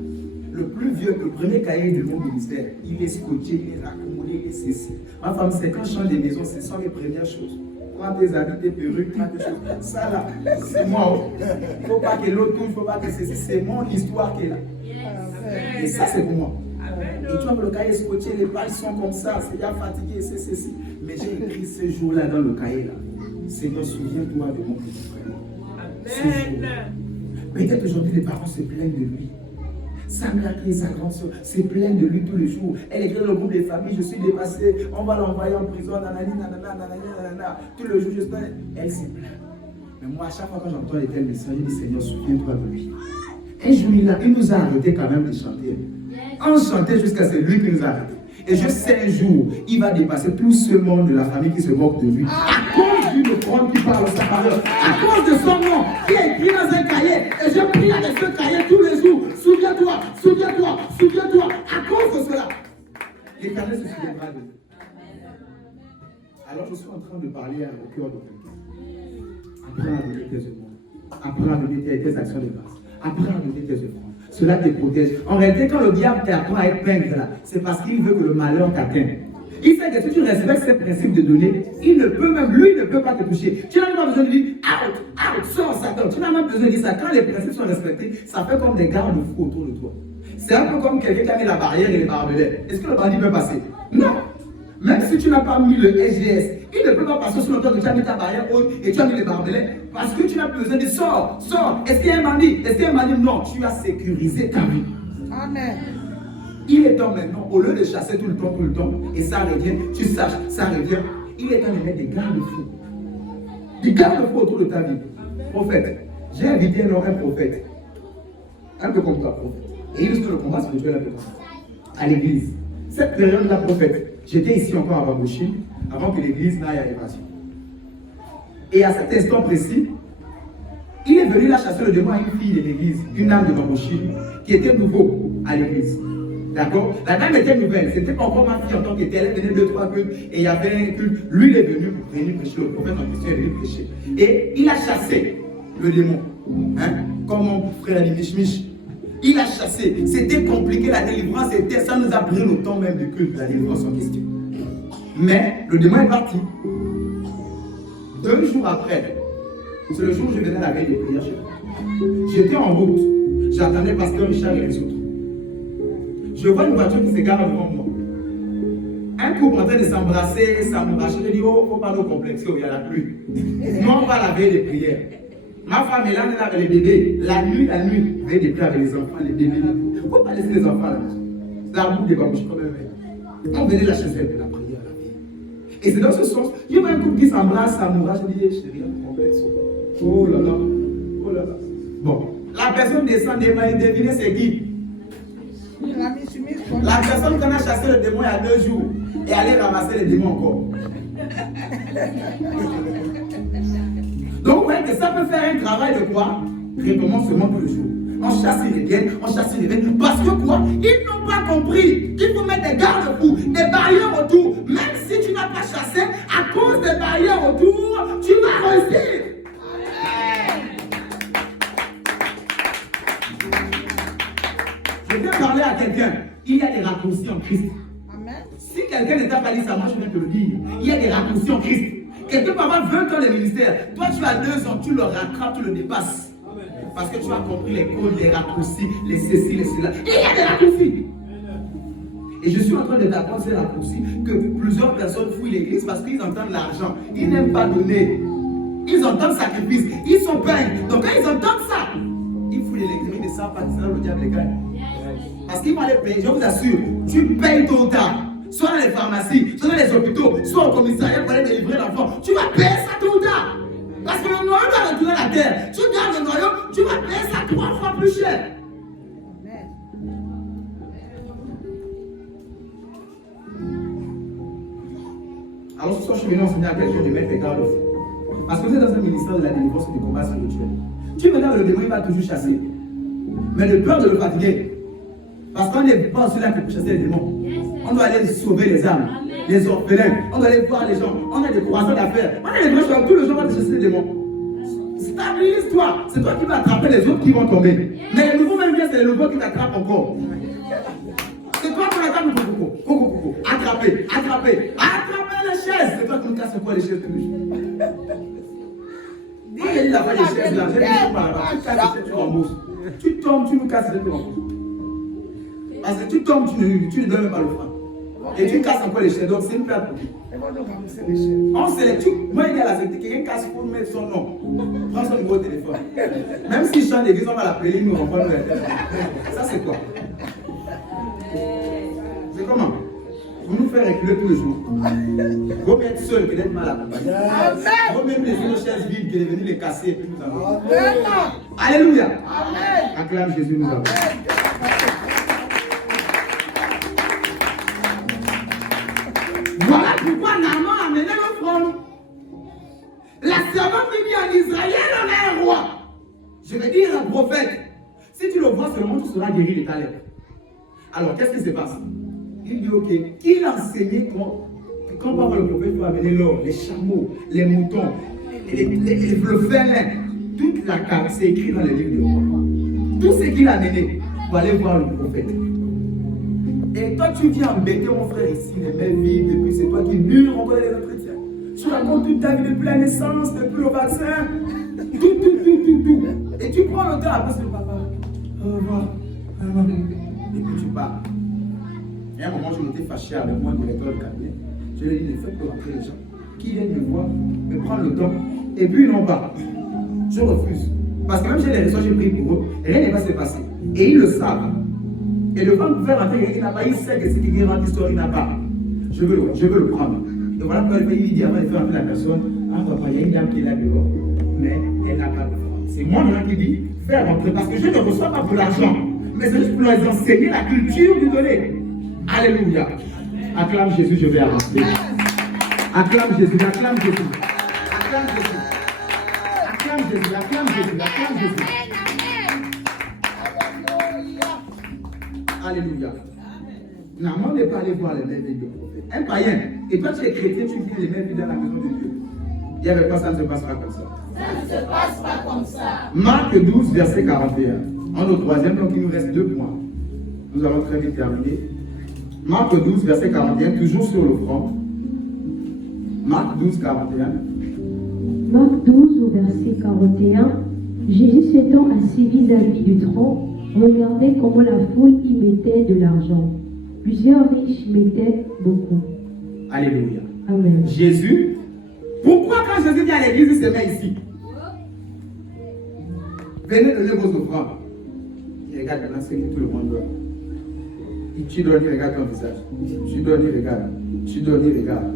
Le plus vieux, le premier cahier de mon ministère, il est scotché, il est raccommodé, il est ceci. Ma femme, c'est quand je change des maisons, ce sont les premières choses. Prends tes habits, tes perruques, prends tes choses. Ça là, c'est moi. Il ne faut pas que l'autre touche, il ne faut pas que ceci. C'est mon histoire qui est là. Et ça, c'est pour moi. Et tu vois, le cahier scotché, les pages sont comme ça, c'est déjà fatigué, c'est ceci. Mais j'ai écrit ce jour-là dans le cahier là. Seigneur, souviens-toi de mon petit frère. Peut-être aujourd'hui les parents se plaignent de lui. Sa mère qui est sa grande soeur se plaint de lui tous les jours. Elle écrit le groupe des familles, je suis dépassée, on va l'envoyer en prison, nanani, nanana, nanani, nanana. Tous les jours, je suis... Elle se plaint. Mais moi, à chaque fois quand j'entends les tels messages, je dis Seigneur, souviens-toi de lui. Un jour, il nous a arrêté quand même de chanter. On chantait jusqu'à c'est lui qui nous a arrêté. Et je sais un jour, il va dépasser tout ce monde de la famille qui se moque de lui. À cause d'une offrande qui parle sa parole. À cause de son nom qui est écrit dans un cahier. Et je prie avec ce cahier tous les jours. Souviens-toi, souviens-toi, souviens-toi. À cause de cela, l'Éternel se souviendra de lui. Alors je suis en train de parler au cœur de quelqu'un. Apprends à donner tes œuvres. Apprends à donner tes actions de grâce. Apprends à donner tes offrandes. Cela te protège. En réalité, quand le diable t'apprend à être peindre là, c'est parce qu'il veut que le malheur t'atteigne. Il sait que si tu respectes ces principes de donner, il ne peut même, lui, ne peut pas te toucher. Tu n'as même pas besoin de dire out, sors Satan. Tu n'as même besoin de dire ça. Quand les principes sont respectés, ça fait comme des garde-fous autour de toi. C'est un peu comme quelqu'un qui a mis la barrière et les barbelés. Est-ce que le bandit peut passer? Non. Même si tu n'as pas mis le SGS, il ne peut pas passer sur le temps que tu as mis ta barrière haute et tu as mis les barbelés parce que tu n'as plus besoin de sors. Est-ce qu'il y a un bandit? Est-ce qu'il y a un bandit? Non, tu as sécurisé ta vie. Amen. Il est temps maintenant, au lieu de chasser tout le temps, et ça revient, tu saches, ça revient, il est temps de mettre des garde-fous. Des garde-fous autour de ta vie. Prophète, j'ai invité un prophète, un peu comme toi, prophète, et il illustre le combat spirituel un peu comme ça, à l'église. Cette période-là, prophète, j'étais ici encore à Bambouchi, avant que l'église n'aille à l'évasion. Et à cet instant précis, il est venu là chasser le démon à une fille de l'église, une âme de Bambouchi, qui était nouveau à l'église. D'accord? La dame était nouvelle, c'était pas encore ma fille en tant que telle, elle venait 2-3 cultes, et il y avait un culte. Lui, il est venu pour venir prêcher, le prophète en question est venu prêcher. Et il a chassé le démon, hein? Comme mon frère a dit, Mich. Il a chassé, c'était compliqué la délivrance, ça nous a pris le temps même du culte, la délivrance en question. Mais le démon est parti. 2 jours après, c'est le jour où je venais à la veille des prières chez moi. J'étais en route, j'attendais Pasteur Richard et les autres. Je vois une voiture qui se gare devant moi. Un couple en train de s'embrasser, s'embrasser. Je dis, oh, faut pas nous complexer, il y a la pluie. Nous, on va la veille des prières. Ma femme est là, elle est là avec les bébés. La nuit, veille des prières avec les enfants, les bébés. Il ne faut pas laisser les enfants là. C'est la boue des bambouches quand même. On venait la chaise de la prière la veille. Et c'est dans ce sens, il y a un couple qui s'embrasse, s'embrasse. Je dis, chérie, on complexe. Oh là là, oh là là. Bon, la personne descend, devinez c'est qui? La personne qu'on a chassé le démon il y a 2 jours et allait ramasser les démons encore. Donc vous voyez que ça peut faire un travail de quoi? Recommencement tous les jours. On chasse les reviennent, parce que quoi? Ils n'ont pas compris qu'il faut mettre des garde-fous, des barrières autour. Même si tu n'as pas chassé, à cause des barrières autour, tu vas réussir. Je viens parler à quelqu'un. Il y a des raccourcis en Christ. Amen. Si quelqu'un ne t'a pas dit ça, moi je viens te le dire. Il y a des raccourcis en Christ. Quelqu'un peut avoir 20 ans de ministère. Toi tu as 2 ans, tu le rattrapes, tu le dépasses. Parce que tu as compris les codes, les raccourcis, les ceci, les cela. Il y a des raccourcis. Et je suis en train de t'apprendre ces raccourcis que plusieurs personnes fouillent l'église parce qu'ils entendent l'argent. Ils n'aiment pas donner. Ils entendent sacrifice. Ils sont peints. Donc quand ils entendent ça, ils fouillent l'église. Ils ne savent pas que c'est là le diable les gagne. Parce qu'ils vont aller payer, je vous assure, tu payes tôt ou tard. Soit dans les pharmacies, soit dans les hôpitaux, soit au commissariat pour aller délivrer l'enfant. Tu vas payer ça tôt ou tard. Parce que le noyau doit retourner à la terre. Tu gardes le noyau, tu vas payer ça 3 fois plus cher. Alors ce soir, je suis venu enseigner à quelqu'un de mettre des garde-fous. Parce que vous êtes dans un ministère de la délivrance et du combat spirituel. Tu me dis que le démon il va toujours chasser. Mais de peur de le fatiguer. Parce qu'on n'est pas celui-là qui peut chasser les démons. On doit aller sauver les âmes, les orphelins. On doit aller voir les gens. On a des croisades à faire. On a des gens, tous les gens vont chasser les démons. Stabilise-toi. C'est toi qui vas attraper les autres qui vont tomber. Mais le nouveau même bien, c'est les nouveaux qui t'attrapent encore. C'est toi qui attrapes. Attraper les chaises. C'est toi qui me casses encore les chaises tous les jours. Il y a là-bas les chaises là. J'ai des par là-bas. Tu casses les chaises, tu rembourses. Tu tombes, tu nous casses les chaises, tu rembourses. Parce que tu tombes, tu ne donnes même pas le franc. Et tu casses encore les chaises. Donc c'est une perte. On sélectionne. Moi, il y a la sécurité, quelqu'un casse pour mettre son nom. Prends son numéro de téléphone. Même si je chante d'église, on va l'appeler, il nous renvoie le téléphone. Ça, c'est quoi? C'est comment? Vous nous faites reculer tous les jours. Vous même être seul que d'être mal accompagné. Vous même laisser nos chaises vides, que de venir les casser et puis nous allons. Alléluia. Acclame Jésus, nous avons. Voilà pourquoi Naaman a amené l'offrande. La servante lui dit en Israël, on est un roi. Je vais dire un prophète. Si tu le vois seulement, tu seras guéri de ta lèpre. Alors, qu'est-ce qui se passe? Il dit, ok, qu'il enseignait quand parle le prophète, il faut amener l'or, les chameaux, les moutons, le félin, toute la carte, c'est écrit dans le livre de roi. Tout ce qu'il a amené, pour aller voir le prophète. Et toi, tu viens embêter mon frère ici, les mains vides, depuis c'est toi qui mûres encore les autres chrétiens. Tu racontes toute ta vie depuis la naissance, depuis le vaccin, tout. Et tu prends le temps après, c'est le papa. Au revoir. Et puis tu pars. Et à un moment, je m'étais fâché avec moi, le directeur du cabinet. Je lui ai dit, ne faites pas rentrer les gens qui viennent me voir, me prendre le temps, et puis ils n'ont pas. Je refuse. Parce que même si j'ai les ressources, j'ai pris pour eux, rien ne va se passer. Et ils le savent. Et le vent pouvait rentrer quelqu'un qui n'a pas, il sait que c'est quelqu'un qui rentre l'histoire, il n'a pas. Je veux le prendre. Et voilà pourquoi il dit avant de faire rentrer la personne, ah papa, il y a une dame qui est là dehors, mais elle n'a pas de foi. C'est moi maintenant qui dis, faire rentrer, parce que je ne reçois pas pour l'argent, mais c'est juste pour leur enseigner la culture du donner. Alléluia. Acclame Jésus, je vais avancer. Acclame Jésus, acclame Jésus. Acclame Jésus. Acclame Jésus, acclame Jésus, acclame Jésus. Alléluia. Naaman n'est pas allé voir les mains vides du prophète. Un païen. Et toi, tu es chrétien, tu viens les mains vides dans la maison de Dieu. Il n'y avait pas, ça ne se passe pas comme ça. Ça ne se passe pas comme ça. Marc 12, verset 41. En au troisième, donc il nous reste 2 points. Nous allons très vite terminer. Marc 12, verset 41, toujours sur l'offrande. Marc 12, 41. Marc 12 au verset 41, Jésus s'étant assis vis-à-vis du trône, regardez comment la foule y mettait de l'argent. Plusieurs riches mettaient beaucoup. Alléluia. Amen. Jésus, pourquoi quand Jésus vient à l'église, il se met ici? Venez donner vos offrandes. Il regarde maintenant ce que tout le monde doit. Tu donnes, il regarde ton visage. Tu donnes, il regarde. Tu donnes, il regarde.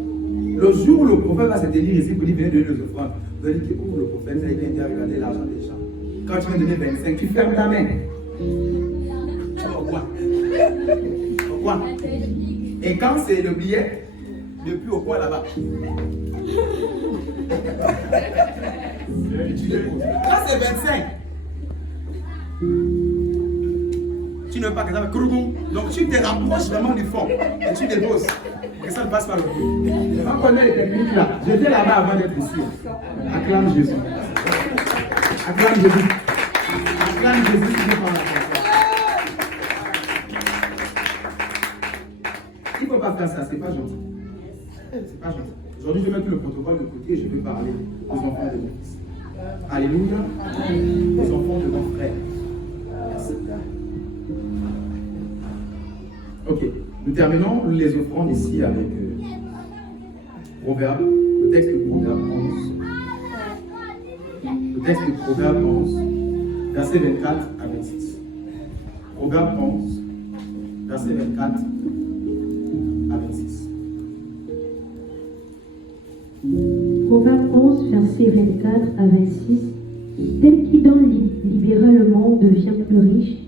Le jour où le prophète va se tenir ici pour dire venez donner les offrandes, vous allez dire que pour le prophète, il vient de regarder l'argent des gens. Quand tu viens donner 25, tu fermes ta main. Pourquoi? Et quand c'est le billet, depuis au coin là-bas. Quand c'est 25, tu ne veux pas que ça va courougoum. Donc tu te rapproches vraiment du fond et tu déposes. Et ça ne passe pas le coup. On connaît les techniques là. J'étais là-bas avant d'être ici. Acclame Jésus. Acclame Jésus. Acclame Jésus qui nous parle comme ça. Il ne faut pas faire ça, c'est pas gentil. C'est pas gentil. Aujourd'hui, je vais mettre le protocole de côté et je vais parler aux enfants de mon fils. Alléluia. Aux enfants de mon frère. Merci. Ok, nous terminons les offrandes ici avec Proverbe, le texte de Proverbe 11. Le texte de Proverbe 11, versets 24 à 26. Proverbe 11, versets 24 à 26. Proverbe 11, verset 24 à 26. Tel qui donne libéralement devient plus riche,